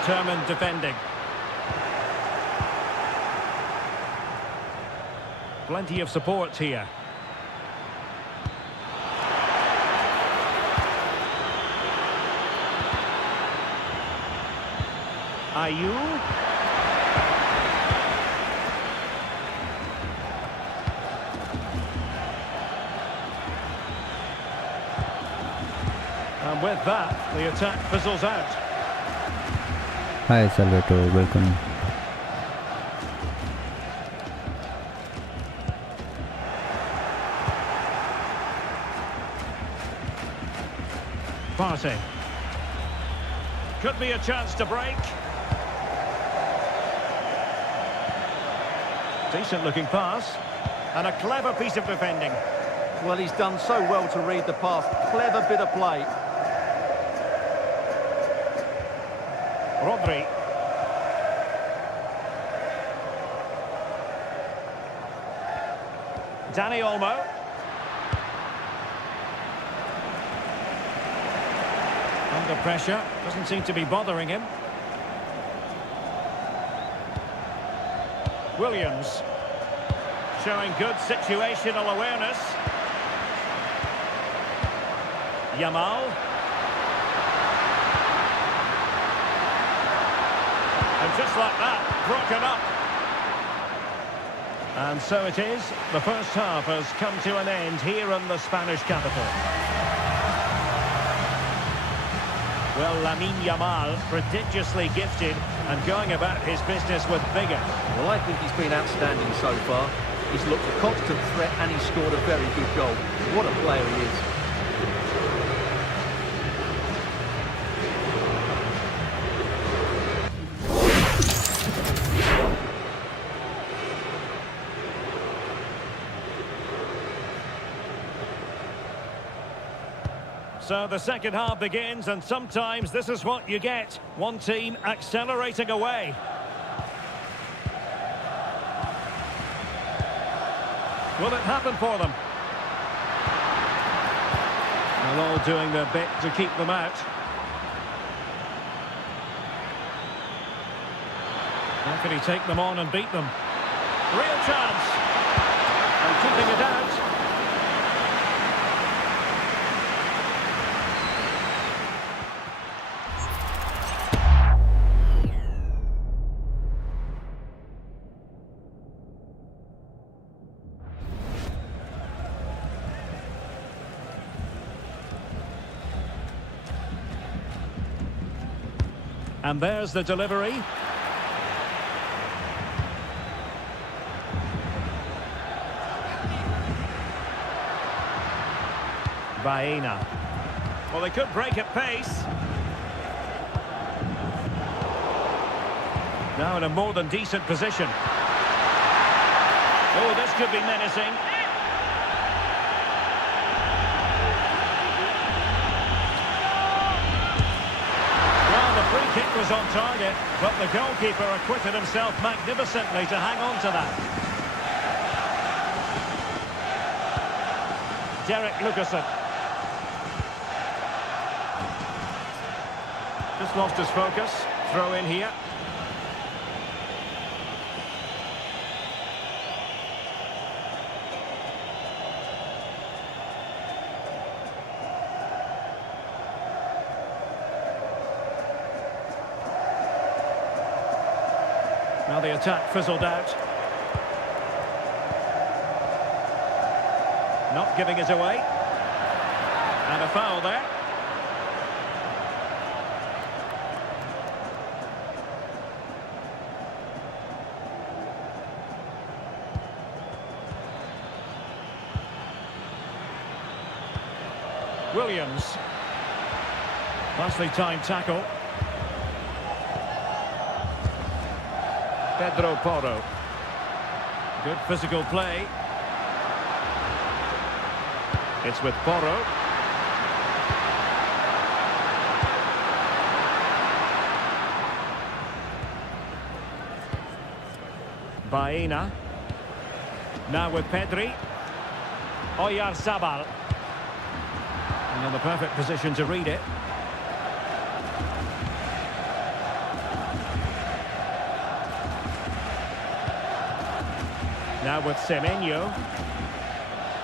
Determined defending. Plenty of support here. Ayew. And with that, the attack fizzles out. Hi Salvatore, welcome. Partey. Could be a chance to break. Decent looking pass. And a clever piece of defending. Well, he's done so well to read the pass. Clever bit of play. Rodri. Dani Olmo. Under pressure. Doesn't seem to be bothering him. Williams. Showing good situational awareness. Yamal. And just like that, broken up. And so it is. The first half has come to an end here in the Spanish capital. Well, Lamine Yamal, prodigiously gifted and going about his business with vigour. Well, I think he's been outstanding so far. He's looked a constant threat and he's scored a very good goal. What a player he is. So the second half begins, and sometimes this is what you get. One team accelerating away. Will it happen for them? They're all doing their bit to keep them out. How can he take them on and beat them? Real chance! And keeping it out. And there's the delivery. Baena. Well, they could break at pace. Now in a more than decent position. Oh, this could be menacing. Kick was on target, but the goalkeeper acquitted himself magnificently to hang on to that. Derek Lucasen. Just lost his focus. Throw in here. Now the attack fizzled out. Not giving it away. And a foul there. Williams. Nicely timed tackle. Pedro Porro. Good physical play. It's with Porro. Baena. Now with Pedri. Oyarzabal. And in the perfect position to read it. Now with Semenyo.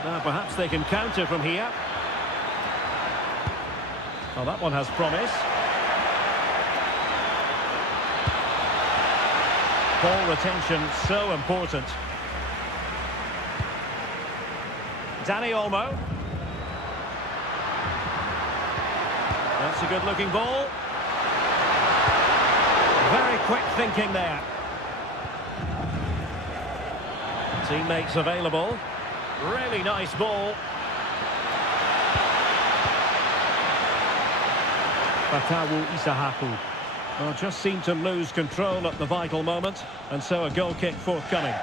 Now perhaps they can counter from here. Oh, that one has promise. Ball retention so important. Dani Olmo. That's a good looking ball. Very quick thinking there. Teammates available. Really nice ball. Fatawu Isahaku. Well, just seemed to lose control at the vital moment, and so a goal kick forthcoming.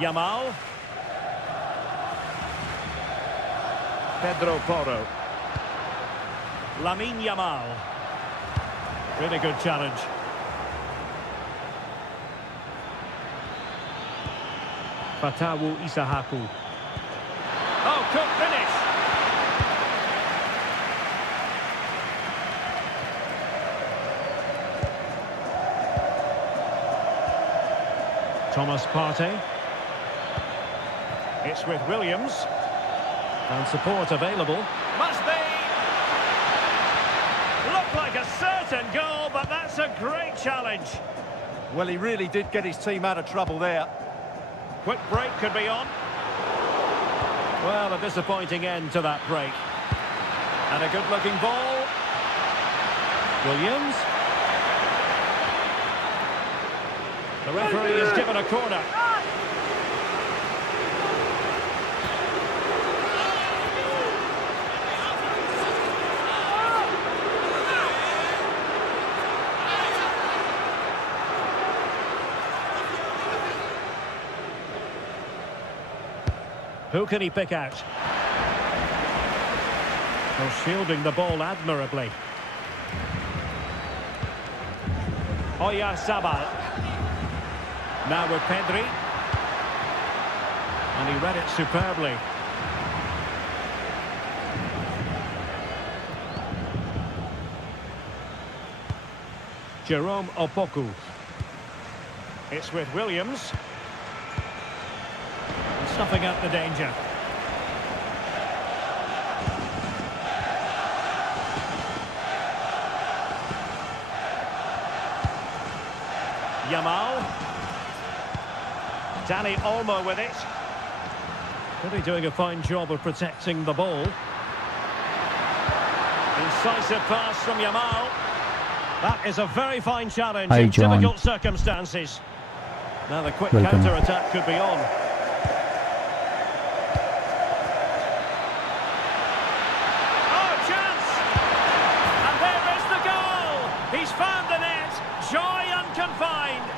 Yamal. Pedro Porro. Lamine Yamal. Really good challenge. Fatawu Isahaku. Oh, good finish. Thomas Partey. It's with Williams. And support available. Must be! Looked like a certain goal, but that's a great challenge. Well, he really did get his team out of trouble there. Quick break could be on. Well, a disappointing end to that break. And a good-looking ball. Williams. The referee has given a corner. Who can he pick out? Well, shielding the ball admirably. Oyarzabal. Now with Pedri. And he read it superbly. Jerome Opoku. It's with Williams. Stuffing out the danger. Yamal. Dani Olmo with it. Really doing a fine job of protecting the ball. Incisive pass from Yamal. That is a very fine challenge in difficult circumstances. Now the quick counter-attack could be on. He's found the net. Joy unconfined.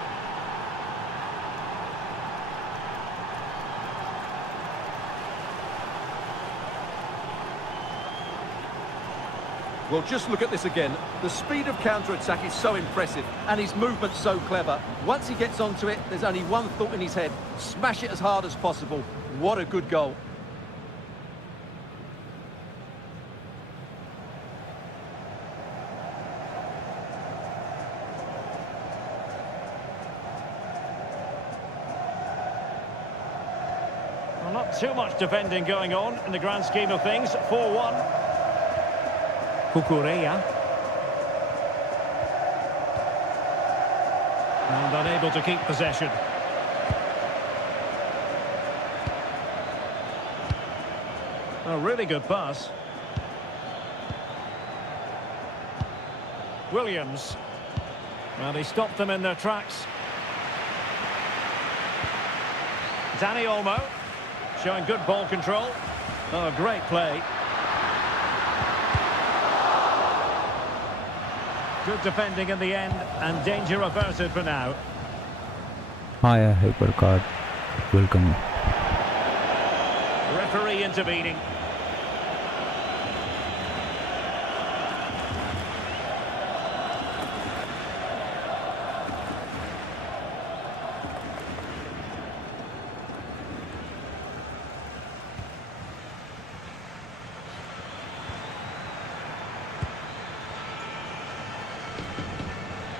Well, just look at this again. The speed of counter-attack is so impressive, and his movement's so clever. Once he gets onto it, there's only one thought in his head. Smash it as hard as possible. What a good goal. Well, not too much defending going on in the grand scheme of things. 4-1. Cucurella. And unable to keep possession. A really good pass. Williams. Well, he stopped them in their tracks. Dani Olmo, showing good ball control. Oh, great play. Good defending in the end, and danger averted for now. Hiya, Hypercard. Welcome. Referee intervening.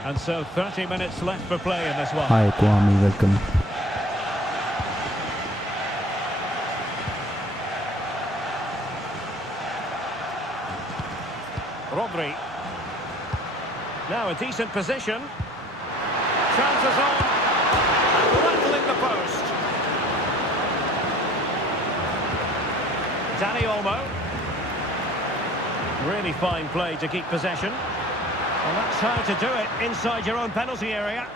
And so 30 minutes left for play in this one. Hi, Kwame. Welcome. Rodri. Now a decent position. Chances on. And rattling the post. Dani Olmo. Really fine play to keep possession. And that's how to do it inside your own penalty area.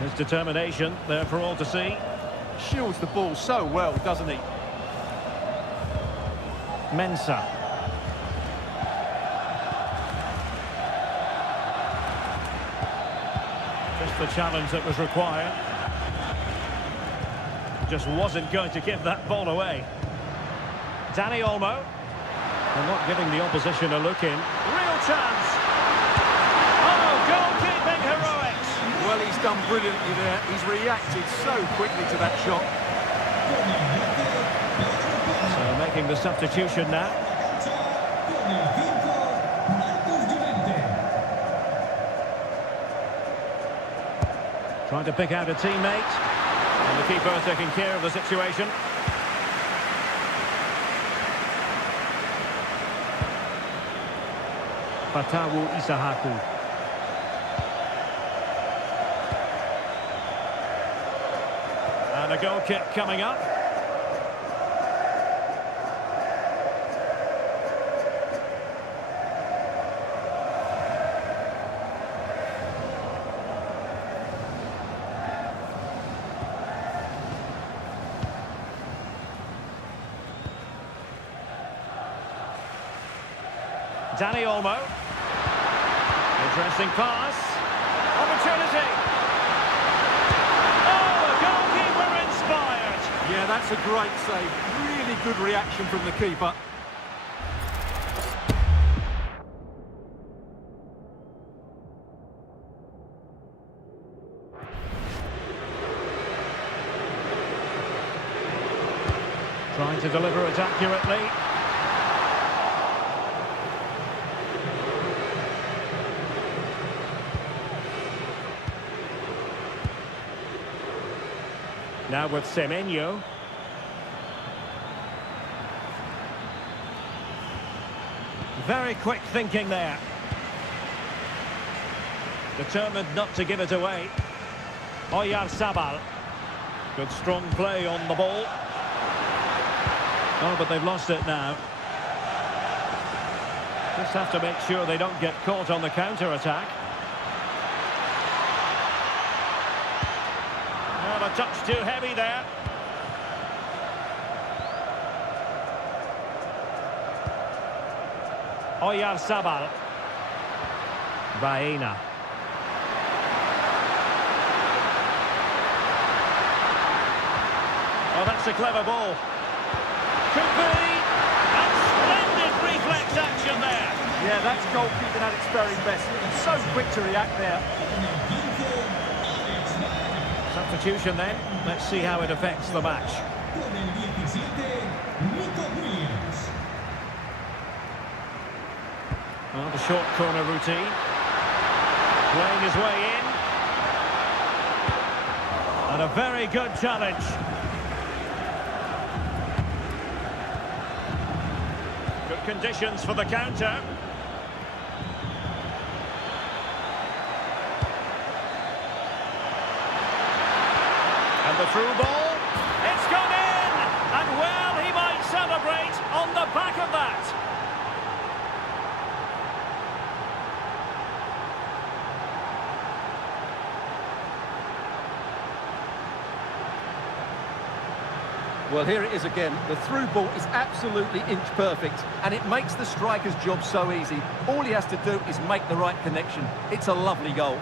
His determination there for all to see. Shields the ball so well, doesn't he? Mensah. Just the challenge that was required. Just wasn't going to give that ball away. Dani Olmo. And not giving the opposition a look in. Real chance. Oh, goalkeeping heroics. Well, he's done brilliantly there. He's reacted so quickly to that shot. So making the substitution now. Trying to pick out a teammate. And the keeper taking care of the situation. Fatawu Isahaku. And a goal kick coming up. Dani Olmo. Interesting pass. Opportunity. Oh, a goalkeeper inspired. Yeah, that's a great save. Really good reaction from the keeper. Trying to deliver it accurately. Now with Semenyo. Very quick thinking there. Determined not to give it away. Oyarzabal. Good strong play on the ball. Oh, but they've lost it now. Just have to make sure they don't get caught on the counter-attack. A touch too heavy there. Oyarzabal. Baena. Oh, that's a clever ball. Could be. And splendid reflex action there. Yeah, that's goalkeeping at its very best. So quick to react there. Substitution then. Let's see how it affects the match. Well, the short corner routine. Playing his way in. And a very good challenge. Good conditions for the counter. And the through ball, it's gone in! And well, he might celebrate on the back of that. Well, here it is again. The through ball is absolutely inch perfect, and it makes the striker's job so easy. All he has to do is make the right connection. It's a lovely goal.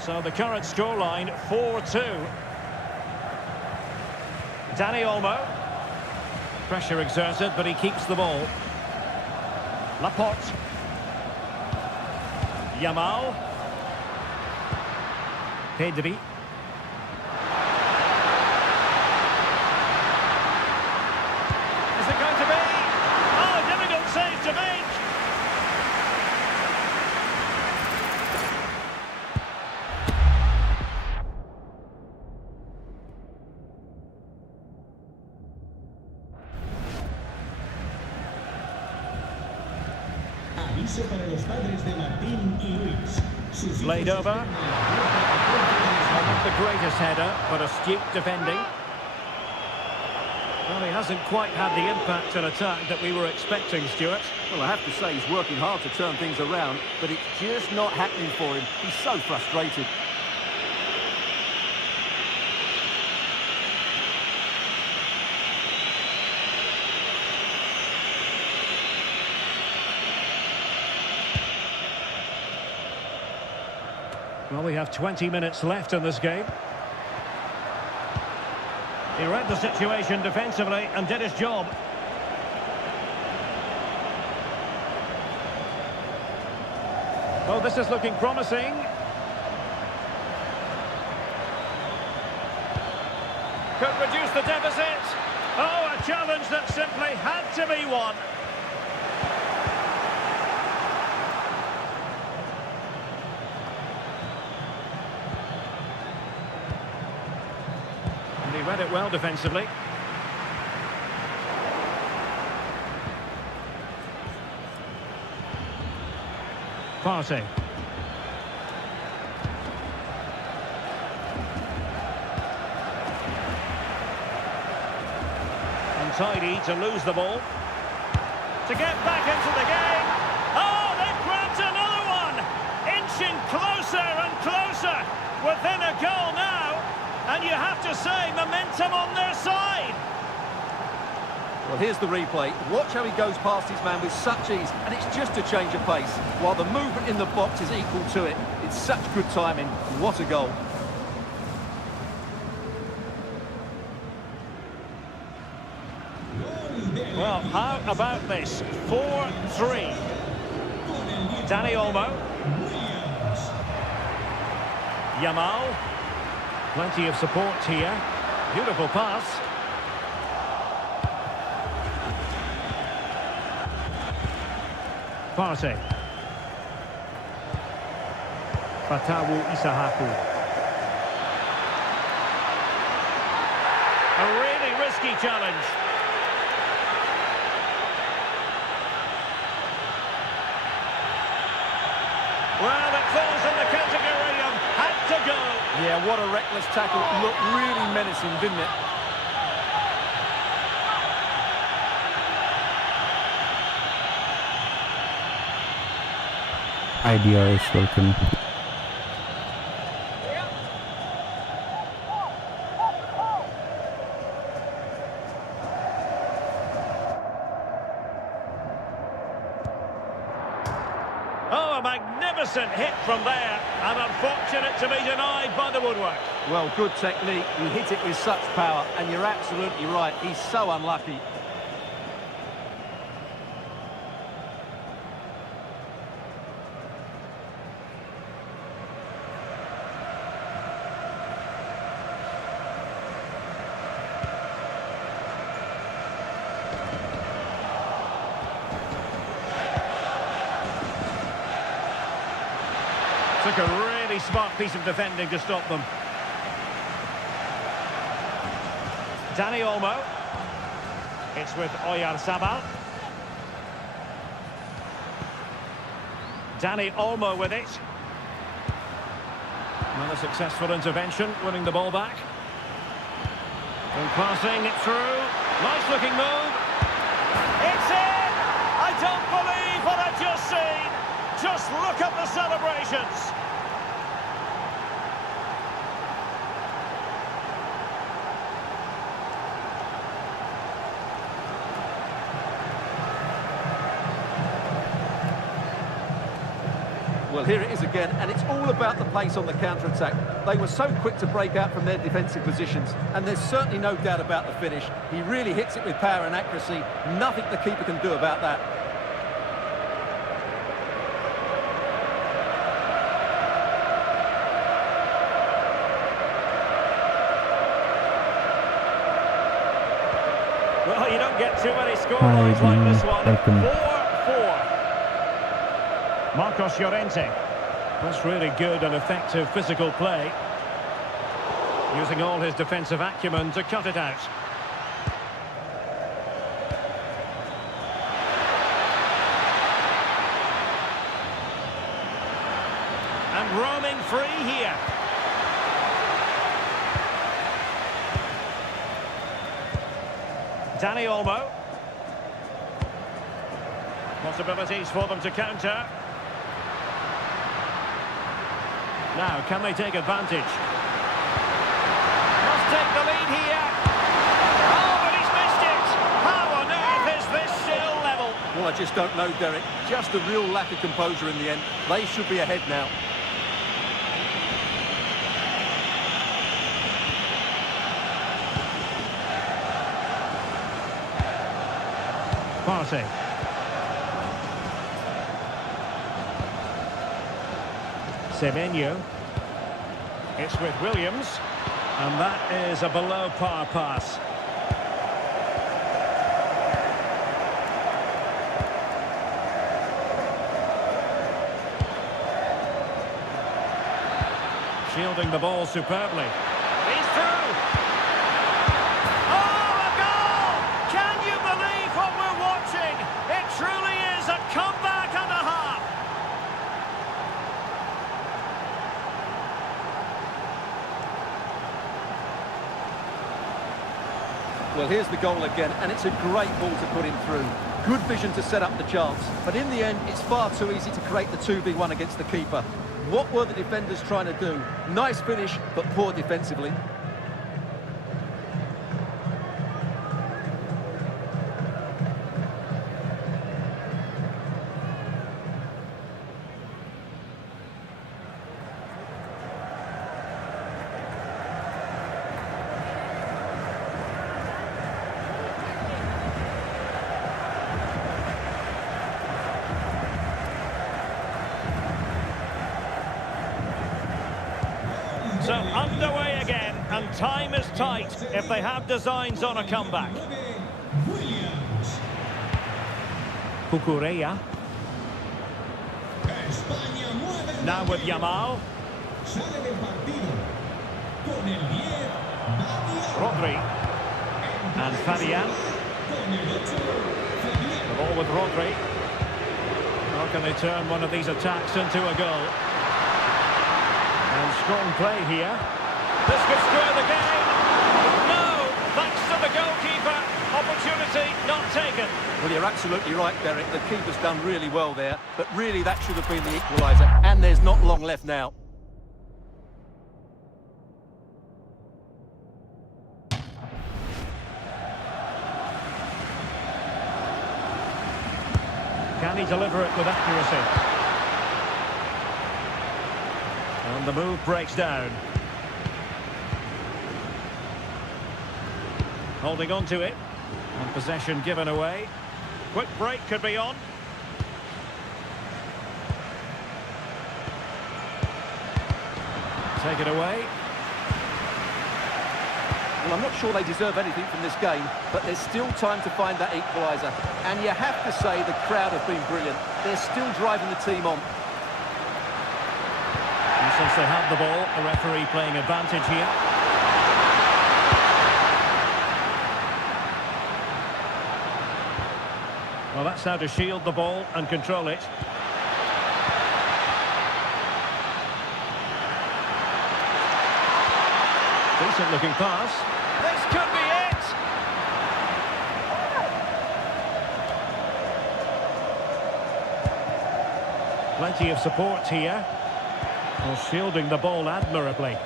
So the current scoreline, 4-2. Dani Olmo. Pressure exerted, but he keeps the ball. Laporte. Yamal. Pedri. Is it going to be? Oh, difficult save to make. Aviso para los padres de Martín y Luis. Sus Played hijos over. están en la Not the greatest header, but astute defending. Well, he hasn't quite had the impact and attack that we were expecting, Stuart. Well, I have to say he's working hard to turn things around, but it's just not happening for him. He's so frustrated. Well, we have 20 minutes left in this game. He read the situation defensively and did his job. Oh, this is looking promising. Could reduce the deficit. Oh, a challenge that simply had to be won. And he read it well defensively. Partey. Untidy to lose the ball. To get back into the game. Oh, they've grabbed another one. Inching closer and closer. Within a goal now. And you have to say, momentum on their side. Well, here's the replay. Watch how he goes past his man with such ease, and it's just a change of pace, while the movement in the box is equal to it. It's such good timing. What a goal. Well, how about this? 4-3. Dani Olmo. Yamal. Plenty of support here. Beautiful pass. Partey. Fatawu Isahaku. A really risky challenge. Well, it falls in the category of had to go. Yeah, what a reckless tackle. Looked really menacing, didn't it? Idea is welcome. Oh, a magnificent hit from there, and unfortunate to be denied by the woodwork. Well, good technique. He hit it with such power, and you're absolutely right. He's so unlucky. Took a really smart piece of defending to stop them. Dani Olmo. It's with Oyarzabal. Dani Olmo with it. Another successful intervention, winning the ball back. And passing it through. Nice looking move. It's in! I don't believe what I've just seen. Just look at the celebrations. Well, here it is again, and it's all about the pace on the counter-attack. They were so quick to break out from their defensive positions, and there's certainly no doubt about the finish. He really hits it with power and accuracy. Nothing the keeper can do about that. Well, you don't get too many scorelines like this one. Welcome. 4-4. Marcos Llorente. That's really good and effective physical play. Using all his defensive acumen to cut it out. And roaming free here. Dani Olmo. Possibilities for them to counter. Now, can they take advantage? Must take the lead here. Oh, but he's missed it. How on earth is this still level? Well, I just don't know, Derek. Just a real lack of composure in the end. They should be ahead now. Partey. Semenyo. It's with Williams. And that is a below par pass. Shielding the ball superbly. He's through! Oh, a goal! Can you believe what we're watching? It truly is a comeback and a half. Well, here's the goal again, and it's a great ball to put him through. Good vision to set up the chance, but in the end, it's far too easy to create the 2v1 against the keeper. What were the defenders trying to do? Nice finish, but poor defensively. So underway again, and time is tight if they have designs on a comeback. Williams. Cucurella. España mueve el Now with banquillo. Yamal. Sale del partido. Con el 10, Dani Rodri. And Fabian. Con el 8, Fabián. The ball with Rodri. How can they turn one of these attacks into a goal? And strong play here. This could square the game. No, thanks to the goalkeeper. Opportunity not taken. Well, you're absolutely right, Derek. The keeper's done really well there, but really that should have been the equaliser, and there's not long left now. Can he deliver it with accuracy? And the move breaks down. Holding on to it. And possession given away. Quick break could be on. Take it away. Well, I'm not sure they deserve anything from this game, but there's still time to find that equaliser. And you have to say the crowd have been brilliant. They're still driving the team on. And since they have the ball, the referee playing advantage here. That's how to shield the ball and control it. Decent looking pass. This could be it! Plenty of support here. Well, shielding the ball admirably.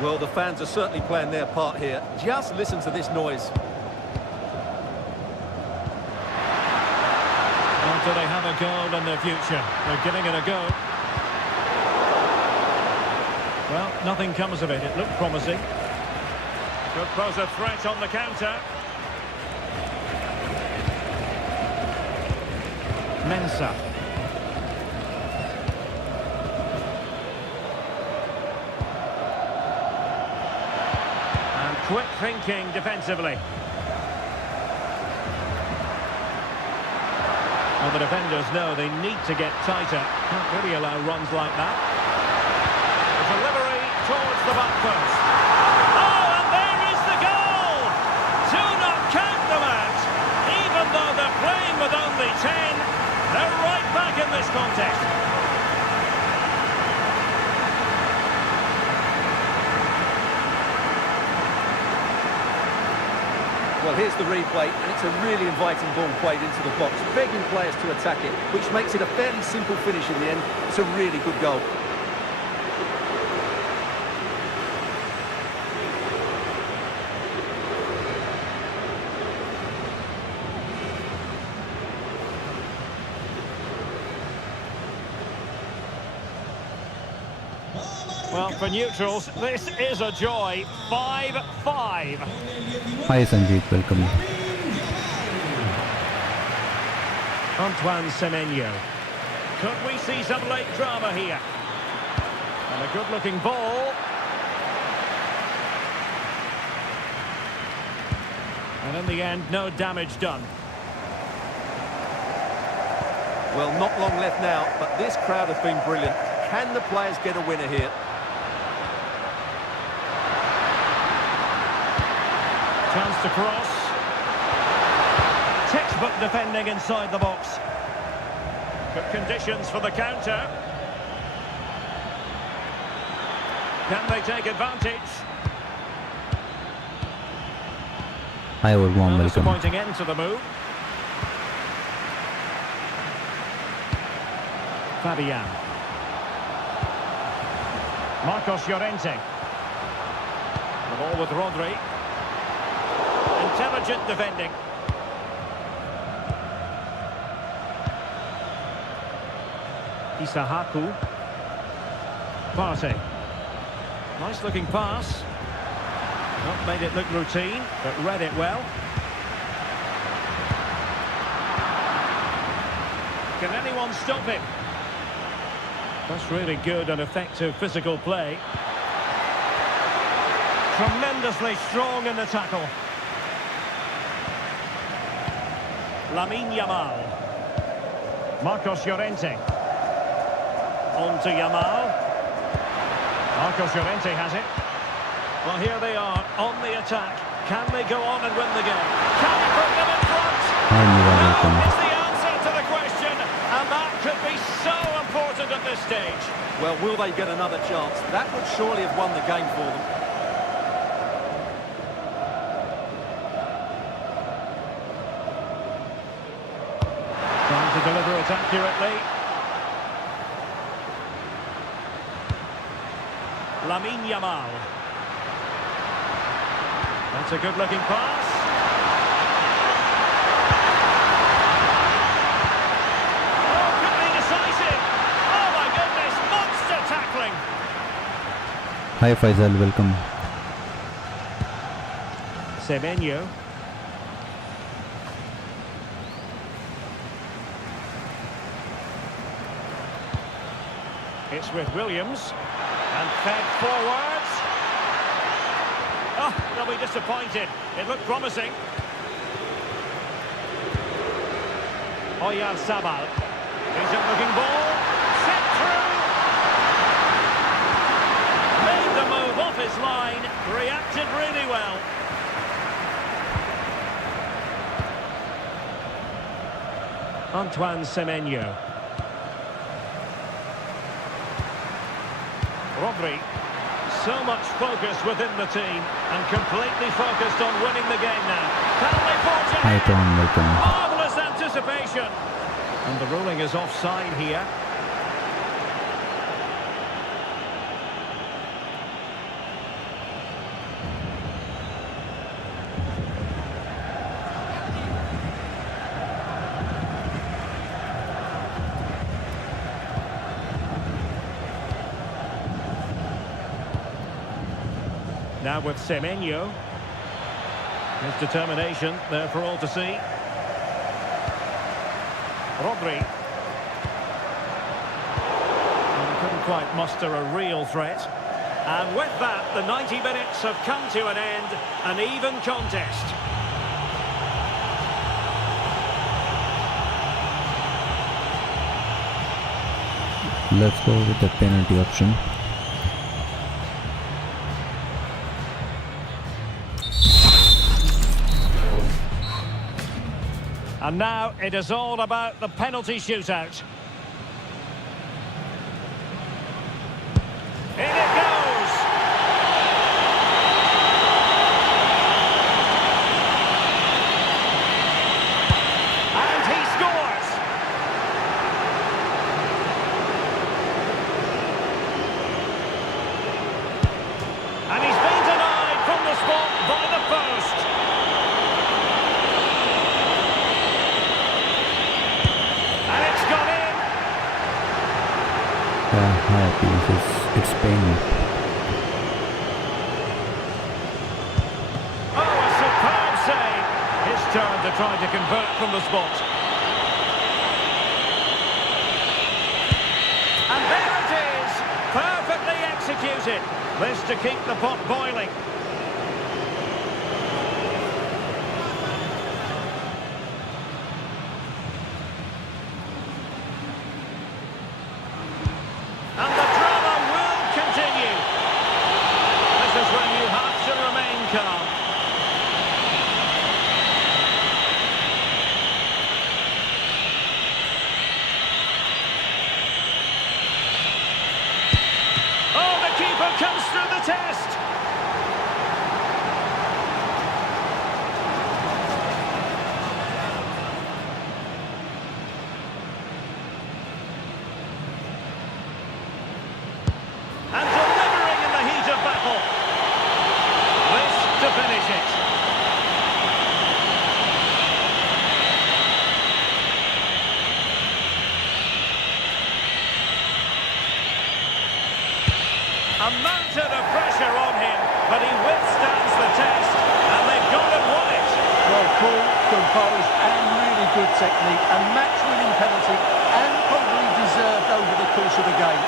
Well, the fans are certainly playing their part here. Just listen to this noise. Well, do they have a goal in their future? They're giving it a go. Well, nothing comes of it. It looked promising. Could pose a threat on the counter. Mensah. And quick thinking defensively. Well, the defenders know they need to get tighter. Can't really allow runs like that. Delivery towards the back post. Oh, and there is the goal! Do not count them out. Even though they're playing with only 10, they're right back in this contest. Well, here's the replay, and it's a really inviting ball played into the box, begging players to attack it, which makes it a fairly simple finish in the end. It's a really good goal. Well, for neutrals, this is a joy. 5-5. Hi Sanjeev, welcome. Antoine Semenyo. Could we see some late drama here? And a good-looking ball. And in the end, no damage done. Well, not long left now, but this crowd has been brilliant. Can the players get a winner here? Chance to cross. Textbook defending inside the box. Good conditions for the counter. Can they take advantage? Hi, warm welcome. Disappointing end to the move. Fabian. Marcos Llorente. The ball with Rodri. Intelligent defending. Isahaku. Partey. Nice looking pass. Not made it look routine, but read it well. Can anyone stop him? That's really good and effective physical play. Tremendously strong in the tackle. Lamine Yamal. Marcos Llorente. On to Yamal. Marcos Llorente has it. Well, here they are on the attack. Can they go on and win the game? Can he put them in front? Hi Mira, No welcome. is the answer to the question, and that could be so important at this stage. Well, will they get another chance? That would surely have won the game for them. Trying to deliver it accurately. Lamine Yamal. That's a good-looking pass. Oh, could be decisive. Oh, my goodness, monster tackling. Hi Faisal, welcome. Semenyo. It's with Williams. And fed forwards. Oh, they'll be disappointed. It looked promising. Oyarzabal. Decent looking ball. Set through. Made the move off his line. Reacted really well. Antoine Semenyo. Rodri. So much focus within the team and completely focused on winning the game now. Penalty for Hi Tom, welcome. marvellous anticipation. And the ruling is offside here. Now with Semenyo. His determination there for all to see. Rodri. Well, he couldn't quite muster a real threat. And with that, the 90 minutes have come to an end. An even contest. Let's go with the penalty option. And now it is all about the penalty shootout. In it goes! And he scores! And he's been denied from the spot by the post. And it's gone in. It's Spain. Oh, a superb save. His turn to try to convert from the spot. And there it is. Perfectly executed. This to keep the pot boiling. And the drama will continue. This is when you have to remain calm. Oh, the keeper comes through the test. And delivering in the heat of battle. This to finish it. A mountain of pressure on him, but he withstands the test, and they've gone and won it. Well, cool, composed, and really good technique. A match-winning penalty, and probably deserved over the course of the game.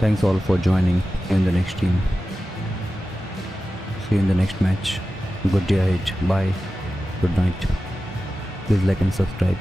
Thanks all for joining in the next team. See you in the next match. Good day ahead. Bye. Good night. Please like and subscribe.